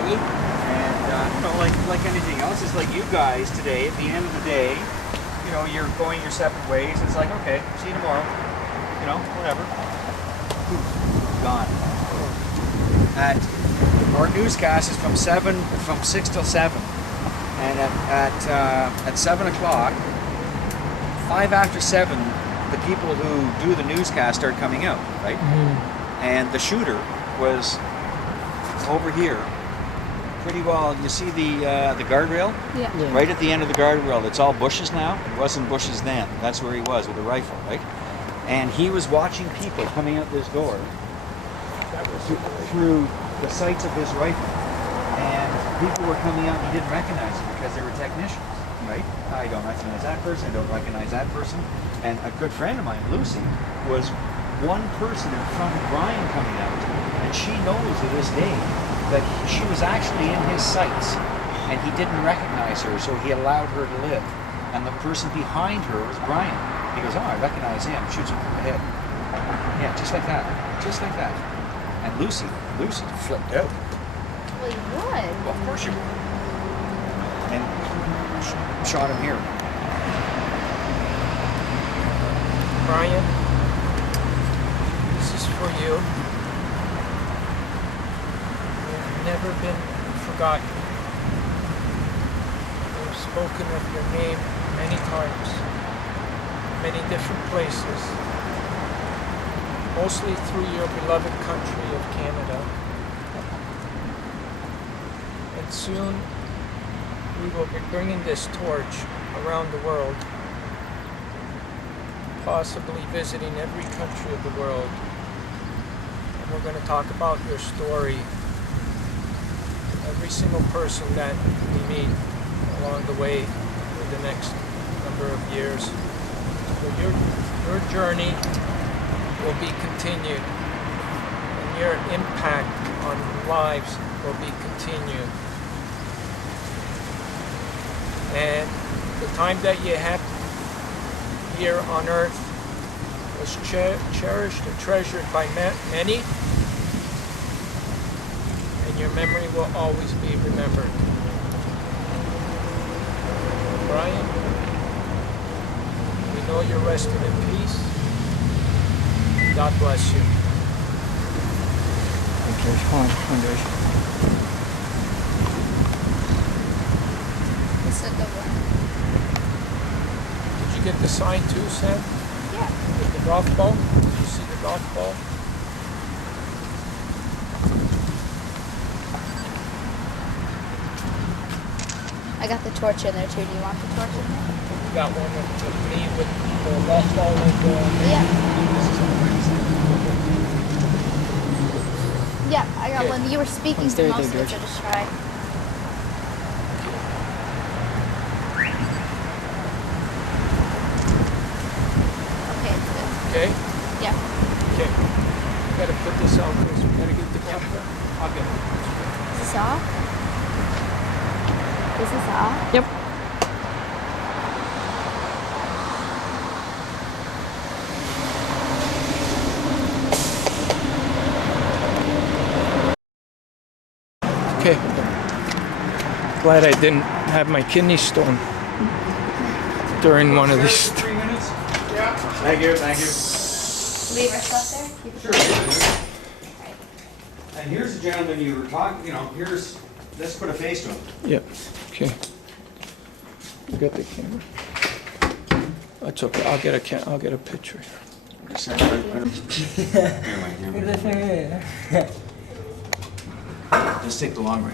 Really? And like anything else, it's like you guys today. At the end of the day, you know, you're going your separate ways. It's like, okay, see you tomorrow. You know, whatever. Gone. Our newscast is from 6 till 7, and at 7 o'clock, 5 after 7, the people who do the newscast start coming out, right? Mm-hmm. And the shooter was over here. Pretty well, you see the guardrail? Yeah. Right at the end of the guardrail. It's all bushes now. It wasn't bushes then. That's where he was with a rifle, right? And he was watching people coming out this door through the sights of his rifle. And people were coming out and he didn't recognize them because they were technicians, right? I don't recognize that person. I don't recognize that person. And a good friend of mine, Lucy, was one person in front of Brian coming out, and she knows to this day that she was actually in his sights, and he didn't recognize her, so he allowed her to live. And the person behind her was Brian. He goes, oh, I recognize him. Shoots him through the head. Yeah, just like that. Just like that. And Lucy flipped out. Well, you would. Well, of course you would. And shot him here. Brian, this is for you. You've never been forgotten. We've spoken of your name many times, many different places, mostly through your beloved country of Canada. And soon we will be bringing this torch around the world, possibly visiting every country of the world. And we're going to talk about your story. Every single person that we meet, along the way for the next number of years. So your journey will be continued, and your impact on lives will be continued. And the time that you had here on earth was cherished and treasured by many, and your memory will always be remembered. Brian, we know you're resting in peace. God bless you. Did you get the sign too, Sam? Yeah. With the golf ball? Did you see the golf ball? I got the torch in there too. Do you want the torch in there? You got one with me with the golf ball Yeah, I got Okay. one. You were speaking to most of it, so just try. Okay, it's good. Okay? Yeah. Okay. You gotta put this out first. We gotta get the camera. I'll get it. Is this off? Is this off? Yep. Okay. Glad I didn't have my kidney stone during one of these. 3 minutes? Yeah. Thank you, thank you. Leave our stuff there? Keep it Sure. And here's the gentleman you were talking, let's put a face to him. Yep. Okay. You got the camera. That's okay. I'll get a picture. Just take the long way.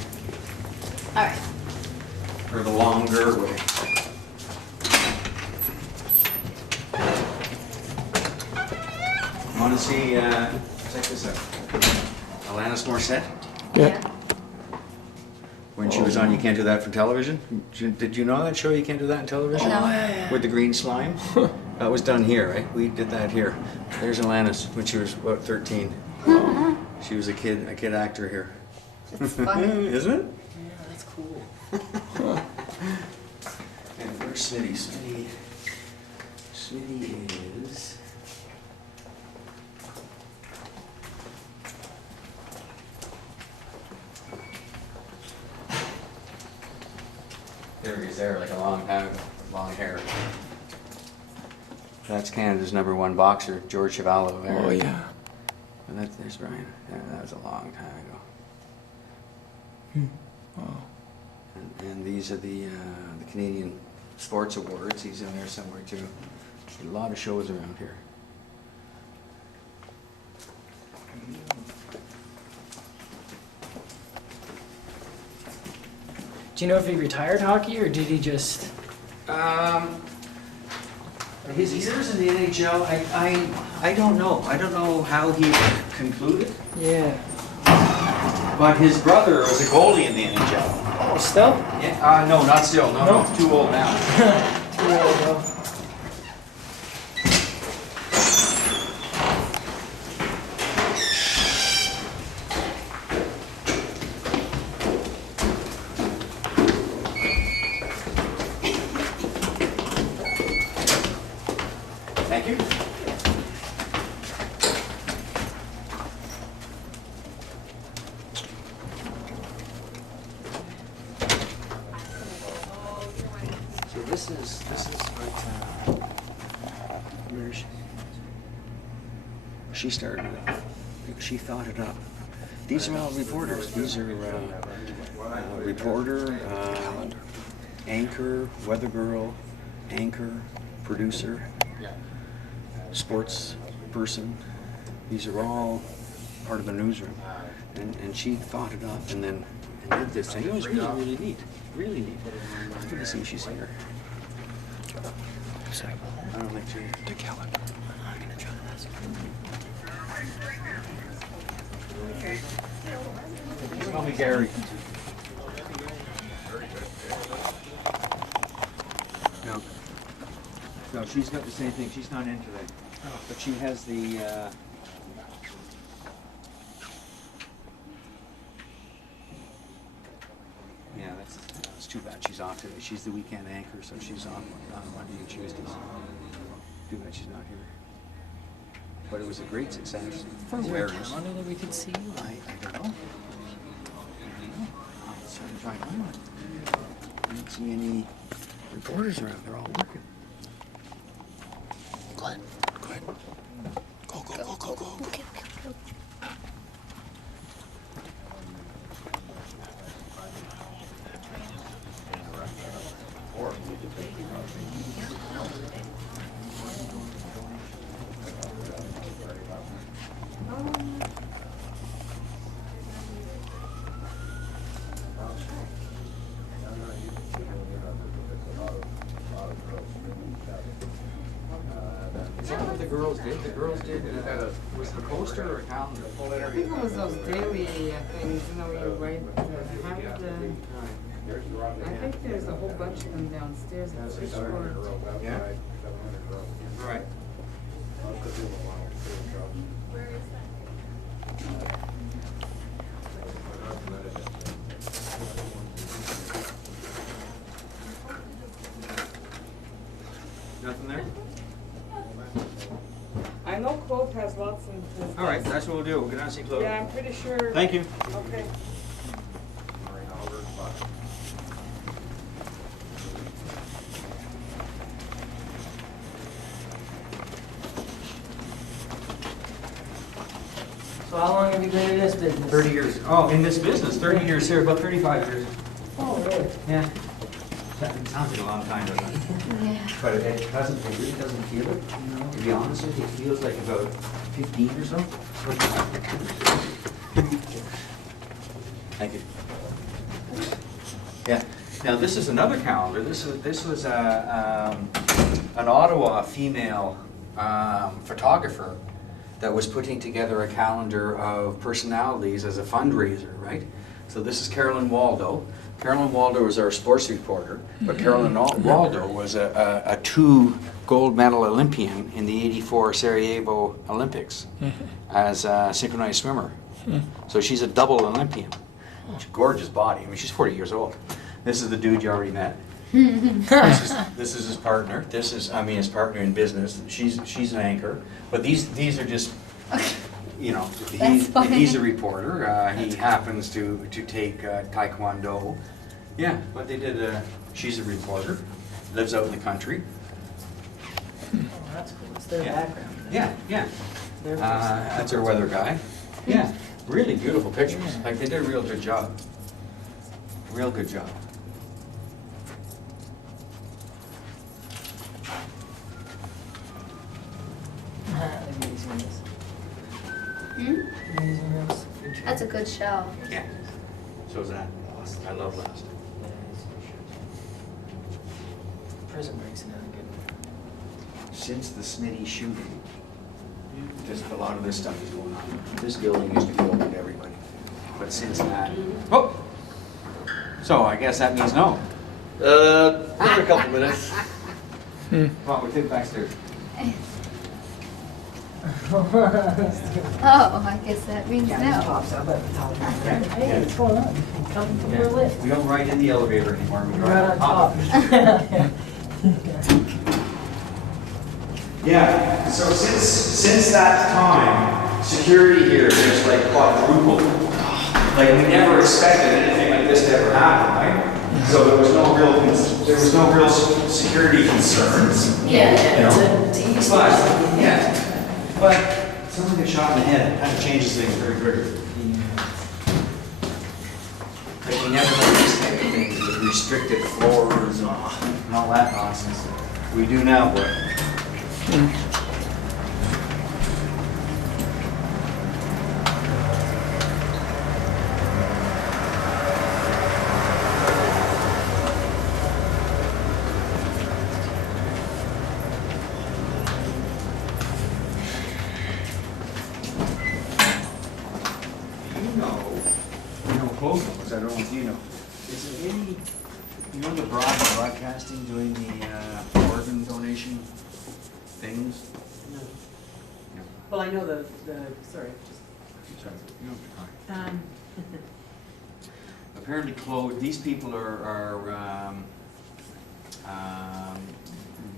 All right. Or the longer way. Want to see, check this out. Alanis Morissette? Yeah. When she was on You Can't Do That for Television? Did you know that show, You Can't Do That on Television? No. With the green slime? That was done here, right? We did that here. There's Alanis when she was, what, 13. She was a kid actor here. That's funny. Isn't it? Yeah, that's cool. And where's Smitty? Smitty is... There he is there, like a long time ago, long hair. That's Canada's #1 boxer, George Marcello. Oh yeah. And there's Brian. Yeah, that was a long time ago. Wow. And these are the Canadian Sports Awards. He's in there somewhere too. A lot of shows around here. Do you know if he retired hockey or did he just? His years in the NHL, I don't know. I don't know how he concluded. Yeah. But his brother was a goalie in the NHL. Oh, still? Yeah. No, not still. No, too old now. Too old though. Thank you. So this is what she started it. She thought it up. These are all reporters. These are reporter, anchor, weather girl, anchor, producer, sports person. These are all part of the newsroom. And she thought it up and then did this thing. It was really, really neat. Really neat. I'm going to see if she's here. I don't think she... The calendar. I'm going to try this. Call me Gary. No, she's got the same thing. She's not into that. But she has the. Yeah, that's too bad. She's off today. She's the weekend anchor, so she's on Monday and Tuesdays. Too bad she's not here. But it was a great success. For where calendar that we could see? I don't know. Let's try to find one. I don't see any reporters around. They're all working. Glenn. Go. Okay. Is that what the girls did? The girls did, was it a poster or a calendar? I think it was those daily things, you know, you write, I think there's a whole bunch of them downstairs. Yeah? All right. Nothing there? I know Claude has lots of. All right, that's what we'll do. We'll go down and see Claude. Yeah, I'm pretty sure. Thank you. Okay. So how long have you been in this business? 30 years. Oh, in this business, 30 years here, about 35 years. Oh, really? Yeah. That sounds like a long time, doesn't it? Yeah. But it doesn't, it really doesn't feel it. No. To be honest with you, it feels like about 15 or so. Thank you. Yeah. Now this is another calendar. This was an Ottawa female photographer that was putting together a calendar of personalities as a fundraiser, right? So this is Carolyn Waldo. Carolyn Waldo was our sports reporter, but Carolyn Waldo was a 2 gold medal Olympian in the '84 Sarajevo Olympics as a synchronized swimmer. So she's a double Olympian. She's a gorgeous body. I mean, she's 40 years old. This is the dude you already met. This is his partner. This is, I mean, his partner in business. She's an anchor. But these are just, you know, he's a reporter. He happens to take Taekwondo. Yeah, but they did. She's a reporter. Lives out in the country. Oh, that's cool. It's their background. Yeah. That's our weather guy. Yeah, really beautiful pictures. Like they did a real good job. Real good job. Amazing Race. Hmm? Amazing Race. That's a good show. Yeah. So is that. I love Last. Prison Break's another good one. Since the Smitty shooting, just a lot of this stuff is going on. This building used to be open to everybody. But since that, oh! So I guess that means no. For a couple minutes. Come on, we'll take it backstairs. Oh, I guess that means no. Hey, what's going on? Come from the lift. We don't ride in the elevator anymore. We Right ride on top. Yeah, so since that time, security here is like quadrupled. Like we never expected anything like this to ever happen, right? So there was no real security concerns. Yeah, You know? it's a TV But yeah, but someone gets shot in the head, it kind of changes things very quickly. Like we never had these type of things with restricted floors and all that nonsense. We do now, but. You know close ones, I don't know if you know. Is there any You know the broadcasting doing the organ donation things? No. No. Well, I know the sorry. Sorry. No. Apparently, Claude, these people are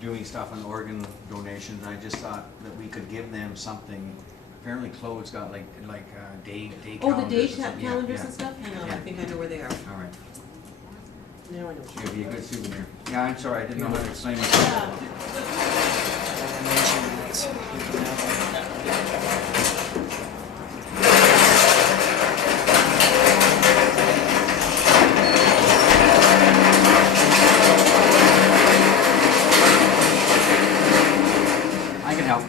doing stuff on organ donations. I just thought that we could give them something. Apparently, Claude's got like day Oh, the calendars day or something. calendars Yeah, and stuff? Hang on, Yeah. I think I know where they are. All right. Now I know. It'd be a good souvenir. Yeah, I'm sorry, I didn't know how to explain it. I can help.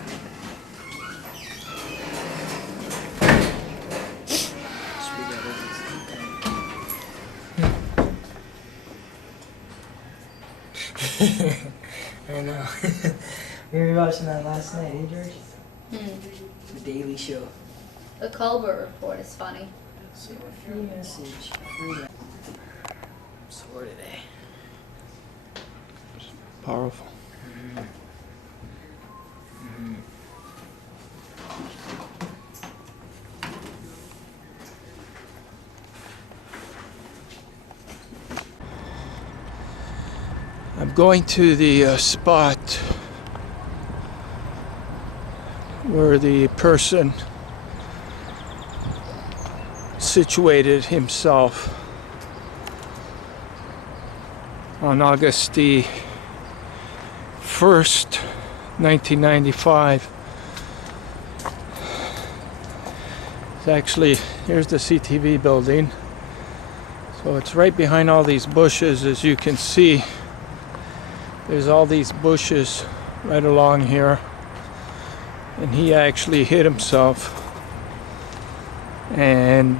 I know. We were watching that last night, eh, George? The Daily Show. The Colbert Report is funny. So a free message. Sore today. Powerful. I'm going to the spot where the person situated himself on August the 1st, 1995. It's actually, here's the CTV building. So it's right behind all these bushes, as you can see. There's all these bushes right along here, and he actually hit himself, and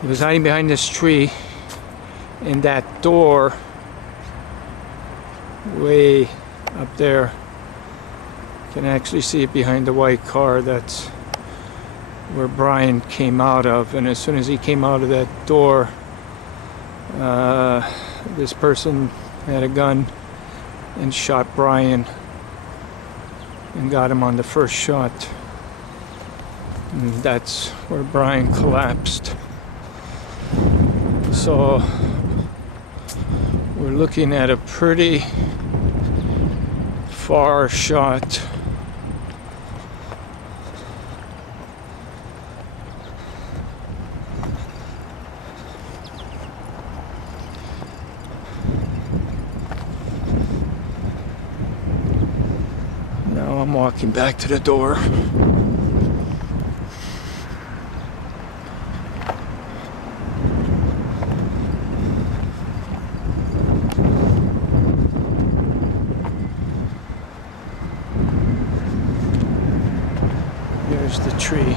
he was hiding behind this tree, and that door way up there, you can actually see it behind the white car. That's where Brian came out of, and as soon as he came out of that door, this person had a gun and shot Brian and got him on the first shot. And that's where Brian collapsed. So we're looking at a pretty far shot. Now I'm walking back to the door. There's the tree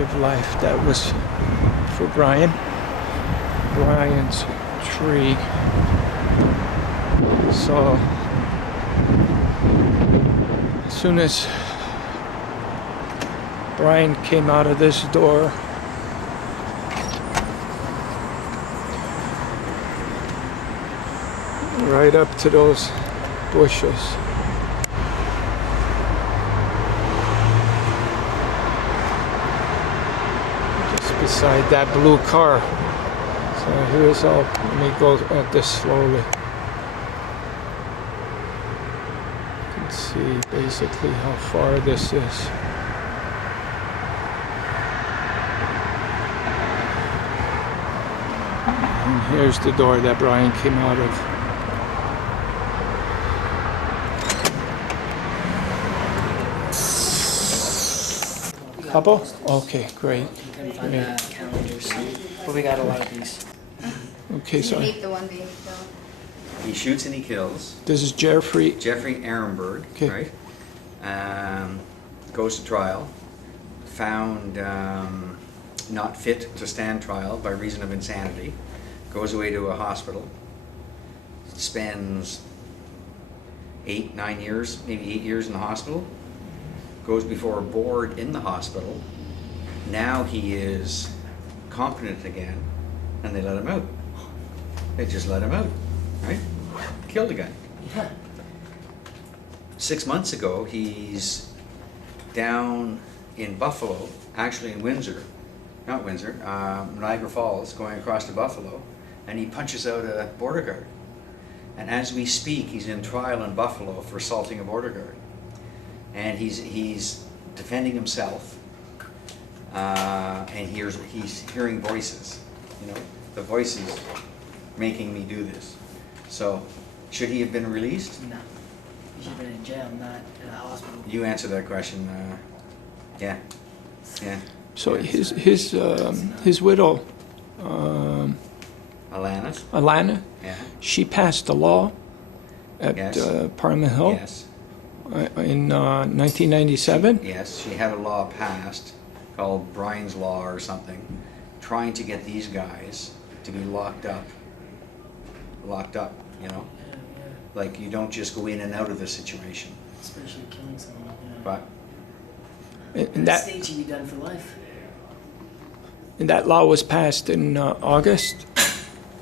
of life. That was for Brian's tree. So as soon as Brian came out of this door, right up to those bushes. Just beside that blue car. So here's all, let me go at this slowly. See basically how far this is. And here's the door that Brian came out of. Couple? Okay, great. But we got a lot of these. Okay, You so hate the one being killed. He shoots and he kills. this is Jeffrey. Ehrenberg, Okay. right? Goes to trial. Found not fit to stand trial by reason of insanity. Goes away to a hospital. Spends 8, 9 years, maybe 8 years in the hospital. Goes before a board in the hospital. Now he is competent again. and they let him out. They just let him out, right? Killed the guy. Yeah. 6 months ago, he's down in Buffalo, actually in Windsor, not Windsor, Niagara Falls, going across to Buffalo, and he punches out a border guard. And as we speak, he's in trial in Buffalo for assaulting a border guard. And he's defending himself, and he's hearing voices, you know, the voices making me do this. So, should he have been released? No. He should have been in jail, not in a hospital. You answer that question. Yeah. Yeah. So his widow, Alana, yeah. she passed a law at Yes. Parliament Hill Yes. in 1997. Yes, she had a law passed called Brian's Law or something, trying to get these guys to be locked up, you know? Like, you don't just go in and out of the situation. Especially killing someone. Yeah. But And that, state should be done for life. and that law was passed in August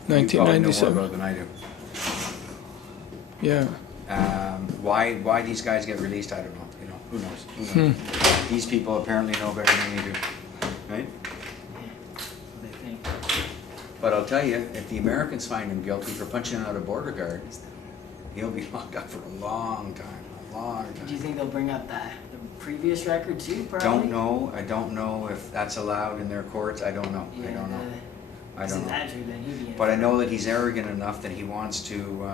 you probably know more 1997. about it than I do. Yeah. Why these guys get released, I don't know. You know, who knows? Who knows? These people apparently know better than we do, right? They think. But I'll tell you, if the Americans find him guilty for punching out a border guard, he'll be locked up for a long time. A long time. Do you think they'll bring up the previous record too? Probably. Don't know. I don't know if that's allowed in their courts. I don't know. Yeah, I don't know. I if don't know. that's true, then he'd be in But I know that he's arrogant enough that he wants to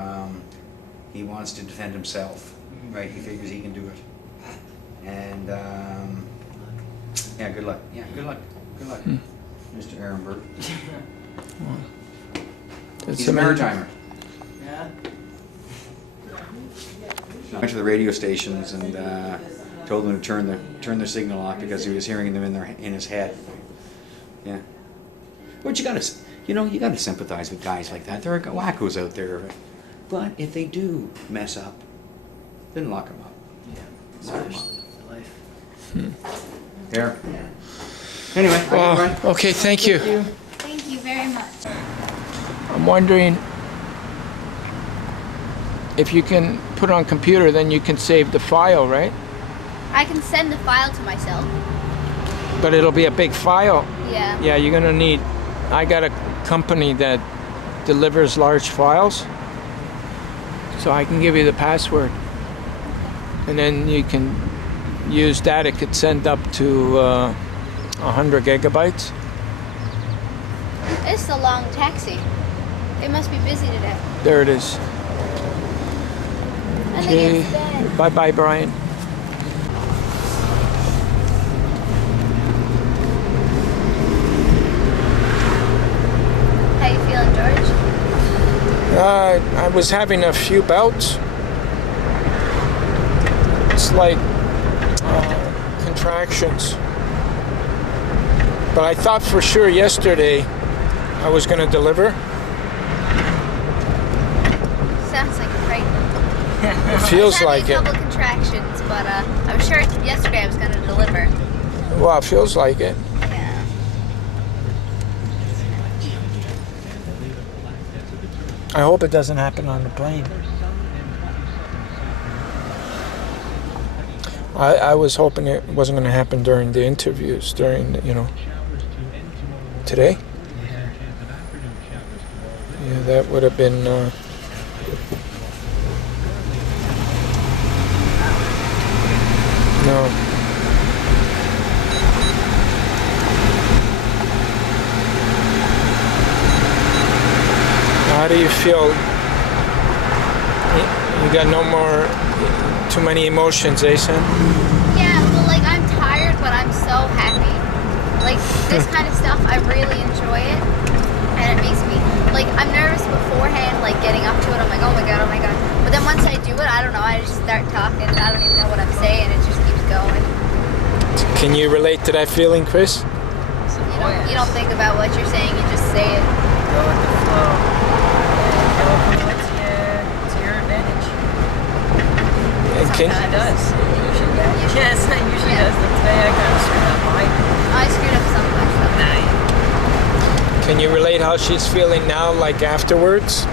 defend himself. Right? He figures he can do it. And yeah, good luck. Yeah, good luck. Good luck, Mr. Ehrenberg. He's a maritimer. Yeah. I went to the radio stations and told them to turn their signal off because he was hearing them in his head. Yeah. But you gotta sympathize with guys like that. There are wackos out there. But if they do mess up, then lock them up. Yeah. Lock 'em Especially for life. There. Anyway, I gotta run. Okay, thank you. Thank you very much. I'm wondering if you can put it on computer, then you can save the file, right? I can send the file to myself. But it'll be a big file. Yeah. Yeah, you're gonna need. I got a company that delivers large files, so I can give you the password, and then you can use that. It could send up to 100 gigabytes. It's a long taxi. They must be busy today. There it is. I think Okay. it's dead. Bye bye, Brian. How you feeling, George? I was having a few bouts. It's like contractions. But I thought for sure yesterday I was going to deliver. Sounds like a fright. It feels I was like having it. a couple contractions, but I was sure yesterday I was going to deliver. Well, it feels like it. Yeah. I hope it doesn't happen on the plane. I was hoping it wasn't going to happen during the interviews, today. Yeah, that would have been. No. How do you feel? You got no more, too many emotions, eh, Sam? Yeah, well, like, I'm tired, but I'm so happy. Like, this kind of stuff, I really enjoy it. And it makes me, like, I'm nervous beforehand, like, getting up to it. I'm like, oh my god, oh my god. But then once I do it, I don't know, I just start talking, and I don't even know what I'm saying. It just keeps going. Can you relate to that feeling, Chris? You don't think about what you're saying, you just say it. Go with the flow. To your advantage. And can, It does. Yes, it usually does. But today I kind of screwed up mine. I screwed up some of my stuff. Can you relate how she's feeling now, like afterwards?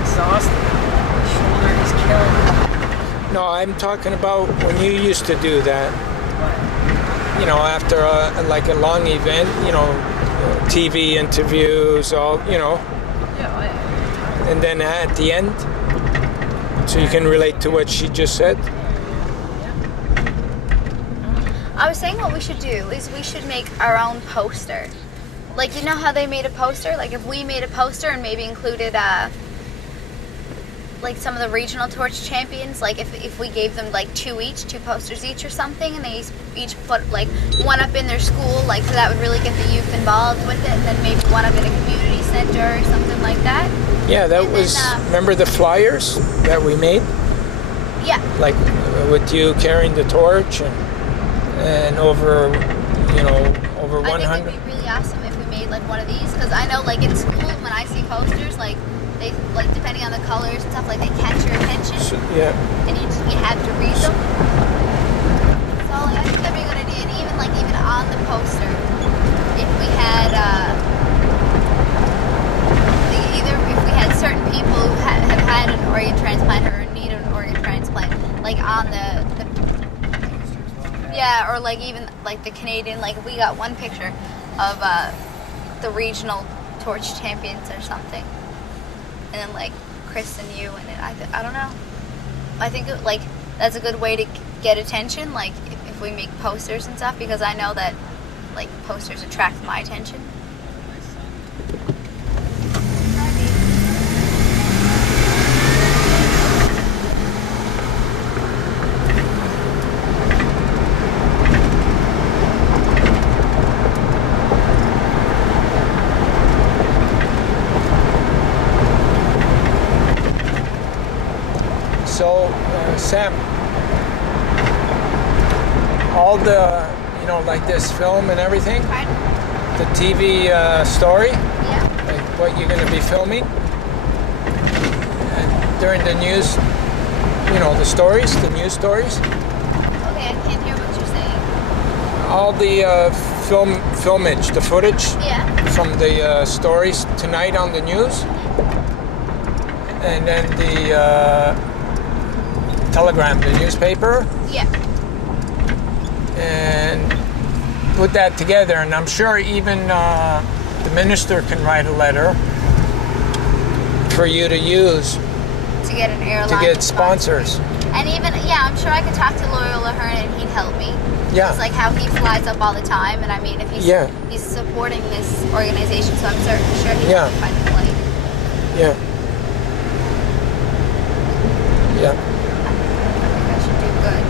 Exhausted. My shoulder is killing me. No, I'm talking about when you used to do that. You know, after like a long event, you know, TV interviews, all, you know. Yeah, And then at the end, so you can relate to what she just said. I was saying what we should do is we should make our own poster. Like, you know how they made a poster? Like, if we made a poster and maybe included, like, some of the regional torch champions, like, if we gave them, like, two posters each or something, and they each put, like, one up in their school, like, so that would really get the youth involved with it, and then maybe one up in a community center or something like that. Yeah, that was, remember the flyers that we made? Yeah. Like, with you carrying the torch and over, you know, over 100. I think it'd be really awesome if we made like one of these, because I know like in school when I see posters, like they like depending on the colors and stuff, like they catch your attention. Yeah. And you have to read them. So like, I think that'd be a good idea. And even on the poster, if we had either if we had certain people who have had an organ transplant or need an organ transplant, like on the yeah, or like even like the Canadian, like if we got one picture of the regional torch champions or something, and then like Chris and you in it. I don't know. I think like that's a good way to get attention. Like if we make posters and stuff, because I know that like posters attract my attention. So, Sam, all the, you know, like this film and everything, the TV story, like what you're going to be filming, and during the news, you know, the stories, the news stories. Okay, I can't hear what you're saying. All the filmage, the footage from the stories tonight on the news, and then the Telegram, the newspaper. Yeah. And put that together, and I'm sure even the minister can write a letter for you to use To get an airline. to get sponsors. And even, I'm sure I could talk to Loyola Hearn and he'd help me. Yeah. It's like how he flies up all the time, and I mean, if he's he's supporting this organization, so I'm sure he can find a plane. Yeah. Yeah. I should do good.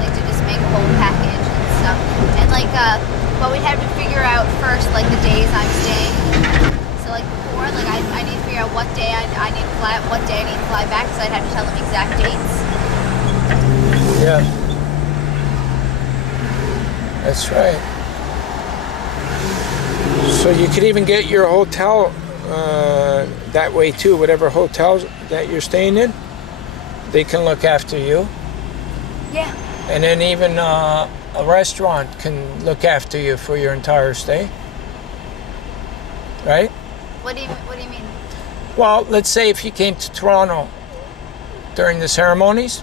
Like to just make a whole package and stuff. And like, but we'd have to figure out first, like the days I'm staying. So like before, like I need to figure out what day I need to fly, what day I need to fly back, because I'd have to tell them exact dates. Yeah. That's right. So you could even get your hotel that way too. Whatever hotels that you're staying in, they can look after you. Yeah. And then even a restaurant can look after you for your entire stay. Right? What do you mean? Well, let's say if you came to Toronto during the ceremonies,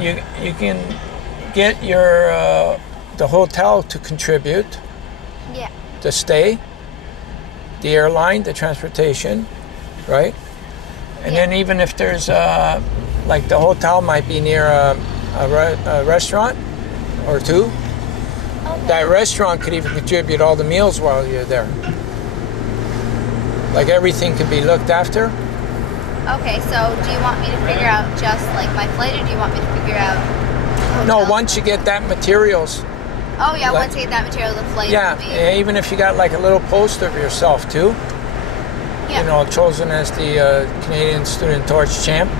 you can get your the hotel to contribute. Yeah. The stay, the airline, the transportation, right? And then even if there's like the hotel might be near a restaurant or two, that restaurant could even contribute all the meals while you're there. Like everything can be looked after. Okay, so do you want me to figure out just like my flight, or do you want me to figure out No, once you get that materials. Oh yeah, like, once you get that material, the flight Yeah, will be... and even if you got like a little poster of yourself too. You know, chosen as the Canadian Student Torch Champ,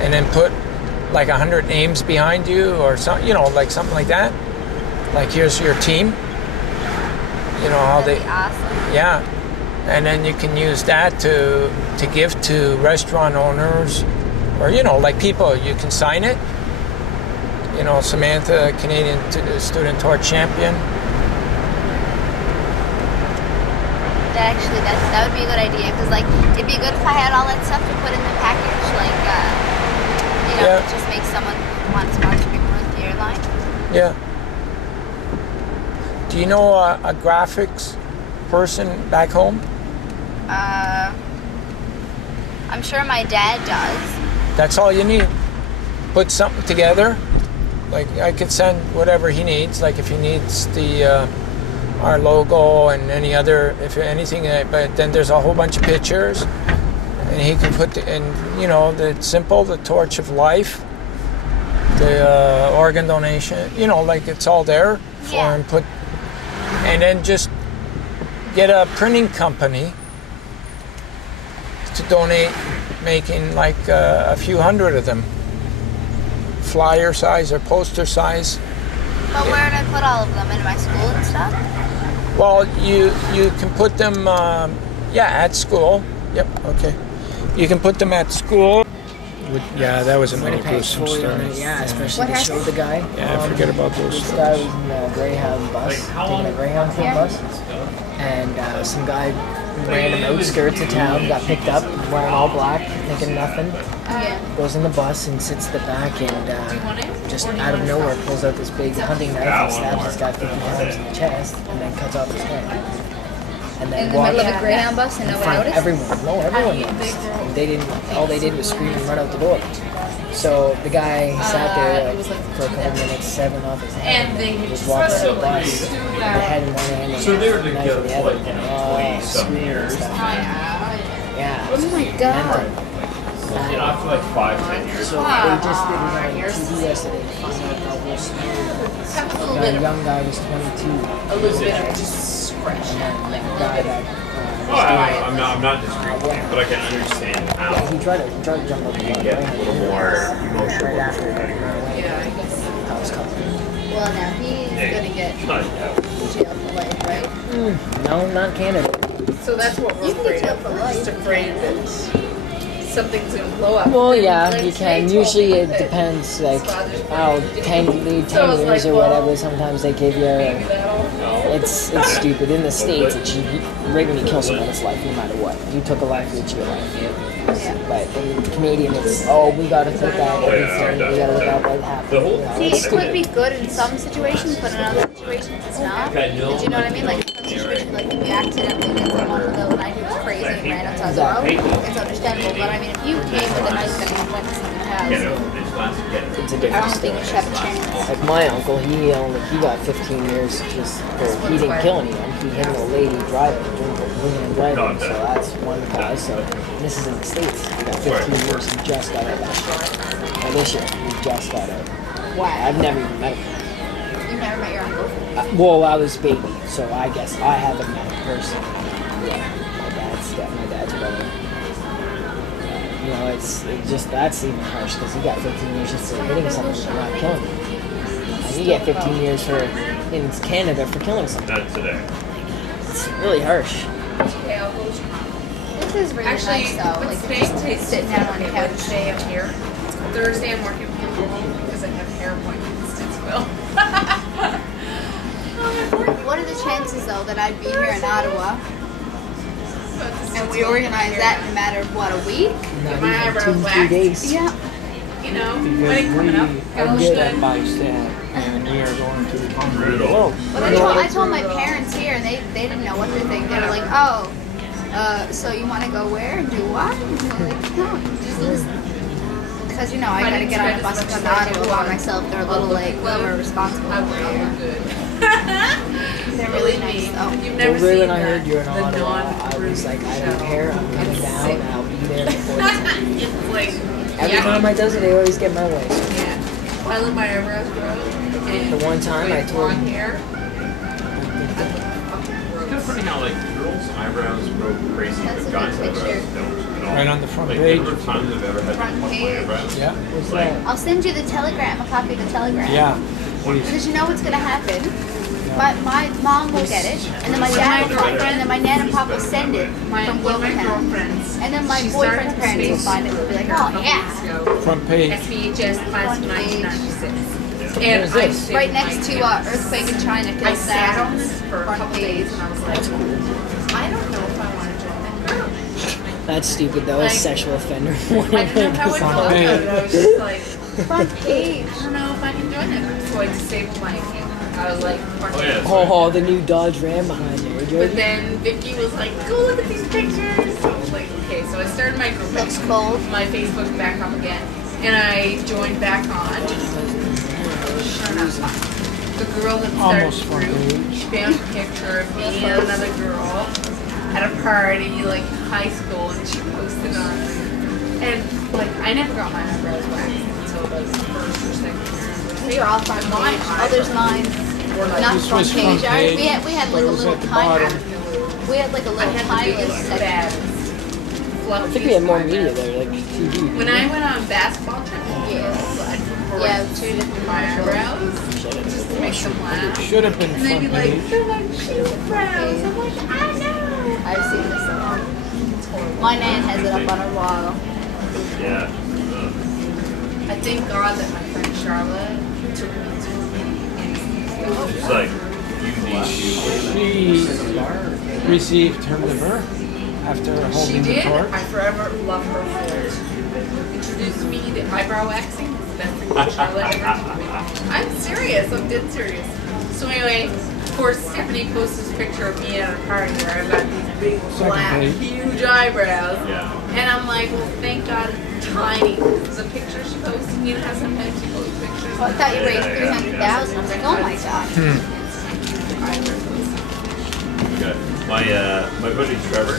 and then put like 100 names behind you or something, you know, like something like that. Like here's your team. You know how That'd be awesome. Yeah, and then you can use that to give to restaurant owners, or you know, like people. You can sign it. You know, Samantha, Canadian Student Torch Champion. That would be a good idea because like it'd be good if I had all that stuff to put in the package, like just make someone want to sponsor me more with the airline. Yeah. Do you know a graphics person back home? I'm sure my dad does. That's all you need. Put something together. Like I could send whatever he needs. Like if he needs the our logo and any other, if anything. But then there's a whole bunch of pictures, and he can put the simple, the torch of life, the organ donation. Like it's all there for him. And then just get a printing company to donate, making like a few hundred of them, flyer size or poster size. But where would I put all of them? In my school and stuff? Well, you can put them, at school. Yep, okay. You can put them at school. Yeah, that was a really gruesome story. Yeah, especially to show the guy. Yeah, forget about those This stories. guy was in a Greyhound bus, taking a Greyhound club bus, and some guy random outskirts of town got picked up, wearing all black, thinking nothing. Goes in the bus and sits at the back and just out of nowhere pulls out this big hunting knife and stabs this guy 50 times in the chest and then cuts off his head. And then in the middle of a Greyhound bus and no one noticed? Everyone noticed. All they did was scream and run out the door. So the guy sat there for a couple minutes, stabbing off his head. Just walked out of the bus, the head in one hand and the knife in the other. Screaming and stuff. Yeah. Oh my god. After like 5-10 years. So they just did it on TV yesterday to find out how this the young guy was 22. And then the guy that I'm not disagreeing with you, but I can understand how he tried to jump up you can get a little more emotional. right after he ran away. That was coming. Well, now he's gonna get jail for life, right? No, not Canada. So that's what we're afraid of. We're just afraid that something's gonna blow up. Well, yeah, you can. Usually it depends, like, how 10 years or whatever, sometimes they give you. It's stupid. In the States, right when you kill someone, it's life no matter what. You took a life, it's your life. But in Canadian, it's, we gotta take out everything, we gotta look out what happened. See, it could be good in some situations, but in other situations it's not. But you know what I mean? Like in some situations, like if you accidentally get someone with a knife who's crazy and ran outside the road, it's understandable. But I mean, if you came with a knife and went to someone's house, It's a I different don't think you should have a chance. Like my uncle, he got 15 years just for, he didn't kill anyone. He hit an old lady driving, drinking and driving. So that's one guy. So this is in the States. He got 15 years. He just got out last year. And this year, he just got out. Why? I've never even met him. You've never met your uncle? Well, I was a baby, so I guess I haven't met him personally. Yeah, my dad's brother. It's just, that's even harsh because he got 15 years just for hitting someone and not killing them. And you get 15 years in Canada for killing someone. Not today. It's really harsh. This is really nice though. Like just sitting down on the couch. Wednesday I'm here. Thursday I'm working from home because I have hair appointments in Stittsville. What are the chances though that I'd be here in Ottawa and we organize that in a matter of what, a week? Get my eyebrows 2-3 waxed. days. Yeah. You know, wedding coming up. I'm good at my stand, and we are going to Onley. Well, I told my parents here, and they didn't know what to think. They were like, so you want to go where and do what? And I'm like, no, just listen. Because, I got to get on a bus and come to Ottawa by myself. They're a little like, we're responsible over here. They're really nice, though. You've never Really, seen when I heard you're in the Ottawa, I was like, I don't care. I'm coming down, and I'll be there before it's time. It's like, Every time I does it, I always get my way. Yeah. I let my eyebrows grow. And The one time I told blonde hair. It's kind of funny how like girls' eyebrows grow crazy, That's but a guys' good eyebrows picture. don't. Right on the front Like page. the number of times I've ever had to Front pluck my page. eyebrows. Yeah. What's Like, that? I'll send you the telegram, a copy of the telegram. Yeah. Please. Because you know what's going to happen? My mom will get it, and then my dad will find it, and then my nan and pop will send it from One of my Wilmington. girlfriends. And then my She boyfriend's started parents will space find it and be like, oh yeah. Front page. SPHS class of 1996. Where's this? Right next to earthquake in China I killed sat on thousands. this for a couple days, and I was like, I don't know if I want to join that group. That's stupid though. Like, a sexual offender. I didn't know how it felt. I was just like, Front page. I don't know if I can join that group. So I disabled my account. I was like, Oh, the new Dodge Ram behind there, George. But then Vicky was like, go look at these pictures. So I was like, okay. So I started my group. Looks cold. My Facebook back up again. And I joined back on. Sure enough. The girl that Almost started the group, she found a picture of me and another girl at a party, like high school, and she posted on it. And like, I never got my eyebrows waxed until like first or second year. You're all front page. Oh, there's mine. Not This front was page. front page, We had like but a it was little at the time. bottom. We had like a little timeless section. I think we had more media there, like TV. When I went on basketball trip, Yeah, 2 different my eyebrows. eyebrows just to make them laugh. Should have been And they'd be front like, page. they're like, she's brows. I'm like, I know. I've seen this one. My nan has it up on her wall. Yeah. I thank God that my friend Charlotte took me to It's like, you need to. She received her liver after She holding the did. torch. I forever love her for it. Introduced me to eyebrow waxing. It's the best thing that Charlotte ever did to me. I'm serious. I'm dead serious. So anyway, of course, Stephanie posts this picture of me at a party where I've got these big, black, huge eyebrows. Yeah. And I'm like, well, thank God it's tiny. The picture she posts, you know how sometimes she posts pictures. Oh, I thought you raised 300,000. I was like, oh my god. Good. My buddy Trevor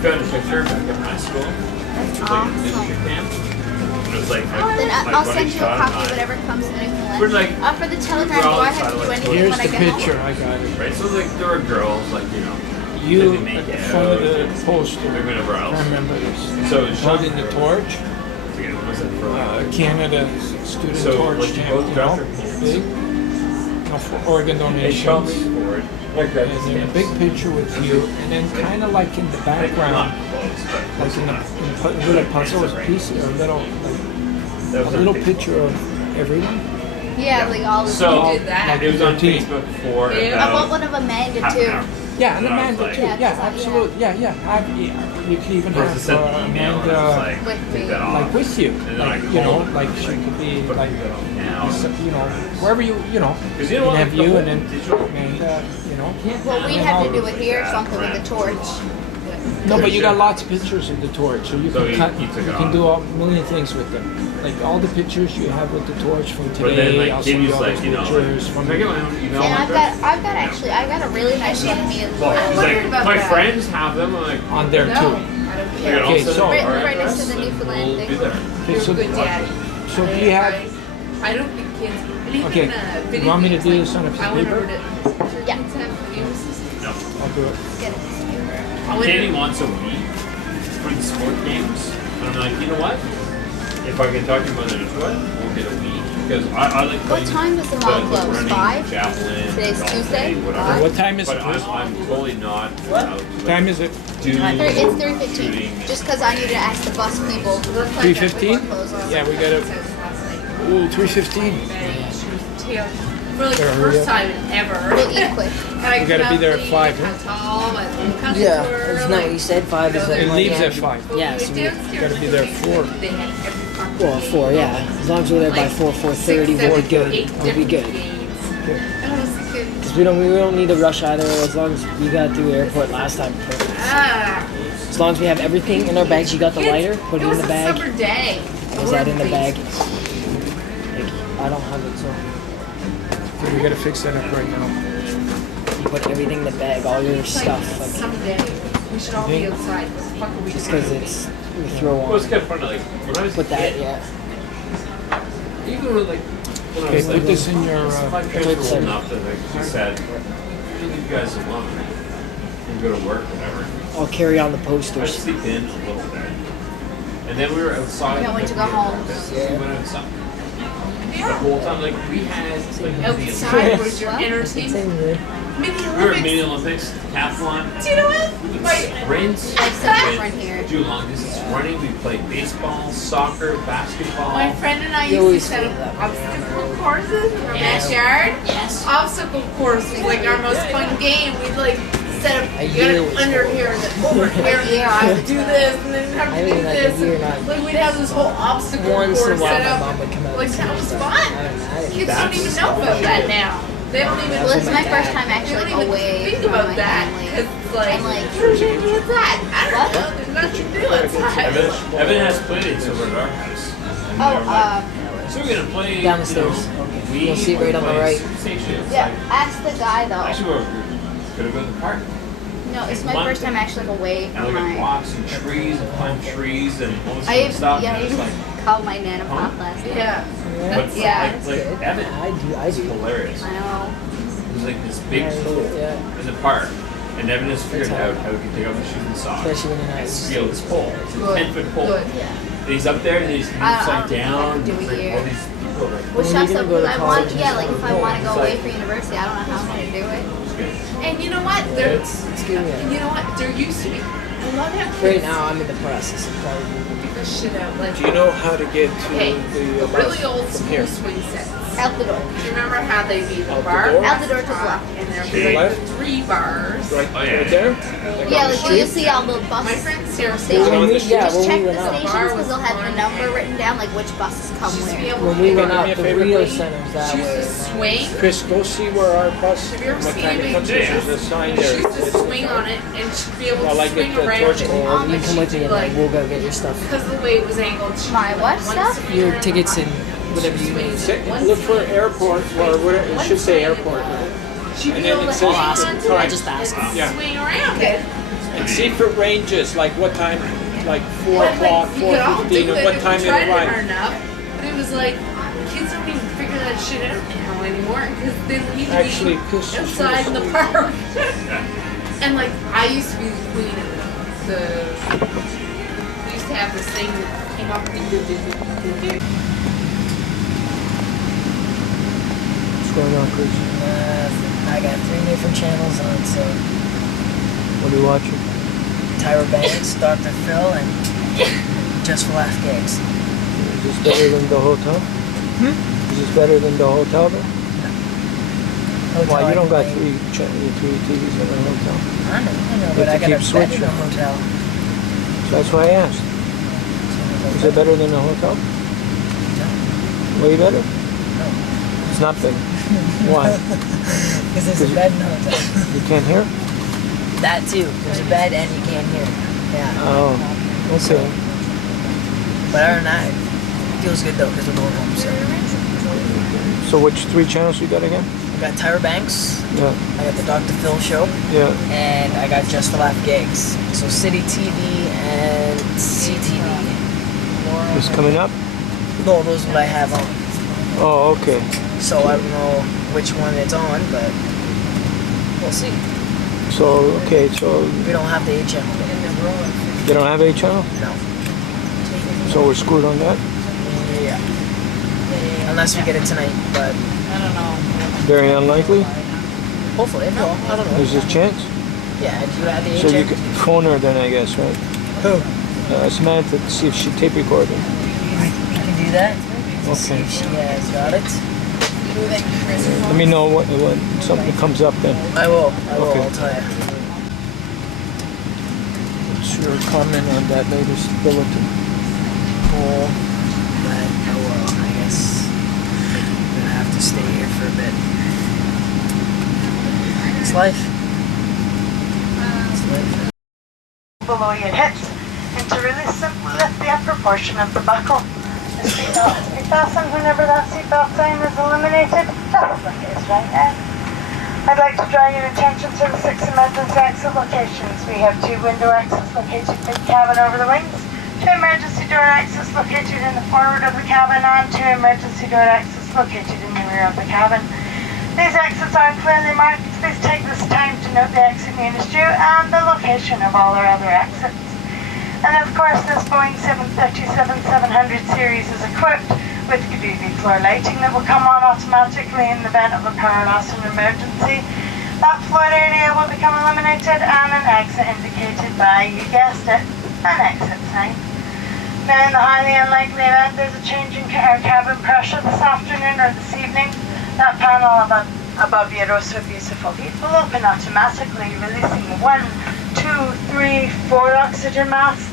found a picture back at high school. It was like a leadership camp. And it was like my, Then my I'll buddy send you a Sean copy and of I. whatever comes in We're like, for the telegram, we're do all I have to do inside, like, anything Here's when I the get picture. home? I got it. Right, so like there were girls like You they make at the out, front of and the poster. whatever else. I remember this. So it's holding the torch. Again, what was it for? Canada's Student So, Torch like, you both Champions. dropped your hands. Big. For organ donations. Forward. And then a big picture with you, and then kind of like in the background, like in the little puzzle piece, or a little picture of everyone. Yeah, like all the So people. did that. it was on 13. Facebook for Yeah. I want about one of Amanda half an too. hour. Yeah, and And I was Amanda like- too. Yeah, Yeah, 'cause I- absolutely. Yeah. You can even Of course, have it sent the email, and I was Amanda like, With take me. that off. like with you, And then I like you know, called her, like and I she was could be put like, it now. you know, wherever you know, Because you you know can what, have like, you the and then whole digital- Amanda, you know. Well, we'd have to do it here, something with the torch. No, but you got lots of pictures of the torch, so you So can you- cut, you you took it can off. do a million things with them. Like all the pictures you have with the torch from But then today, like I'll send you Kimmy's all like, those you know, pictures like, from can I get my own email And address? I got a really nice one of me as Well, well. she's wondered like, about my that. friends have them. I'm like, on there No, too. I don't I care. can Okay, also so- our Right next to address, the and Newfoundland we'll thing. be there. Okay, You're so, a good daddy. so do you have? I don't think kids. And even, Okay, video you want me to games, do like, this on a piece I of went paper? over to Yeah. No. I'll do it. Get it. I went Danny wants a week for the sport games. And I'm like, you know what? If I can talk to you about it, we'll get a week. Because I like What playing time does the mall close? running, 5? javelin, Today's golf, Tuesday? whatever. 5? What time is But it, Chris? I'm totally not allowed to What time is it? do It's 3:15. shooting. Just because I need to ask the bus people. 3:15? Yeah, we got it. Ooh, 3:15. For like the Better hurry first up. time ever. We'll eat quick. And I We gotta be there at 5, huh? Yeah, isn't that what you said? 5 is It like leaves at 5. Yeah, so we Gotta be there at 4. well 4. Yeah, as long as we're there by 4:30, we're good. We'll be good. Cause we don't need to rush either. As long as we got through the airport last time, perfect. As long as we have everything in our bags, you got the lighter, put it in the bag. Summer day. Is that in the bag? Like, I don't have it, so Okay, we gotta fix that up right now. you put everything in the bag, all your It's like stuff, like someday we should all be outside. What the fuck are we just doing? because it's we throw Well, it's on. kind of funny. Like when I was Put a that, kid, yeah. even when like when I Okay, was put like, this in your. my parents put were some- old enough that like she said, "Leave you guys alone and go to work, whatever." I'll carry on the I posters. sleep in a little bit, and then we were outside. Can't wait to go like, home. We went outside. The whole time, like we had like Outside was your entertainment. Mini we were Olympics. mini Olympics, decathlon. Do you know what? We would My sprint, we would do long distance running, we played baseball, soccer, basketball. My friend and I used to set up obstacle courses in our backyard. Yes. Obstacle course was like our most fun game. We'd like set up, you gotta under here and then over here, and then you have to do this, and then you have to do this. And, like we'd have this whole obstacle Once in a course while, set my up. mom would come out. Like that was fun. Kids don't even know about that now. They don't even. Well, this is my first time actually they don't even away think from about my that family. because it's like, I'm like, what's that? I don't know. There's nothing to do outside. Evan has played it over at our house. And we were like, so we're gonna play Down the stairs. You'll see right on the right. yeah, ask the guy though. Actually, we're gonna go to the park. No, it's my first time actually away And from look at my. walks and trees and climb trees and all this I kind of even, stuff. yeah, I and it's even like, called my Nana Pop last night. Yeah. but Yeah. like Evan, I do. hilarious. I know. There's like this big pool in the park, and Evan has figured out how he can take off his shoes and socks Especially when you're not and used scale this pole. It's a Good. 10-foot pole. Good. And he's up there and he's I upside don't down. do it There's like here. all these people like, Which When are you sucks gonna though, go to because I want, college? yeah, like if I want to go It's away like- for university, I don't know how I'm going to do it. And you know what? There, It's good. you know what? There used to be. A lot of kids Right now, I'm in the process of probably. figure this shit out. Like, Do you know how to get to okay, the the really bus old from school here? swing sets. Out the door. Do you remember how they'd be the Out the bar? door? Out the door to the left. And there'd To be the like left? 3 bars. Right, Oh, yeah. right there? Yeah, like you'll see all the bus My friend Sarah stations. on the street? Just check the went out. stations because they'll have the number written down, like which buses come She used to be where. able When to we pick went up out, me a the favor, Rio please? Center's that She used way. to swing. Chris, go see where our bus Have you ever seen mechanic anybody puts do us. that? There's a sign She there. used to swing on it and she'd be able Well, to like swing at the around torch it. call, You But come with me she'd and like, we'll go get your stuff. because of the way it was angled, she'd My like, what one stuff? swing Your around tickets the and bus, whatever you swing need. one Look for swing, airport, or whatever, it should say airport. she'd And be then able it to says hang the on to time. it just asked. and Yeah. swing around it. And see if it ranges, like what time, like 4 But, o'clock, like, you could all 4:15, do and it what if time you it tried it hard arrives. enough. But it was like, kids don't even figure that shit out now anymore because they need to Actually, be piss your outside in the shoes. park. And like, I used to be the queen of the. We used to have this thing that came up and What's going on, Chris? I got 3 different channels on, so What are you watching? Tyra Banks, Dr. Phil, and Just for Laugh Gigs. Is this better than the hotel? Is this better than the hotel then? Why, you don't got 3 TVs in a hotel? I know, You but I have to got a keep bed in switching. a hotel. So that's why I asked. Is it better than the hotel? Way better? No. It's not better. Why? Because there's a bed in the hotel. You can't hear? That too. There's a bed and you can't hear. Yeah. Oh, okay. But other than that, it feels good though because we're going home soon. So which 3 channels you got again? I got Tyra Banks. Yeah, I got the Dr. Phil show. yeah. And I got Just for Laugh Gigs. So City TV and CTV. It's coming up? No, those are what I have on. Oh, okay. So I don't know which one it's on, but we'll see. So, okay, so We don't have the A channel. you don't have a channel? No. So we're screwed on that? Yeah. Unless we get it tonight, but I don't know. Very unlikely. hopefully it will. I don't know. There's a chance. Yeah, do you have the A So you channel? can phone her then, I guess, right? Who? Samantha, to see if she tape recorded. You can do that. See Okay. if she has got it. Let me know when something comes up then. I will. Okay. I'll tell you. What's your comment on that latest bulletin? Cool. But oh well, I guess I'm gonna have to stay here for a bit. It's life. It's life. Below your hips, and to release simply lift the upper portion of the buckle. The seatbelt to be fastened whenever that seatbelt sign is eliminated. That's the case right now. I'd like to draw your attention to the 6 emergency exit locations. We have 2 window exits located in the cabin over the wings, 2 emergency door exits located in the forward of the cabin, and 2 emergency door exits located in the rear of the cabin. These exits are clearly marked. Please take this time to note the exit name is due and the location of all our other exits. And of course, this Boeing 737-700 series is equipped with groovy floor lighting that will come on automatically in the event of a power loss and emergency. That floor area will become illuminated and an exit indicated by, you guessed it, an exit sign. Now in the highly unlikely event there's a change in our cabin pressure this afternoon or this evening, that panel above your oh so beautiful heat will open automatically, releasing 1, 2, 3, 4 oxygen masks.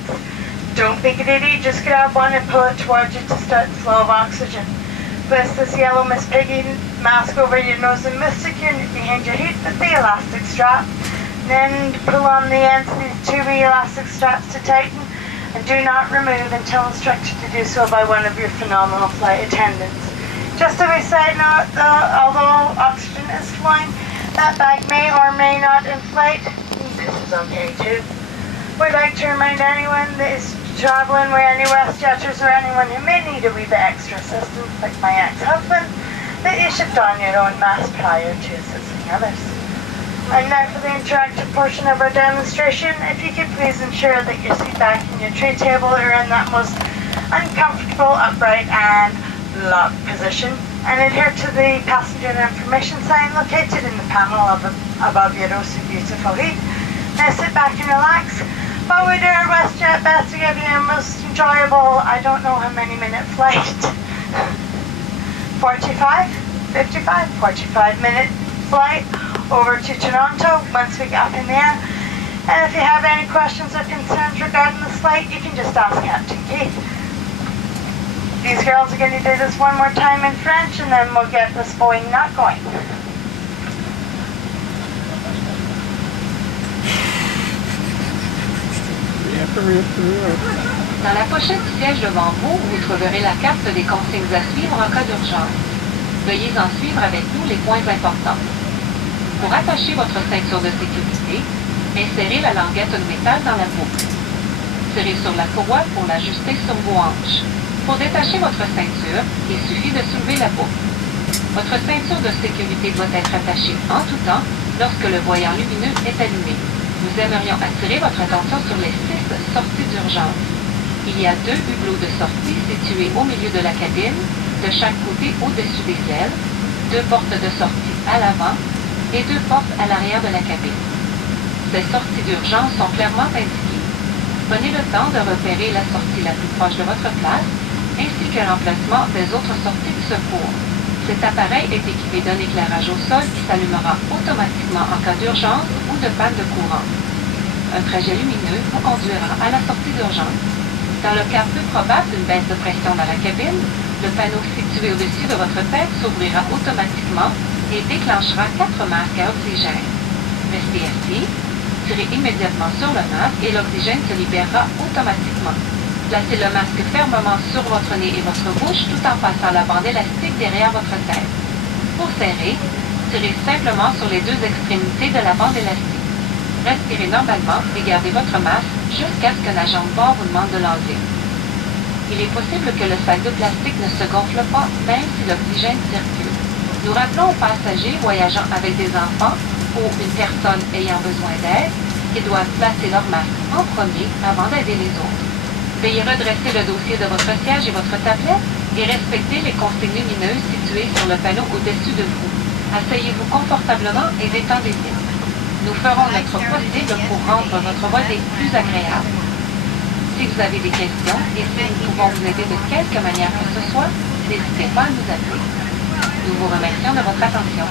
Don't be greedy, just grab one and pull it towards you to start the flow of oxygen. Place this yellow Miss Piggy mask over your nose and mouth, secure it behind your head with the elastic strap. Then pull on the ends of these 2 wee elastic straps to tighten, and do not remove until instructed to do so by one of your phenomenal flight attendants. Just a wee side note though, although oxygen is flowing, that bag may or may not inflate. This is okay too. We'd like to remind anyone that is traveling with any WestJetters or anyone who may need a wee bit extra assistance, like my ex-husband, that you should don your own mask prior to assisting others. And now for the interactive portion of our demonstration, if you could please ensure that your seat back and your tray table are in that most uncomfortable, upright and locked position, and adhere to the passenger information sign located in the panel above your oh so beautiful heat. Now sit back and relax. But we do our WestJet best to give you a most enjoyable, I don't know how many minute flight. 45 minute flight over to Toronto once we get up in the air. And if you have any questions or concerns regarding this flight, you can just ask Captain Keith. These girls are going to do this one more time in French and then we'll get this Boeing not going. Dans la pochette du siège devant vous, vous trouverez la carte des consignes à suivre en cas d'urgence. Veuillez en suivre avec nous les points importants. Pour attacher votre ceinture de sécurité, insérez la languette de métal dans la boucle. Tirez sur la courroie pour l'ajuster sur vos hanches. Pour détacher votre ceinture, il suffit de soulever la boucle. Votre ceinture de sécurité doit être attachée en tout temps lorsque le voyant lumineux est allumé. Nous aimerions attirer votre attention sur les 6 sorties d'urgence. Il y a 2 hublots de sortie situés au milieu de la cabine, de chaque côté au-dessus des ailes, 2 portes de sortie à l'avant et 2 portes à l'arrière de la cabine. Ces sorties d'urgence sont clairement indiquées. Prenez le temps de repérer la sortie la plus proche de votre place, ainsi que l'emplacement des autres sorties de secours. Cet appareil est équipé d'un éclairage au sol qui s'allumera automatiquement en cas d'urgence ou de panne de courant. Un trajet lumineux vous conduira à la sortie d'urgence. Dans le cas peu probable d'une baisse de pression dans la cabine, le panneau situé au-dessus de votre tête s'ouvrira automatiquement et déclenchera 4 masques à oxygène. Restez assis, tirez immédiatement sur le masque et l'oxygène se libérera automatiquement. Placez le masque fermement sur votre nez et votre bouche tout en passant la bande élastique derrière votre tête. Pour serrer, tirez simplement sur les 2 extrémités de la bande élastique. Respirez normalement et gardez votre masque jusqu'à ce qu'un agent de bord vous demande de l'enlever. Il est possible que le sac de plastique ne se gonfle pas même si l'oxygène circule. Nous rappelons aux passagers voyageant avec des enfants ou une personne ayant besoin d'aide qu'ils doivent placer leur masque en premier avant d'aider les autres. Veuillez redresser le dossier de votre siège et votre tablette et respectez les consignes lumineuses situées sur le panneau au-dessus de vous. Asseyez-vous confortablement et détendez-vous. Nous ferons notre possible pour rendre votre vol plus agréable. Si vous avez des questions et si nous pouvons vous aider de quelque manière que ce soit, n'hésitez pas à nous appeler. Nous vous remercions de votre attention.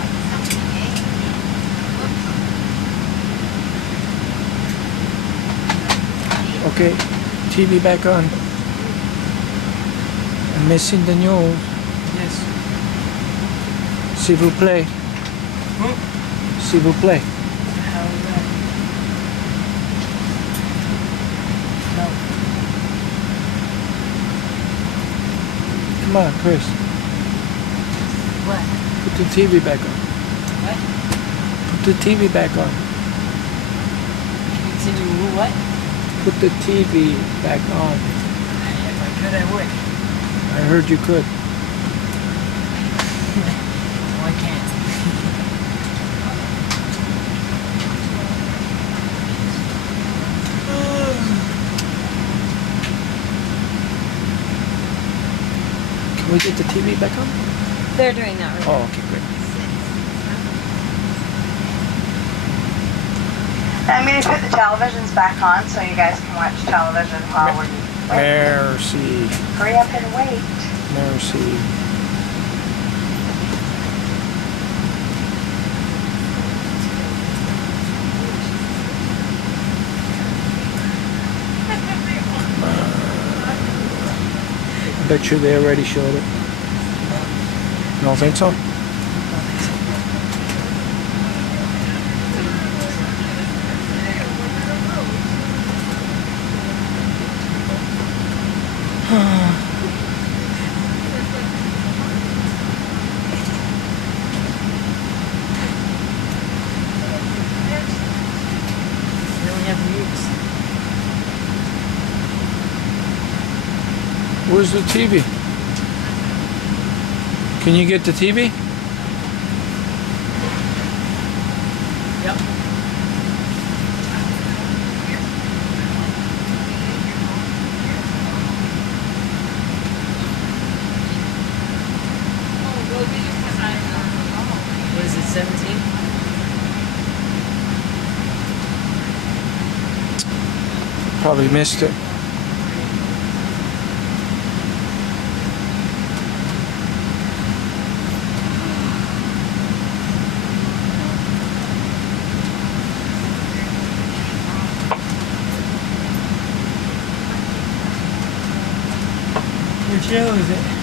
Okay, TV back on. I'm missing the news. Yes. S'il vous plaît. S'il vous plaît. Come on, Chris. What? Put the TV back on. What? Put the TV back on. Continue what? Put the TV back on. If I could, I would. I heard you could. No, I can't. Can we get the TV back on? They're doing that right now. Oh, okay, great. I'm going to put the televisions back on so you guys can watch television while we're Merci. Hurry up and wait. Merci. Bet you they already showed it. You don't think so? We only have mutes. Where's the TV? Can you get the TV? Yep. What is it, 17? Probably missed it. Which show is it?